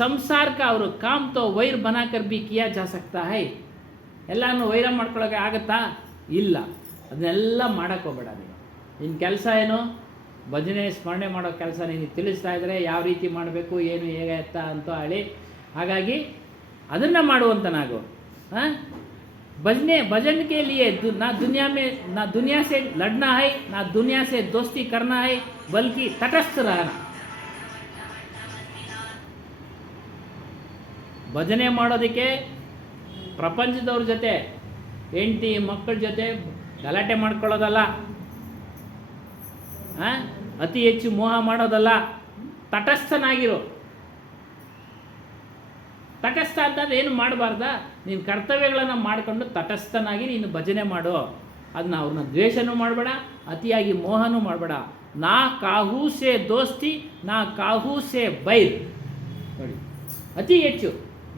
ಸಂಸಾರಕ ಅವರು ಕಾಮ್ ತೋ ವೈರ್ ಬನಾಕರ್ ಬಿ ಕಿಯಾ ಜಾ ಸಕ್ತಾ ಹೈ. ಎಲ್ಲನೂ ವೈರ ಮಾಡ್ಕೊಳ್ಳೋಕೆ ಆಗುತ್ತಾ? ಇಲ್ಲ. ಅದನ್ನೆಲ್ಲ ಮಾಡೋಕ್ಕೆ ಹೋಗಬೇಡ. ನಿನ್ನ ಕೆಲಸ ಏನು? ಭಜನೆ ಸ್ಮರಣೆ ಮಾಡೋ ಕೆಲಸ ನೀನು ತಿಳಿಸ್ತಾ ಇದ್ದರೆ ಯಾವ ರೀತಿ ಮಾಡಬೇಕು, ಏನು ಹೇಗೆ ಅಂತ ಹೇಳಿ. ಹಾಗಾಗಿ ಅದನ್ನು ಮಾಡುವಂತ ನಾವು भजन के लिए ना दुनिया से लड़ना है, ना दुनिया से दोस्ती करना है, बल्कि तटस्थ रहना. ಭಜನೆ ಮಾಡೋದಕ್ಕೆ ಪ್ರಪಂಚದವ್ರ ಜೊತೆ ಹೆಂಡತಿ ಮಕ್ಕಳ ಜೊತೆ ಗಲಾಟೆ ಮಾಡ್ಕೊಳ್ಳೋದಲ್ಲ, ಅತಿ ಹೆಚ್ಚು ಮೋಹ ಮಾಡೋದಲ್ಲ. ತಟಸ್ಥನಾಗಿರು. ತಟಸ್ಥ ಅಂತಂದ್ರೆ ಏನು ಮಾಡಬಾರ್ದ, ನೀನು ಕರ್ತವ್ಯಗಳನ್ನು ಮಾಡಿಕೊಂಡು ತಟಸ್ಥನಾಗಿ ನೀನು ಭಜನೆ ಮಾಡು. ಅದನ್ನ ಅವ್ರನ್ನ ದ್ವೇಷನೂ ಮಾಡಬೇಡ, ಅತಿಯಾಗಿ ಮೋಹನೂ ಮಾಡಬೇಡ. ನಾ ಕಾಹೂ ಸೇ ದೋಸ್ತಿ, ನಾ ಕಾಹೂ ಸೇ ಬೈರ್. ನೋಡಿ, ಅತಿ ಹೆಚ್ಚು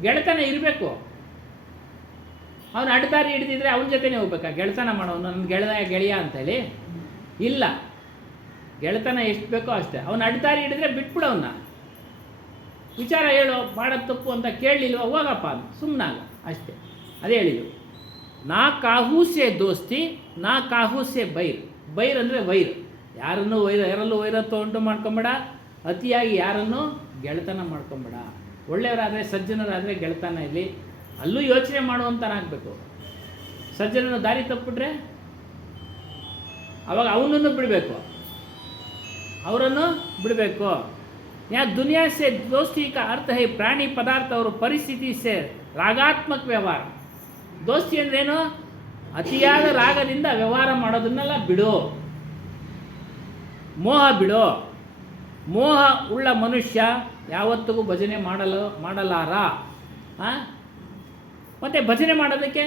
ಗೆಳೆತನ ಇರಬೇಕು. ಅವನು ಅಡ್ಡದಾರಿ ಹಿಡಿದಿದ್ರೆ ಅವನ ಜೊತೆನೇ ಹೋಗ್ಬೇಕಾ? ಗೆಳೆತನ ಮಾಡೋನು ನನ್ನ ಗೆಳೆಯ ಅಂತೇಳಿ ಇಲ್ಲ. ಗೆಳೆತನ ಎಷ್ಟು ಬೇಕೋ ಅಷ್ಟೇ. ಅವನು ಅಡ್ಡದಾರಿ ಹಿಡಿದ್ರೆ ಬಿಟ್ಬಿಡು ಅವನ್ನ. ವಿಚಾರ ಹೇಳು, ಮಾಡೋದು ತಪ್ಪು ಅಂತ ಕೇಳಲಿಲ್ವ, ಹೋಗಪ್ಪ ಅಂತ ಸುಮ್ಮನಾಗ ಅಷ್ಟೇ. ಅದೇ ಹೇಳಿದ್ರು, ನಾ ಕಾಹೂ ಸೇ ದೋಸ್ತಿ, ನಾ ಕಾಹೂ ಸೇ ಬೈರ್. ಬೈರ್ ಅಂದರೆ ವೈರ್. ಯಾರಲ್ಲೂ ವೈರತ್ವ ಉಂಟು ಮಾಡ್ಕೊಂಬೇಡ, ಅತಿಯಾಗಿ ಯಾರನ್ನು ಗೆಳೆತನ ಮಾಡ್ಕೊಂಬೇಡ. ಒಳ್ಳೆಯವರಾದರೆ ಸಜ್ಜನರಾದರೆ ಗೆಳೆತನ ಇಲ್ಲಿ. ಅಲ್ಲೂ ಯೋಚನೆ ಮಾಡುವಂತನಾಗಬೇಕು. ಸಜ್ಜನನ ದಾರಿ ತಪ್ಪಿಬಿಟ್ರೆ ಅವಾಗ ಅವನನ್ನು ಬಿಡಬೇಕು, ಅವರನ್ನು ಬಿಡಬೇಕು. ಯಾ ದುನಿಯಾ ಸೆ ದೋಸ್ತಿ ಕಾ ಅರ್ಥ ಹೈ ಪ್ರಾಣಿ ಪದಾರ್ಥ और ಪರಿಸ್ಥಿತಿ ಸೆ ರಾಗಾತ್ಮಕ ವ್ಯವಹಾರ. ದೋಸ್ತಿ ಅಂದ್ರೇನು? ಅತಿಯಾದ ರಾಗದಿಂದ ವ್ಯವಹಾರ ಮಾಡೋದನ್ನೆಲ್ಲ ಬಿಡು, ಮೋಹ ಬಿಡು. ಮೋಹ ಉಳ್ಳ ಮನುಷ್ಯ ಯಾವತ್ತಿಗೂ ಭಜನೆ ಮಾಡಲಾರ. ಮತ್ತು ಭಜನೆ ಮಾಡೋದಕ್ಕೆ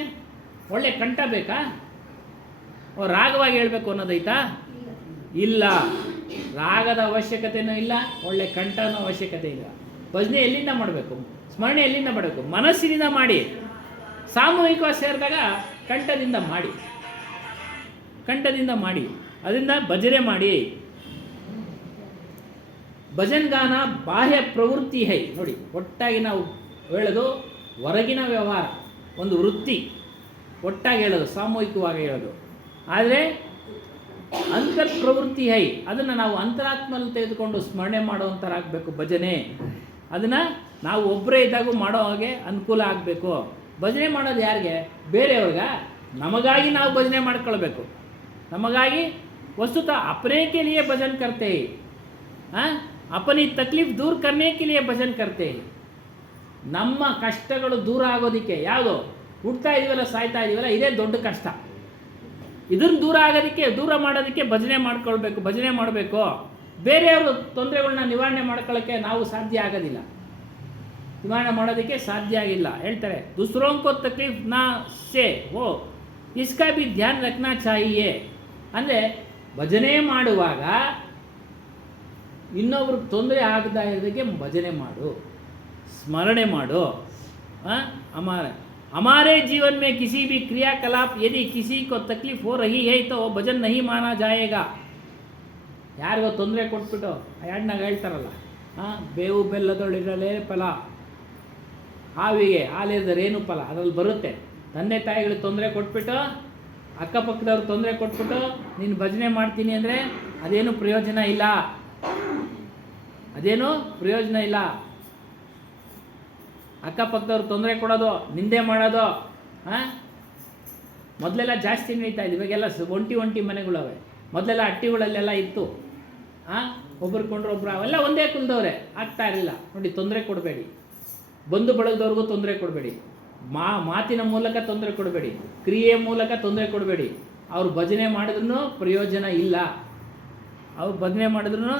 ಒಳ್ಳೆ ಕಂಠ ಬೇಕಾ? ರಾಗವಾಗಿ ಹೇಳಬೇಕು ಅನ್ನೋದೈತಾ? ಇಲ್ಲ. ರಾಗದ ಅವಶ್ಯಕತೆಯೂ ಇಲ್ಲ, ಒಳ್ಳೆ ಕಂಠನ ಅವಶ್ಯಕತೆ ಇಲ್ಲ. ಭಜನೆ ಎಲ್ಲಿಂದ ಮಾಡಬೇಕು? ಸ್ಮರಣೆ ಎಲ್ಲಿಂದ ಮಾಡಬೇಕು? ಮನಸ್ಸಿನಿಂದ ಮಾಡಿ. ಸಾಮೂಹಿಕವಾಗಿ ಸೇರಿದಾಗ ಕಂಠದಿಂದ ಮಾಡಿ, ಅದರಿಂದ ಭಜನೆ ಮಾಡಿ. ಭಜನ್ ಗಾನ ಬಾಹ್ಯ ಪ್ರವೃತ್ತಿ ಹೈ. ನೋಡಿ, ಒಟ್ಟಾಗಿ ನಾವು ಹೇಳೋದು ಹೊರಗಿನ ವ್ಯವಹಾರ, ಒಂದು ವೃತ್ತಿ, ಒಟ್ಟಾಗಿ ಹೇಳೋದು, ಸಾಮೂಹಿಕವಾಗಿ ಹೇಳೋದು. ಆದರೆ ಅಂತರ್ ಪ್ರವೃತ್ತಿ ಹೈ, ಅದನ್ನು ನಾವು ಅಂತರಾತ್ಮಲ್ಲಿ ತೆಗೆದುಕೊಂಡು ಸ್ಮರಣೆ ಮಾಡುವಂಥರಾಗಬೇಕು ಭಜನೆ. ಅದನ್ನು ನಾವು ಒಬ್ಬರೇ ಇದ್ದಾಗೂ ಮಾಡೋ ಹಾಗೆ ಅನುಕೂಲ ಆಗಬೇಕು. ಭಜನೆ ಮಾಡೋದು ಯಾರಿಗೆ? ಬೇರೆಯವ್ರಿಗ? ನಮಗಾಗಿ ನಾವು ಭಜನೆ ಮಾಡ್ಕೊಳ್ಬೇಕು. ನಮಗಾಗಿ ವಸ್ತುತಃ अपने के लिए भजन करते हैं, अपनी तकलीफ दूर करने के लिए भजन करते हैं. ನಮ್ಮ ಕಷ್ಟಗಳು ದೂರ ಆಗೋದಕ್ಕೆ ಯಾವುದು? ಹುಡ್ತಾ ಇದೀವಲ್ಲ, ಸಾಯ್ತಾ ಇದೀವಲ್ಲ, ಇದೇ ದೊಡ್ಡ ಕಷ್ಟ. ಇದನ್ನು ದೂರ ಮಾಡೋದಕ್ಕೆ ಭಜನೆ ಮಾಡ್ಕೊಳ್ಬೇಕು, ಭಜನೆ ಮಾಡಬೇಕು. ಬೇರೆಯವರು ತೊಂದರೆಗಳನ್ನ ನಿವಾರಣೆ ಮಾಡ್ಕೊಳ್ಳೋಕ್ಕೆ ನಾವು ಸಾಧ್ಯ ಆಗೋದಿಲ್ಲ, ನಿವಾರಣೆ ಮಾಡೋದಕ್ಕೆ ಸಾಧ್ಯ ಆಗಿಲ್ಲ. ಹೇಳ್ತಾರೆ, ದುಸರೋಂಕೋ ತಕ್ಲೀಫ್ ನಾ ಸೇ ಓ ಇಸ್ಕಾ ಬಿ ಧ್ಯಾನ್ ರಖನಾ ಚಾಹಿಯೇ. ಅಂದರೆ ಭಜನೆ ಮಾಡುವಾಗ ಇನ್ನೊಬ್ರಿಗೆ ತೊಂದರೆ ಆಗದ ಇರೋದಕ್ಕೆ ಭಜನೆ ಮಾಡು, ಸ್ಮರಣೆ ಮಾಡು. हमारे जीवन में किसी भी क्रियाकलाप यदि किसी को तकलीफ हो रही है तो भजन नहीं माना जाएगा. ಯಾರಿಗೋ ತೊಂದರೆ ಕೊಟ್ಬಿಟ್ಟು ಯಾಡ್ನಾಗ ಹೇಳ್ತಾರಲ್ಲ, ಬೇವು ಬೆಲ್ಲದೊಳಿರಲೇ ಫಲ, ಹಾವಿಗೆ ಹಾಲಿರದರೇನು ಫಲ, ಅದರಲ್ಲಿ ಬರುತ್ತೆ. ತಂದೆ ತಾಯಿಗಳಿಗೆ ತೊಂದರೆ ಕೊಟ್ಬಿಟ್ಟು, ಅಕ್ಕಪಕ್ಕದವ್ರು ತೊಂದರೆ ಕೊಟ್ಬಿಟ್ಟು ನೀನು ಭಜನೆ ಮಾಡ್ತೀನಿ ಅಂದರೆ ಅದೇನು ಪ್ರಯೋಜನ ಇಲ್ಲ, ಅದೇನು ಪ್ರಯೋಜನ ಇಲ್ಲ. ಅಕ್ಕಪಕ್ಕದವ್ರು ತೊಂದರೆ ಕೊಡೋದು, ನಿಂದೆ ಮಾಡೋದು, ಮೊದಲೆಲ್ಲ ಜಾಸ್ತಿ ನಡೀತಾ ಇದೆ. ಇವಾಗೆಲ್ಲ ಒಂಟಿ ಮನೆಗಳವೆ. ಮೊದಲೆಲ್ಲ ಹಟ್ಟಿಗಳಲ್ಲೆಲ್ಲ ಇತ್ತು, ಒಬ್ರು ಅವೆಲ್ಲ ಒಂದೇ ಕುಲದವ್ರೆ, ಆಗ್ತಾ ಇರಲಿಲ್ಲ. ನೋಡಿ, ತೊಂದರೆ ಕೊಡಬೇಡಿ, ಬಂಧು ಬಳಗದವ್ರಿಗೂ ತೊಂದರೆ ಕೊಡಬೇಡಿ, ಮಾತಿನ ಮೂಲಕ ತೊಂದರೆ ಕೊಡಬೇಡಿ, ಕ್ರಿಯೆ ಮೂಲಕ ತೊಂದರೆ ಕೊಡಬೇಡಿ. ಅವ್ರು ಭಜನೆ ಮಾಡಿದ್ರೂ ಪ್ರಯೋಜನ ಇಲ್ಲ, ಅವ್ರು ಭಜನೆ ಮಾಡಿದ್ರೂ